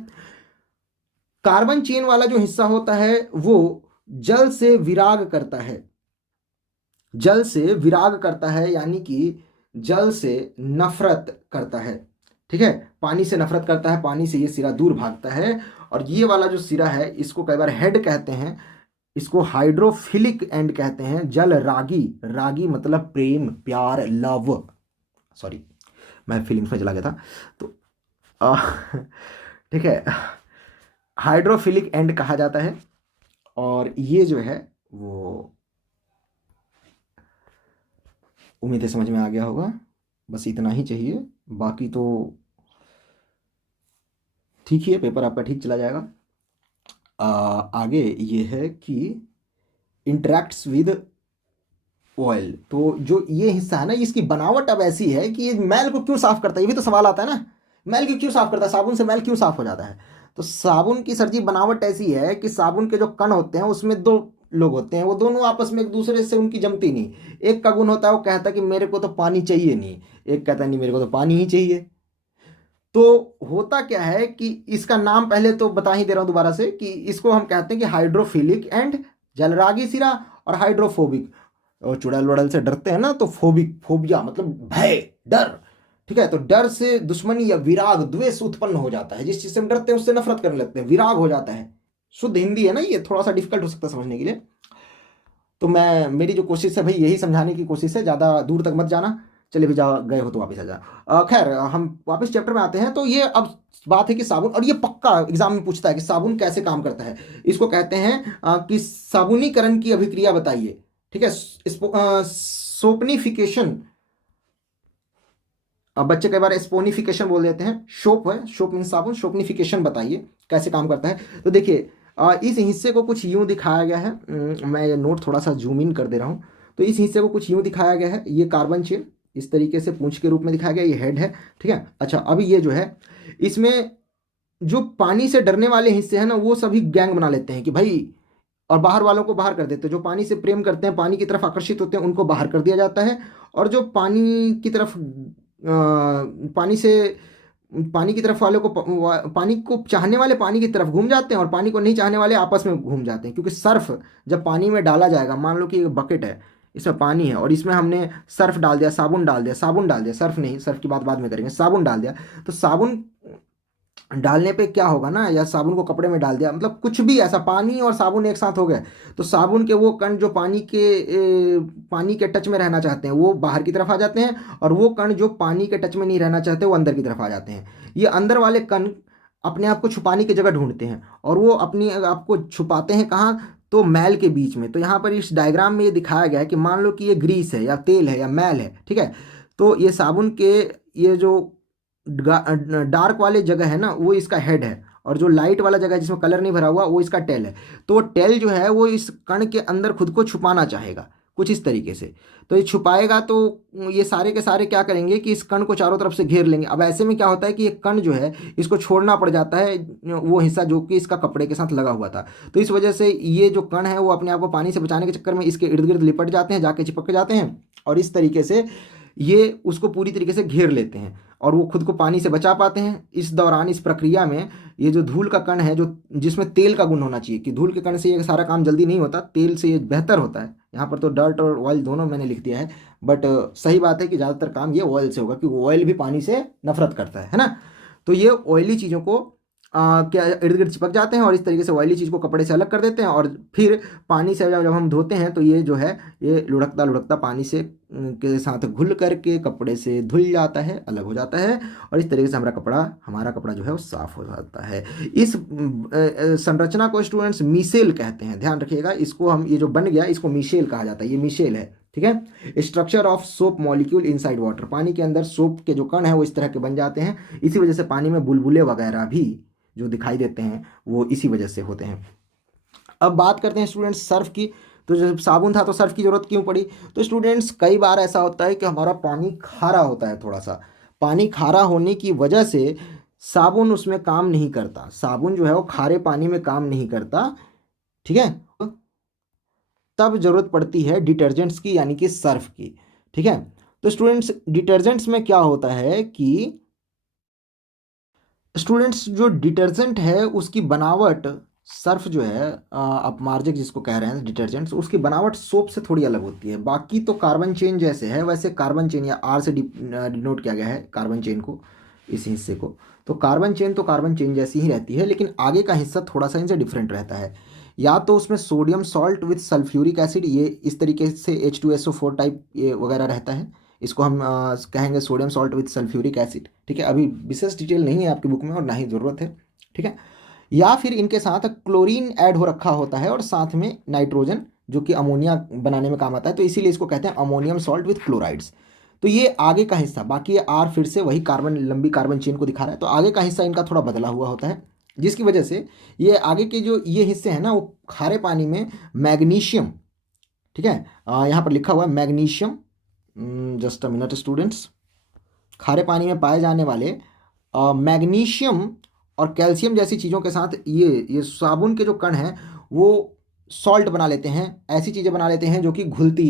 कार्बन चेन वाला जो हिस्सा होता है वो जल से विराग करता है, जल से विराग करता है, यानी कि जल से नफरत करता है। ठीक है, पानी से नफरत करता है, पानी से ये सिरा दूर भागता है। और ये वाला जो सिरा है इसको कई बार हेड कहते हैं, इसको हाइड्रोफिलिक एंड कहते हैं। जल रागी, रागी मतलब प्रेम, प्यार, लव। सॉरी, मैं फीलिंग्स में चला गया था। तो आ, ठीक है, हाइड्रोफिलिक एंड कहा जाता है। और ये जो है वो, उम्मीद है समझ में आ गया होगा। बस इतना ही चाहिए, बाकी तो ठीक ही है, पेपर आपका ठीक चला जाएगा। आगे ये है कि इंटरेक्ट्स विद ऑयल। तो जो ये हिस्सा है ना, इसकी बनावट अब ऐसी है कि ये मैल को क्यों साफ करता है, ये भी तो सवाल आता है ना, मैल को क्यों साफ करता है, साबुन से मैल क्यों साफ हो जाता है। तो साबुन की सर जी बनावट ऐसी है कि साबुन के जो कण होते हैं उसमें दो लोग होते हैं, वो दोनों आपस में एक दूसरे से उनकी जमती नहीं। एक का गुण होता है वो कहता है कि मेरे को तो पानी चाहिए नहीं, एक कहता है नहीं मेरे को तो पानी ही चाहिए। तो होता क्या है कि इसका नाम पहले तो बता ही दे रहा हूं दोबारा से, कि इसको हम कहते हैं कि हाइड्रोफिलिक एंड जलरागी सिरा, और हाइड्रोफोबिक। और चुड़ैल वुड़ैल से डरते हैं ना, तो फोबिक, फोबिया मतलब भय, डर। ठीक है, तो डर से दुश्मनी या विराग, द्वेष उत्पन्न हो जाता है। जिस चीज से हम डरते हैं उससे नफरत करने लगते हैं, विराग हो जाता है। शुद्ध हिंदी है ना, ये थोड़ा सा डिफिकल्ट हो सकता है समझने के लिए। तो मैं, मेरी जो कोशिश है भाई यही समझाने की कोशिश है, ज़्यादा दूर तक मत जाना। चलिए भी, जा गए हो तो वापस आ जा। खैर, हम वापस चैप्टर में आते हैं। तो ये अब बात है कि साबुन, और ये पक्का एग्जाम में पूछता है कि साबुन कैसे काम करता है। इसको कहते हैं कि साबुनीकरण की अभिक्रिया बताइए। ठीक है, सोपनिफिकेशन, अब बच्चे कई बार स्पोनिफिकेशन बोल देते हैं। शोप है, शोप मीन साबुन, शोपनिफिकेशन बताइए कैसे काम करता है। तो देखिए, इस हिस्से को कुछ यूं दिखाया गया है। मैं ये नोट थोड़ा सा जूम इन कर दे रहा हूँ। तो इस हिस्से को कुछ यूं दिखाया गया है, ये कार्बन चेन इस तरीके से पूंछ के रूप में दिखाया गया, ये हेड है। ठीक है, अच्छा, अभी ये जो है, इसमें जो पानी से डरने वाले हिस्से हैं ना, वो सभी गैंग बना लेते हैं कि भाई, और बाहर वालों को बाहर कर देते हैं। जो पानी से प्रेम करते हैं, पानी की तरफ आकर्षित होते हैं, उनको बाहर कर दिया जाता है। और जो पानी की तरफ पानी से, पानी की तरफ वाले को, पानी को चाहने वाले पानी की तरफ घूम जाते हैं, और पानी को नहीं चाहने वाले आपस में घूम जाते हैं। क्योंकि सर्फ जब पानी में डाला जाएगा, मान लो कि एक बकेट है, इसमें पानी है और इसमें हमने सर्फ डाल दिया, साबुन डाल दिया, साबुन डाल दिया, सर्फ नहीं, सर्फ की बात बाद में करेंगे, साबुन डाल दिया। तो साबुन डालने पे क्या होगा ना, या साबुन को कपड़े में डाल दिया, मतलब कुछ भी ऐसा, पानी और साबुन एक साथ हो गए, तो साबुन के वो कण जो पानी के टच में रहना चाहते हैं वो बाहर की तरफ आ जाते हैं, और वो कण जो पानी के टच में नहीं रहना चाहते वो अंदर की तरफ आ जाते हैं। ये अंदर वाले कण अपने आप को छुपाने की जगह ढूंढते हैं, और वो अपनी आप को छुपाते हैं कहाँ, तो मैल के बीच में। तो यहाँ पर इस डायग्राम में ये दिखाया गया है कि मान लो कि ये ग्रीस है या तेल है या मैल है। ठीक है, तो ये साबुन के, ये जो डार्क वाले जगह है ना, वो इसका हेड है, और जो लाइट वाला जगह है जिसमें कलर नहीं भरा हुआ, वो इसका टेल है। तो टेल जो है वो इस कण के अंदर खुद को छुपाना चाहेगा कुछ इस तरीके से। तो ये छुपाएगा तो ये सारे के सारे क्या करेंगे कि इस कण को चारों तरफ से घेर लेंगे। अब ऐसे में क्या होता है कि ये कण जो है इसको छोड़ना पड़ जाता है, वो हिस्सा जो कि इसका कपड़े के साथ लगा हुआ था। तो इस वजह से ये जो कण है वो अपने आप को पानी से बचाने के चक्कर में इसके इर्द गिर्द लिपट जाते हैं, जाके चिपक जाते हैं, और इस तरीके से ये उसको पूरी तरीके से घेर लेते हैं, और वो खुद को पानी से बचा पाते हैं। इस दौरान, इस प्रक्रिया में, ये जो धूल का कण है, जो जिसमें तेल का गुण होना चाहिए, कि धूल के कण से ये सारा काम जल्दी नहीं होता, तेल से ये बेहतर होता है। यहाँ पर तो डर्ट और ऑयल दोनों मैंने लिख दिया है, बट सही बात है कि ज़्यादातर काम ये ऑयल से होगा, क्योंकि ऑयल भी पानी से नफरत करता है ना। तो ये ऑयली चीज़ों को क्या इर्द गिर्द चिपक जाते हैं, और इस तरीके से ऑयली चीज़ को कपड़े से अलग कर देते हैं। और फिर पानी से जब हम धोते हैं तो ये जो है, ये लुढ़कता लुढ़कता पानी से के साथ घुल करके कपड़े से धुल जाता है, अलग हो जाता है, और इस तरीके से हमारा कपड़ा जो है वो साफ हो जाता है। इस संरचना को स्टूडेंट्स मीसेल कहते हैं, ध्यान रखिएगा। इसको हम, ये जो बन गया इसको मीसेल कहा जाता है, ये मीसेल है। ठीक है, structure of soap molecule inside water, पानी के अंदर सोप के जो कण है वो इस तरह के बन जाते हैं। इसी वजह से पानी में बुलबुले वगैरह भी जो दिखाई देते हैं वो इसी वजह से होते हैं। अब बात करते हैं स्टूडेंट्स सर्फ की। तो जब साबुन था तो सर्फ की जरूरत क्यों पड़ी। तो स्टूडेंट्स, कई बार ऐसा होता है कि हमारा पानी खारा होता है, थोड़ा सा पानी खारा होने की वजह से साबुन उसमें काम नहीं करता, साबुन जो है वो खारे पानी में काम नहीं करता। ठीक है, तब जरूरत पड़ती है डिटर्जेंट्स की, यानी कि सर्फ की। ठीक है, तो स्टूडेंट्स, डिटर्जेंट्स में क्या होता है कि स्टूडेंट्स, जो डिटर्जेंट है उसकी बनावट सर्फ जो है अपमार्जक जिसको कह रहे हैं डिटर्जेंट्स, उसकी बनावट सोप से थोड़ी अलग होती है। बाकी तो कार्बन चेन जैसे है वैसे कार्बन चेन, या आर से डिनोट किया गया है कार्बन चेन को, इस हिस्से को। तो कार्बन चेन तो कार्बन चेन जैसी ही रहती है, लेकिन आगे का हिस्सा थोड़ा सा इनसे डिफरेंट रहता है। या तो उसमें sodium salt with sulphuric acid, ये इस तरीके से H2SO4 टाइप ये वगैरह रहता है। इसको हम कहेंगे sodium salt with sulphuric acid. ठीक है, अभी विशेष डिटेल नहीं है आपकी बुक में और ना ही ज़रूरत है। ठीक है, या फिर इनके साथ क्लोरीन ऐड हो रखा होता है और साथ में नाइट्रोजन, जो कि अमोनिया बनाने में काम आता है, तो इसीलिए इसको कहते हैं अमोनियम सॉल्ट विथ क्लोराइड्स। तो ये आगे का हिस्सा, बाकी ये आर फिर से वही कार्बन, लंबी कार्बन चेन को दिखा रहा है, तो आगे का हिस्सा इनका थोड़ा बदला हुआ होता है, जिसकी वजह से ये आगे के जो ये हिस्से हैं ना, वो खारे पानी में मैग्नीशियम, ठीक है, यहाँ पर लिखा हुआ है magnesium, just a minute students, खारे पानी में पाए जाने वाले मैग्नीशियम और कैल्शियम जैसी चीज़ों के साथ ये साबुन के जो कण हैं वो सॉल्ट बना लेते हैं, ऐसी चीज़ें बना लेते हैं जो कि घुलती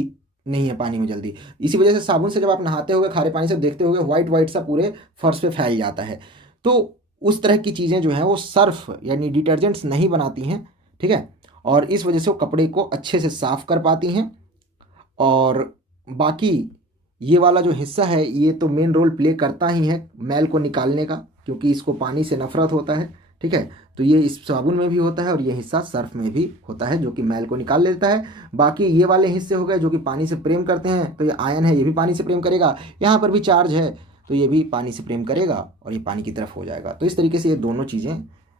नहीं है पानी में जल्दी। इसी वजह से साबुन से जब आप नहाते होगे खारे पानी से देखते होगे वाइट वाइट सा पूरे फर्श पे फैल जाता है। तो उस तरह की चीज़ें जो हैं वो सर्फ यानी डिटर्जेंट्स नहीं बनाती हैं। ठीक है, और इस वजह से वो कपड़े को अच्छे से साफ कर पाती हैं। और बाकी ये वाला जो हिस्सा है ये तो मेन रोल प्ले करता ही है मैल को निकालने का, क्योंकि इसको पानी से नफरत होता है। ठीक है, तो ये इस साबुन में भी होता है और ये हिस्सा सर्फ में भी होता है जो कि मैल को निकाल लेता है। बाकी ये वाले हिस्से हो गए जो कि पानी से प्रेम करते हैं, तो ये आयन है, ये भी पानी से प्रेम करेगा, यहाँ पर भी चार्ज है तो ये भी पानी से प्रेम करेगा और ये पानी की तरफ हो जाएगा। तो इस तरीके से ये दोनों चीज़ें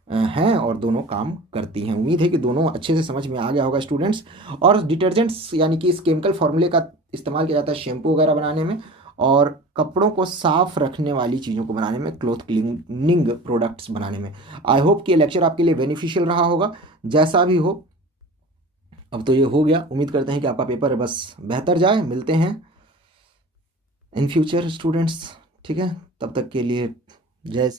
हैं और दोनों काम करती हैं। उम्मीद है कि दोनों अच्छे से समझ में आ गया होगा स्टूडेंट्स। और डिटर्जेंट्स यानी कि इस केमिकल फार्मूले का इस्तेमाल किया जाता है शैम्पू वगैरह बनाने में, और कपड़ों को साफ रखने वाली चीज़ों को बनाने में, क्लॉथ क्लीनिंग प्रोडक्ट्स बनाने में। आई होप कि ये लेक्चर आपके लिए बेनिफिशियल रहा होगा। जैसा भी हो, अब तो ये हो गया, उम्मीद करते हैं कि आपका पेपर बस बेहतर जाए। मिलते हैं इन फ्यूचर स्टूडेंट्स। ठीक है, तब तक के लिए जय